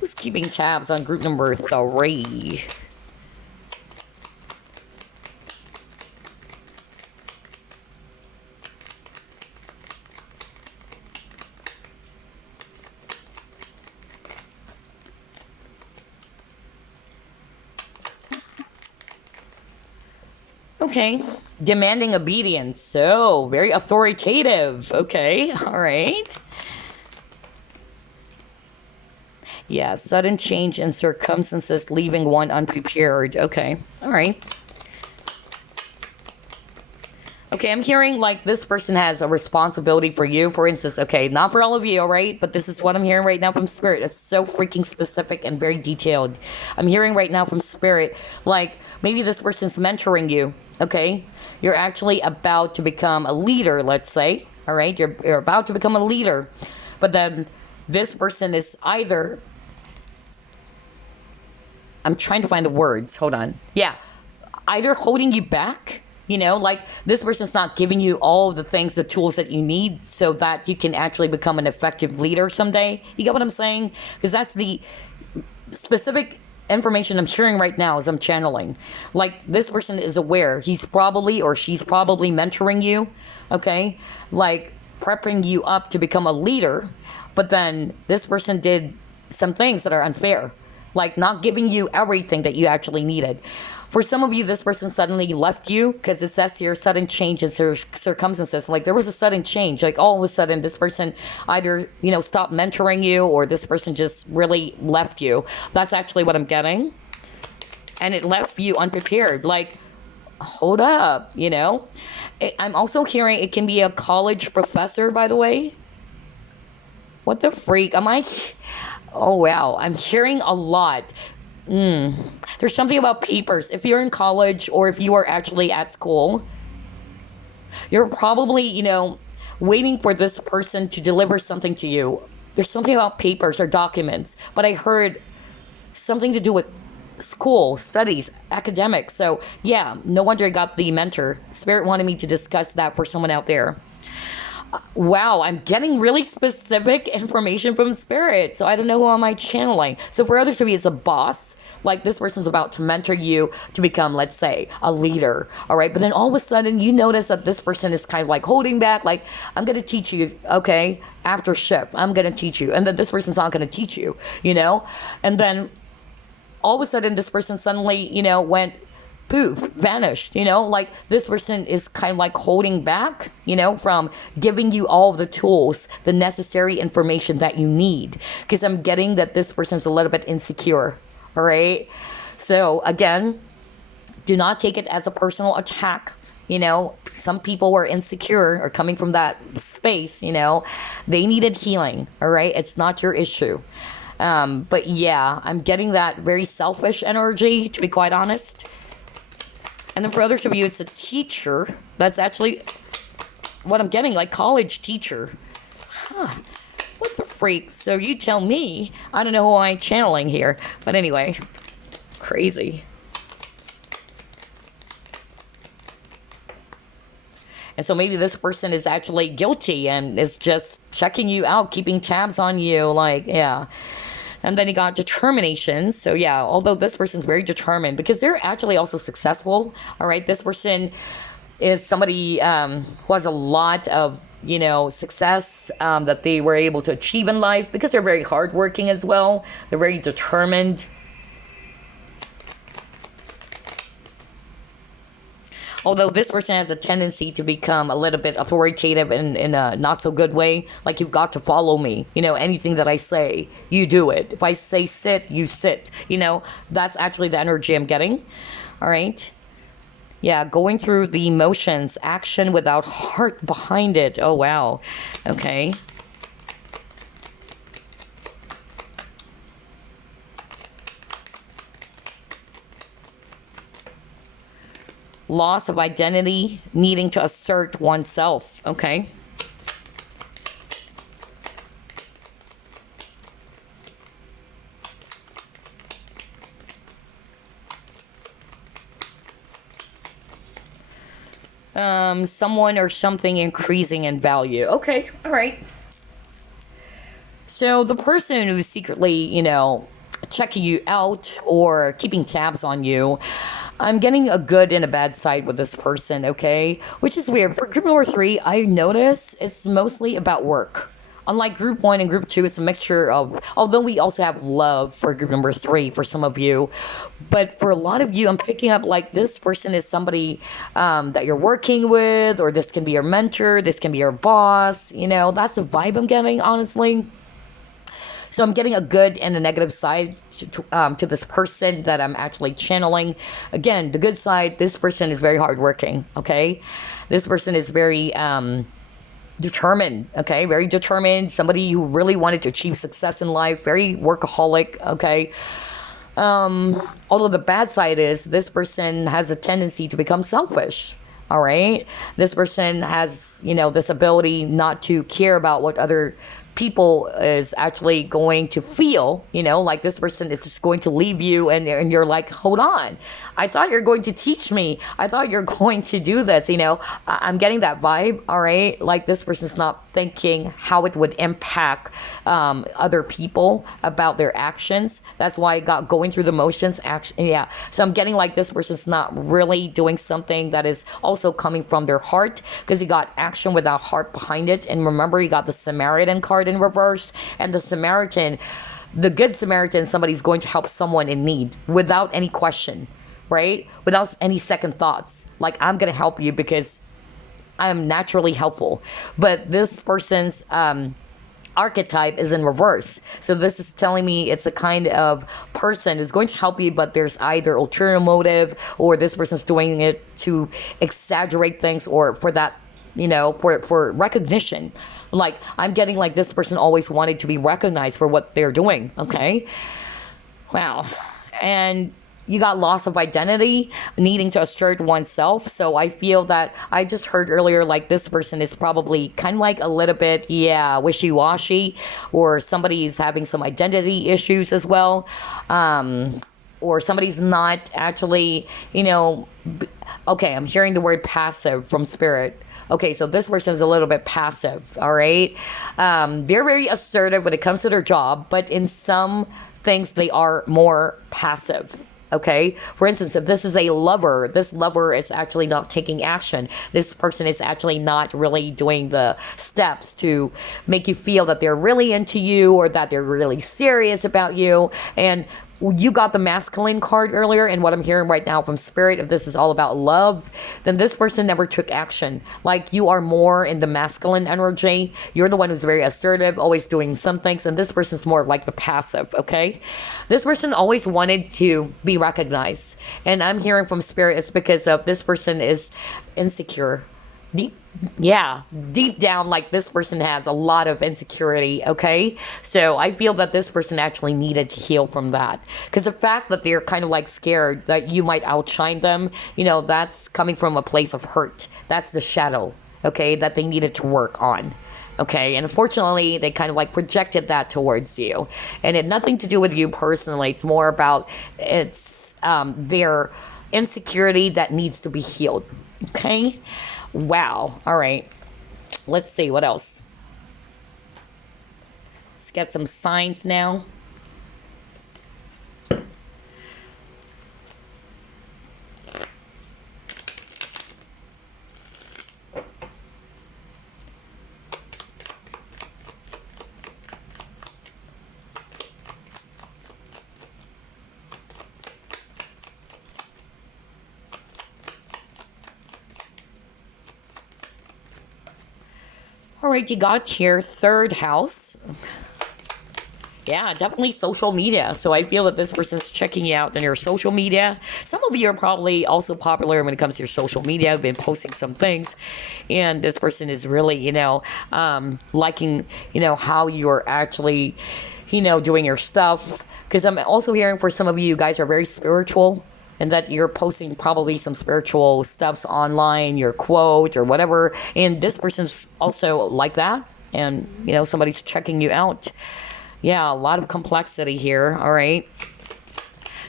Who's keeping tabs on group number 3? Okay. Demanding obedience. So, very authoritative. Okay. All right. Yeah, sudden change in circumstances, leaving one unprepared. Okay, all right. Okay, I'm hearing like this person has a responsibility for you. For instance, okay, not for all of you, all right? But this is what I'm hearing right now from Spirit. It's so freaking specific and very detailed. I'm hearing right now from Spirit, like maybe this person's mentoring you, okay? You're actually about to become a leader, let's say, all right? You're about to become a leader. But then this person is either, I'm trying to find the words. Hold on. Yeah. Either holding you back, like this person's not giving you all the things, the tools that you need so that you can actually become an effective leader someday. You get what I'm saying? Because that's the specific information I'm sharing right now as I'm channeling. Like this person is aware. He's probably or she's probably mentoring you, okay? Like prepping you up to become a leader. But then this person did some things that are unfair, like not giving you everything that you actually needed. For some of you, this person suddenly left you because it says here sudden change in circumstances. Like there was a sudden change. Like all of a sudden, this person either, stopped mentoring you or this person just really left you. That's actually what I'm getting. And it left you unprepared. Like, hold up, I'm also hearing it can be a college professor, by the way. What the freak? Oh, wow. I'm hearing a lot. There's something about papers. If you're in college or if you are actually at school, you're probably, waiting for this person to deliver something to you. There's something about papers or documents, but I heard something to do with school, studies, academics. So yeah, no wonder I got the mentor. Spirit wanted me to discuss that for someone out there. Wow, I'm getting really specific information from Spirit. So I don't know who am I channeling. So for others of you, it's a boss. Like this person's about to mentor you to become, let's say, a leader. All right. But then all of a sudden you notice that this person is kind of like holding back. Like, I'm going to teach you. Okay. After shift, I'm going to teach you. And then this person's not going to teach you, and then all of a sudden this person suddenly, went poof, vanished, like this person is kind of like holding back, from giving you all of the tools, the necessary information that you need. Because I'm getting that this person's a little bit insecure. All right. So again, do not take it as a personal attack. Some people were insecure or coming from that space, they needed healing. All right. It's not your issue. But yeah, I'm getting that very selfish energy, to be quite honest. And then for others of you, it's a teacher. That's actually what I'm getting, like college teacher. Huh. What the freak? So you tell me. I don't know who I'm channeling here. But anyway, crazy. And so maybe this person is actually guilty and is just checking you out, keeping tabs on you. Like, yeah. And then you got determination. So yeah, although this person's very determined because they're actually also successful. All right. This person is somebody who has a lot of, success that they were able to achieve in life because they're very hardworking as well. They're very determined. Although this person has a tendency to become a little bit authoritative in a not so good way. Like, you've got to follow me. Anything that I say, you do it. If I say sit, you sit. That's actually the energy I'm getting. All right. Yeah, going through the motions, action without heart behind it. Oh, wow. Okay. Loss of identity, needing to assert oneself. Okay. Someone or something increasing in value. Okay. All right. So the person who's secretly, checking you out or keeping tabs on you, I'm getting a good and a bad side with this person, okay? Which is weird. For group number 3, I notice it's mostly about work. Unlike group 1 and group 2, it's a mixture of, although we also have love for group number 3 for some of you. But for a lot of you, I'm picking up like this person is somebody that you're working with, or this can be your mentor, this can be your boss. That's the vibe I'm getting, honestly. So I'm getting a good and a negative side to this person that I'm actually channeling. Again, the good side, this person is very hardworking, okay? This person is very determined, okay? Very determined, somebody who really wanted to achieve success in life, very workaholic, okay? Although the bad side is this person has a tendency to become selfish, all right? This person has, this ability not to care about what other people is actually going to feel, like this person is just going to leave you, and you're like, hold on, I thought you're going to teach me. I thought you're going to do this, I'm getting that vibe, all right? Like this person's not thinking how it would impact other people about their actions. That's why I got going through the motions action. Yeah. So I'm getting like this person's not really doing something that is also coming from their heart, because you got action without heart behind it. And remember, you got the Samaritan card in reverse, and the Samaritan, the good Samaritan, somebody's going to help someone in need without any question, right? Without any second thoughts. Like, I'm going to help you because I am naturally helpful. But this person's archetype is in reverse. So this is telling me it's a kind of person who's going to help you, but there's either ulterior motive, or this person's doing it to exaggerate things, or for that, for recognition. Like, I'm getting like this person always wanted to be recognized for what they're doing. Okay. Wow. And you got loss of identity, needing to assert oneself. So I feel that I just heard earlier, like this person is probably kind of like a little bit, wishy-washy, or somebody's having some identity issues as well. Or somebody's not actually, okay, I'm hearing the word passive from spirit. Okay, so this person is a little bit passive, all right? They're very assertive when it comes to their job, but in some things they are more passive. Okay, for instance, if this is a lover, this lover is actually not taking action. This person is actually not really doing the steps to make you feel that they're really into you, or that they're really serious about you. And you got the masculine card earlier, and what I'm hearing right now from spirit, if this is all about love, then this person never took action. Like, you are more in the masculine energy. You're the one who's very assertive, always doing some things, and this person's more like the passive. Okay, this person always wanted to be recognized, and I'm hearing from spirit it's because of this person is insecure. Deep down, like this person has a lot of insecurity. Okay, so I feel that this person actually needed to heal from that, because the fact that they're kind of like scared that you might outshine them, that's coming from a place of hurt. That's the shadow, okay, that they needed to work on. Okay, and unfortunately they kind of like projected that towards you, and it had nothing to do with you personally. It's more about their insecurity that needs to be healed. Okay. Wow. All right. Let's see what else. Let's get some signs now. All right, you got here third house. Yeah, definitely social media. So I feel that this person's checking you out on your social media. Some of you are probably also popular when it comes to your social media. I've been posting some things, and this person is really, liking, how you're actually, doing your stuff. Because I'm also hearing for some of you guys are very spiritual, and that you're posting probably some spiritual stuffs online, your quote or whatever. And this person's also like that. And, somebody's checking you out. Yeah, a lot of complexity here. All right.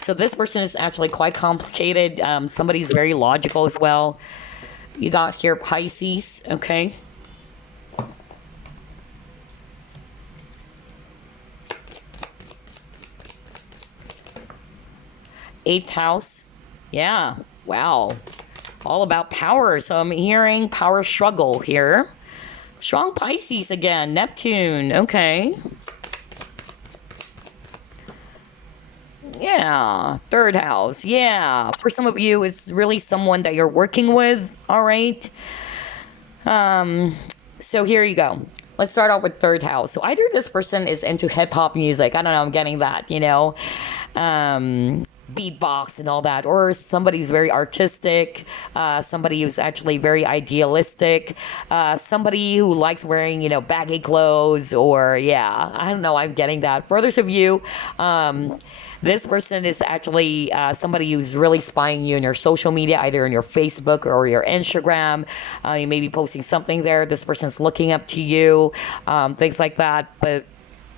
So this person is actually quite complicated. Somebody's very logical as well. You got here Pisces. Okay. Eighth house. Yeah. Wow. All about power. So I'm hearing power struggle here. Strong Pisces again. Neptune. Okay. Yeah. Third house. Yeah. For some of you, it's really someone that you're working with. All right. So here you go. Let's start off with third house. So either this person is into hip hop music. I don't know. I'm getting that, beatbox and all that, or somebody who's very artistic, somebody who's actually very idealistic, somebody who likes wearing, baggy clothes, or yeah, I don't know, I'm getting that. For others of you, this person is actually somebody who's really spying you in your social media, either in your Facebook or your Instagram. You may be posting something there. This person's looking up to you, things like that. But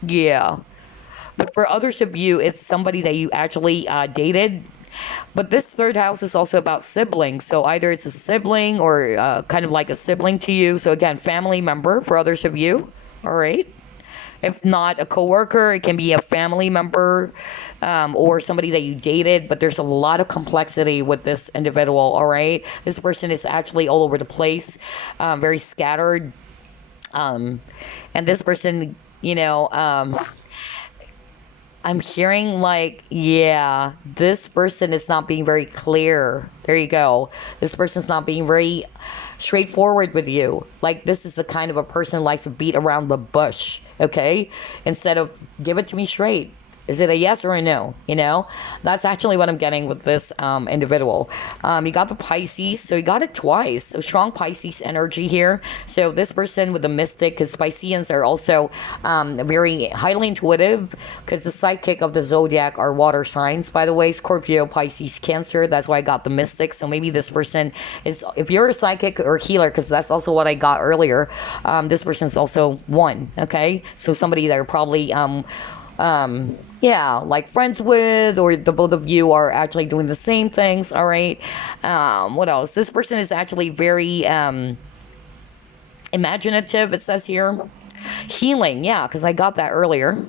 yeah. But for others of you, it's somebody that you actually dated. But this third house is also about siblings. So either it's a sibling or kind of like a sibling to you. So again, family member for others of you. All right. If not a coworker, it can be a family member or somebody that you dated. But there's a lot of complexity with this individual. All right. This person is actually all over the place, very scattered. And this person, I'm hearing like, yeah, this person is not being very clear. There you go. This person's not being very straightforward with you. Like, this is the kind of a person who likes to beat around the bush, okay? Instead of give it to me straight. Is it a yes or a no? That's actually what I'm getting with this individual. You got the Pisces, so you got it twice. So strong Pisces energy here. So this person with the mystic, because Pisceans are also very highly intuitive, because the psychic of the zodiac are water signs, by the way, Scorpio, Pisces, Cancer. That's why I got the mystic. So maybe this person is, if you're a psychic or healer, because that's also what I got earlier, this person's also one, okay? So somebody that are probably like friends with, or the both of you are actually doing the same things. All right. What else? This person is actually very imaginative, it says here. Healing, yeah, because I got that earlier.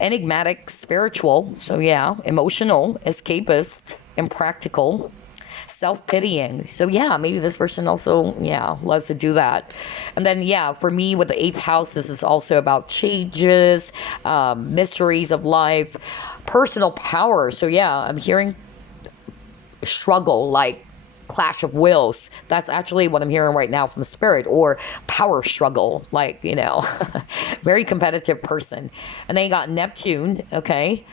Enigmatic, spiritual, so yeah, emotional, escapist, impractical, self-pitying. So yeah, maybe this person also, loves to do that. And then, for me with the eighth house, this is also about changes, mysteries of life, personal power. So yeah, I'm hearing struggle, like clash of wills. That's actually what I'm hearing right now from spirit, or power struggle, like, very competitive person. And then you got Neptune, okay?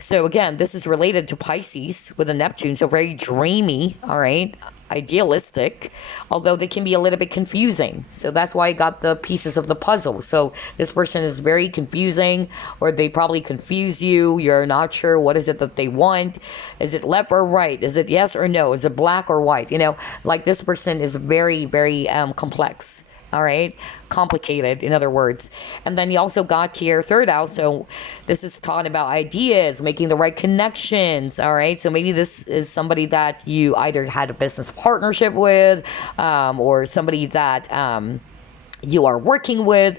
So again, this is related to Pisces with a Neptune, so very dreamy, all right, idealistic, although they can be a little bit confusing. So that's why I got the pieces of the puzzle. So this person is very confusing, or they probably confuse you. You're not sure what is it that they want. Is it left or right? Is it yes or no? Is it black or white? Like this person is very, very complex. All right, complicated, in other words. And then you also got here third house, so this is talking about ideas, making the right connections. All right, so maybe this is somebody that you either had a business partnership with, or somebody that you are working with.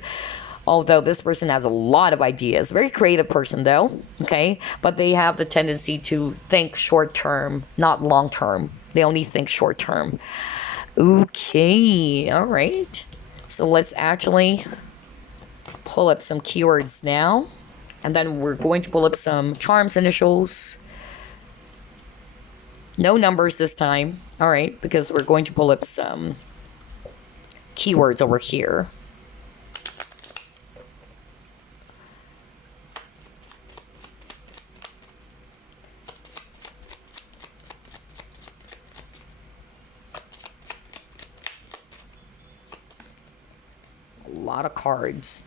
Although this person has a lot of ideas, very creative person though, okay, but they have the tendency to think short term, not long term. They only think short term. Okay, all right. So let's actually pull up some keywords now. And then we're going to pull up some charms initials. No numbers this time. All right, because we're going to pull up some keywords over here. A lot of cards.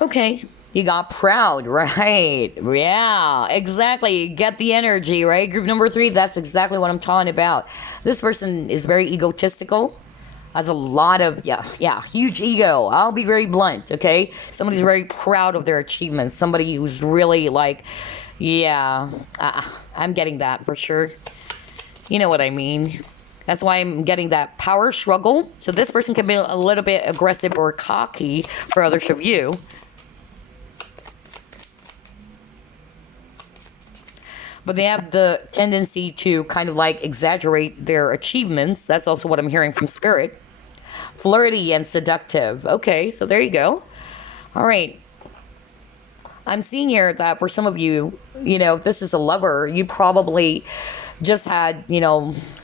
Okay, you got proud, right? Yeah, exactly. You get the energy, right? Group number 3, that's exactly what I'm talking about. This person is very egotistical, has a lot of, huge ego. I'll be very blunt, okay? Somebody's very proud of their achievements. Somebody who's really like, I'm getting that for sure. You know what I mean? That's why I'm getting that power struggle. So this person can be a little bit aggressive or cocky for others of you. But they have the tendency to kind of like exaggerate their achievements. That's also what I'm hearing from spirit. Flirty and seductive. Okay, so there you go. All right. I'm seeing here that for some of you, if this is a lover, you probably just had,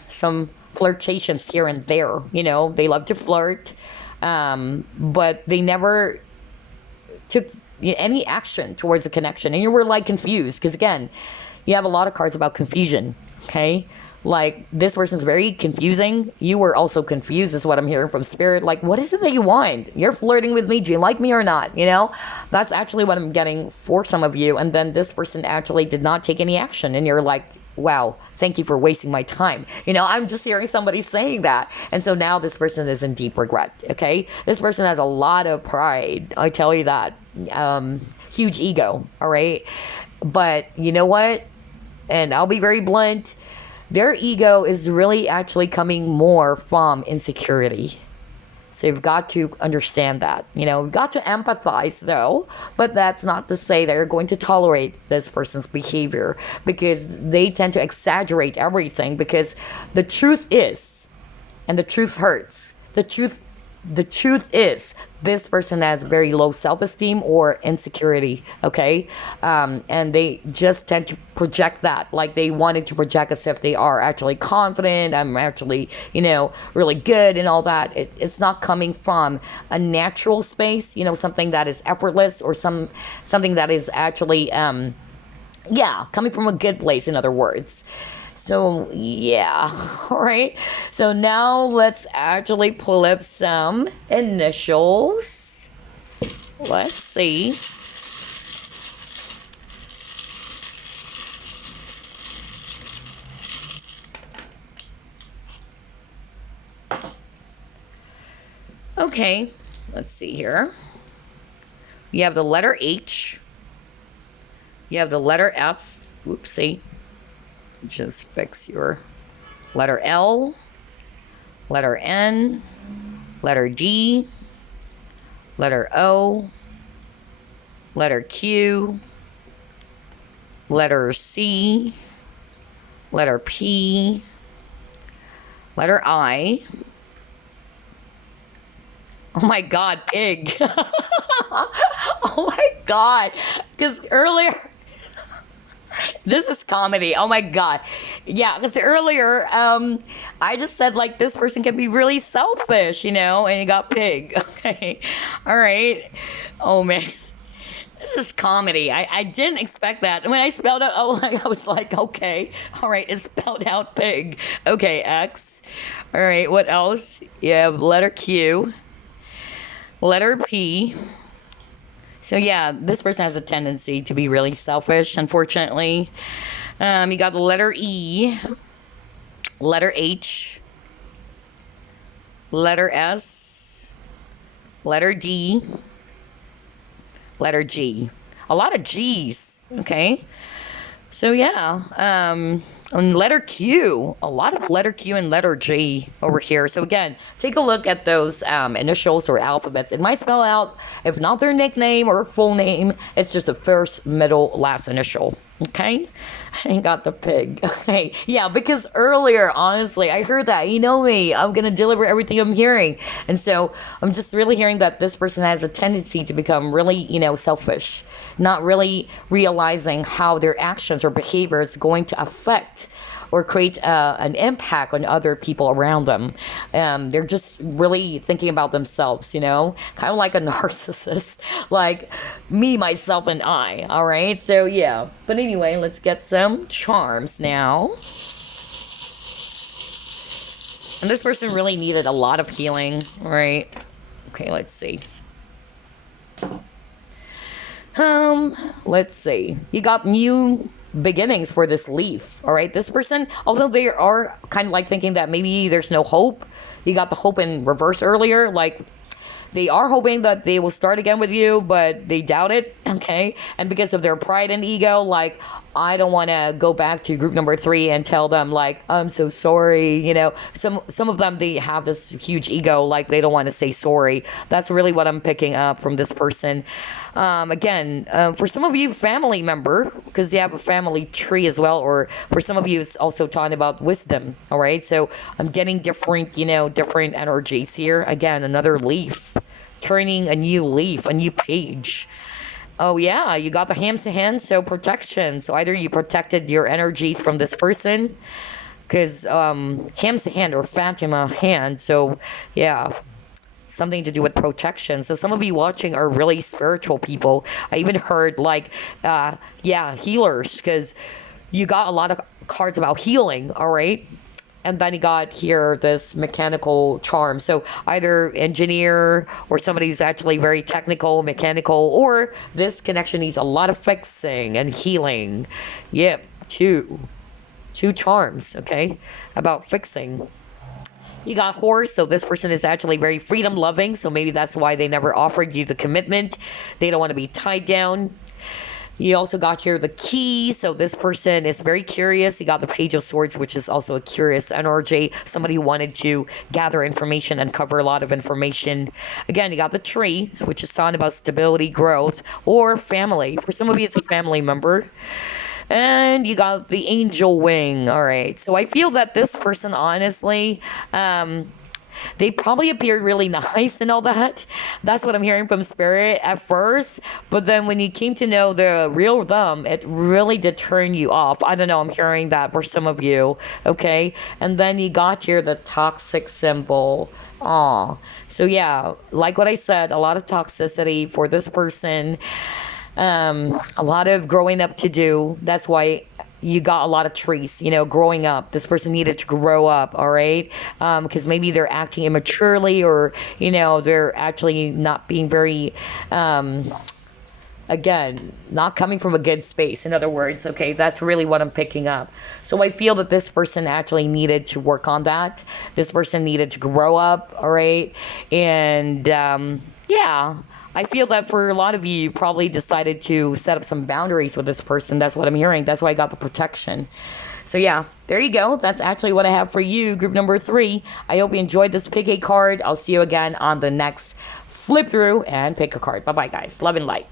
some flirtations here and there. They love to flirt, but they never took any action towards the connection, and you were like confused because again, you have a lot of cards about confusion. Okay, like this person's very confusing. You were also confused, is what I'm hearing from spirit. Like, what is it that you want? You're flirting with me. Do you like me or not? You know, that's actually what I'm getting for some of you. And then this person actually did not take any action, and you're like, wow, thank you for wasting my time. You know, I'm just hearing somebody saying that. And so now this person is in deep regret. Okay, this person has a lot of pride, I tell you that. Huge ego. All right, but you know what, and I'll be very blunt, their ego is really actually coming more from insecurity. So you've got to understand that. You know, you've got to empathize though, but that's not to say that you're going to tolerate this person's behavior, because they tend to exaggerate everything, because the truth is, and the truth hurts, the truth is this person has very low self-esteem or insecurity. Okay, and they just tend to project that, like they wanted to project as if they are actually confident, I'm actually, you know, really good and all that. It's not coming from a natural space, you know, something that is effortless, or something that is actually coming from a good place, in other words. So yeah, all right. So now let's actually pull up some initials. Let's see. Okay, let's see here. You have the letter H. You have the letter F. Whoopsie. Just fix your letter L, letter N, letter G, letter O, letter Q, letter C, letter P, letter I. Oh my God, pig. Oh my God. Because earlier, this is comedy. Oh my God. Yeah, because earlier, I just said like this person can be really selfish, you know, and you got pig. Okay. All right. Oh man. This is comedy. I didn't expect that. When I spelled out, I was like, okay. All right. It spelled out pig. Okay. X. All right. What else? You have letter Q. Letter P. So yeah, this person has a tendency to be really selfish, unfortunately. You got the letter E, letter H, letter S, letter D, letter G. A lot of G's, okay? So yeah, and letter Q, a lot of letter Q and letter G over here. So again, take a look at those initials or alphabets. It might spell out, if not their nickname or full name, it's just the first, middle, last initial. Okay, I got the pig. Okay, yeah, because earlier, honestly, I heard that. You know me, I'm gonna deliver everything I'm hearing, and so I'm just really hearing that this person has a tendency to become really, you know, selfish, not really realizing how their actions or behavior is going to affect or create an impact on other people around them. They're just really thinking about themselves, you know, kind of like a narcissist, like me, myself, and I. All right, so yeah. But anyway, let's get some charms now. And this person really needed a lot of healing, right? Okay, let's see. Let's see. You got new beginnings for this leaf. All right, this person, although they are kind of like thinking that maybe there's no hope, you got the hope in reverse earlier, like they are hoping that they will start again with you, but they doubt it. Okay, and because of their pride and ego, like, I don't want to go back to group number 3 and tell them like, I'm so sorry. You know, some of them, they have this huge ego, like they don't want to say sorry. That's really what I'm picking up from this person. Again, for some of you, family member, because you have a family tree as well, or for some of you, it's also talking about wisdom. All right, so I'm getting different, you know, different energies here. Again, another leaf, turning a new leaf, a new page. Oh yeah, you got the hands to hand, so protection. So either you protected your energies from this person, because hands to hand or Fatima hand. So yeah, something to do with protection. So some of you watching are really spiritual people. I even heard like, yeah, healers, because you got a lot of cards about healing, all right? And then you got here this mechanical charm. So either engineer or somebody who's actually very technical, mechanical, or this connection needs a lot of fixing and healing. Yep, two charms, okay, about fixing. You got horse, so this person is actually very freedom loving, so maybe that's why they never offered you the commitment. They don't want to be tied down. You also got here the key, so this person is very curious. You got the Page of Swords, which is also a curious energy. Somebody who wanted to gather information, uncover a lot of information. Again, you got the tree, which is talking about stability, growth, or family. For some of you, it's a family member. And you got the angel wing. All right, so I feel that this person, honestly, they probably appeared really nice and all that. That's what I'm hearing from Spirit at first. But then when you came to know the real them, it really did turn you off. I don't know. I'm hearing that for some of you. Okay. And then you got here the toxic symbol. Aw. So yeah, like what I said, a lot of toxicity for this person. A lot of growing up to do. That's why you got a lot of trees, growing up. This person needed to grow up, all right? Because maybe they're acting immaturely, or, they're actually not being very, again, not coming from a good space. In other words, okay, that's really what I'm picking up. So I feel that this person actually needed to work on that. This person needed to grow up, all right? And, yeah. I feel that for a lot of you, you probably decided to set up some boundaries with this person. That's what I'm hearing. That's why I got the protection. So yeah, there you go. That's actually what I have for you, group number 3. I hope you enjoyed this pick a card. I'll see you again on the next flip through and pick a card. Bye-bye, guys. Love and light.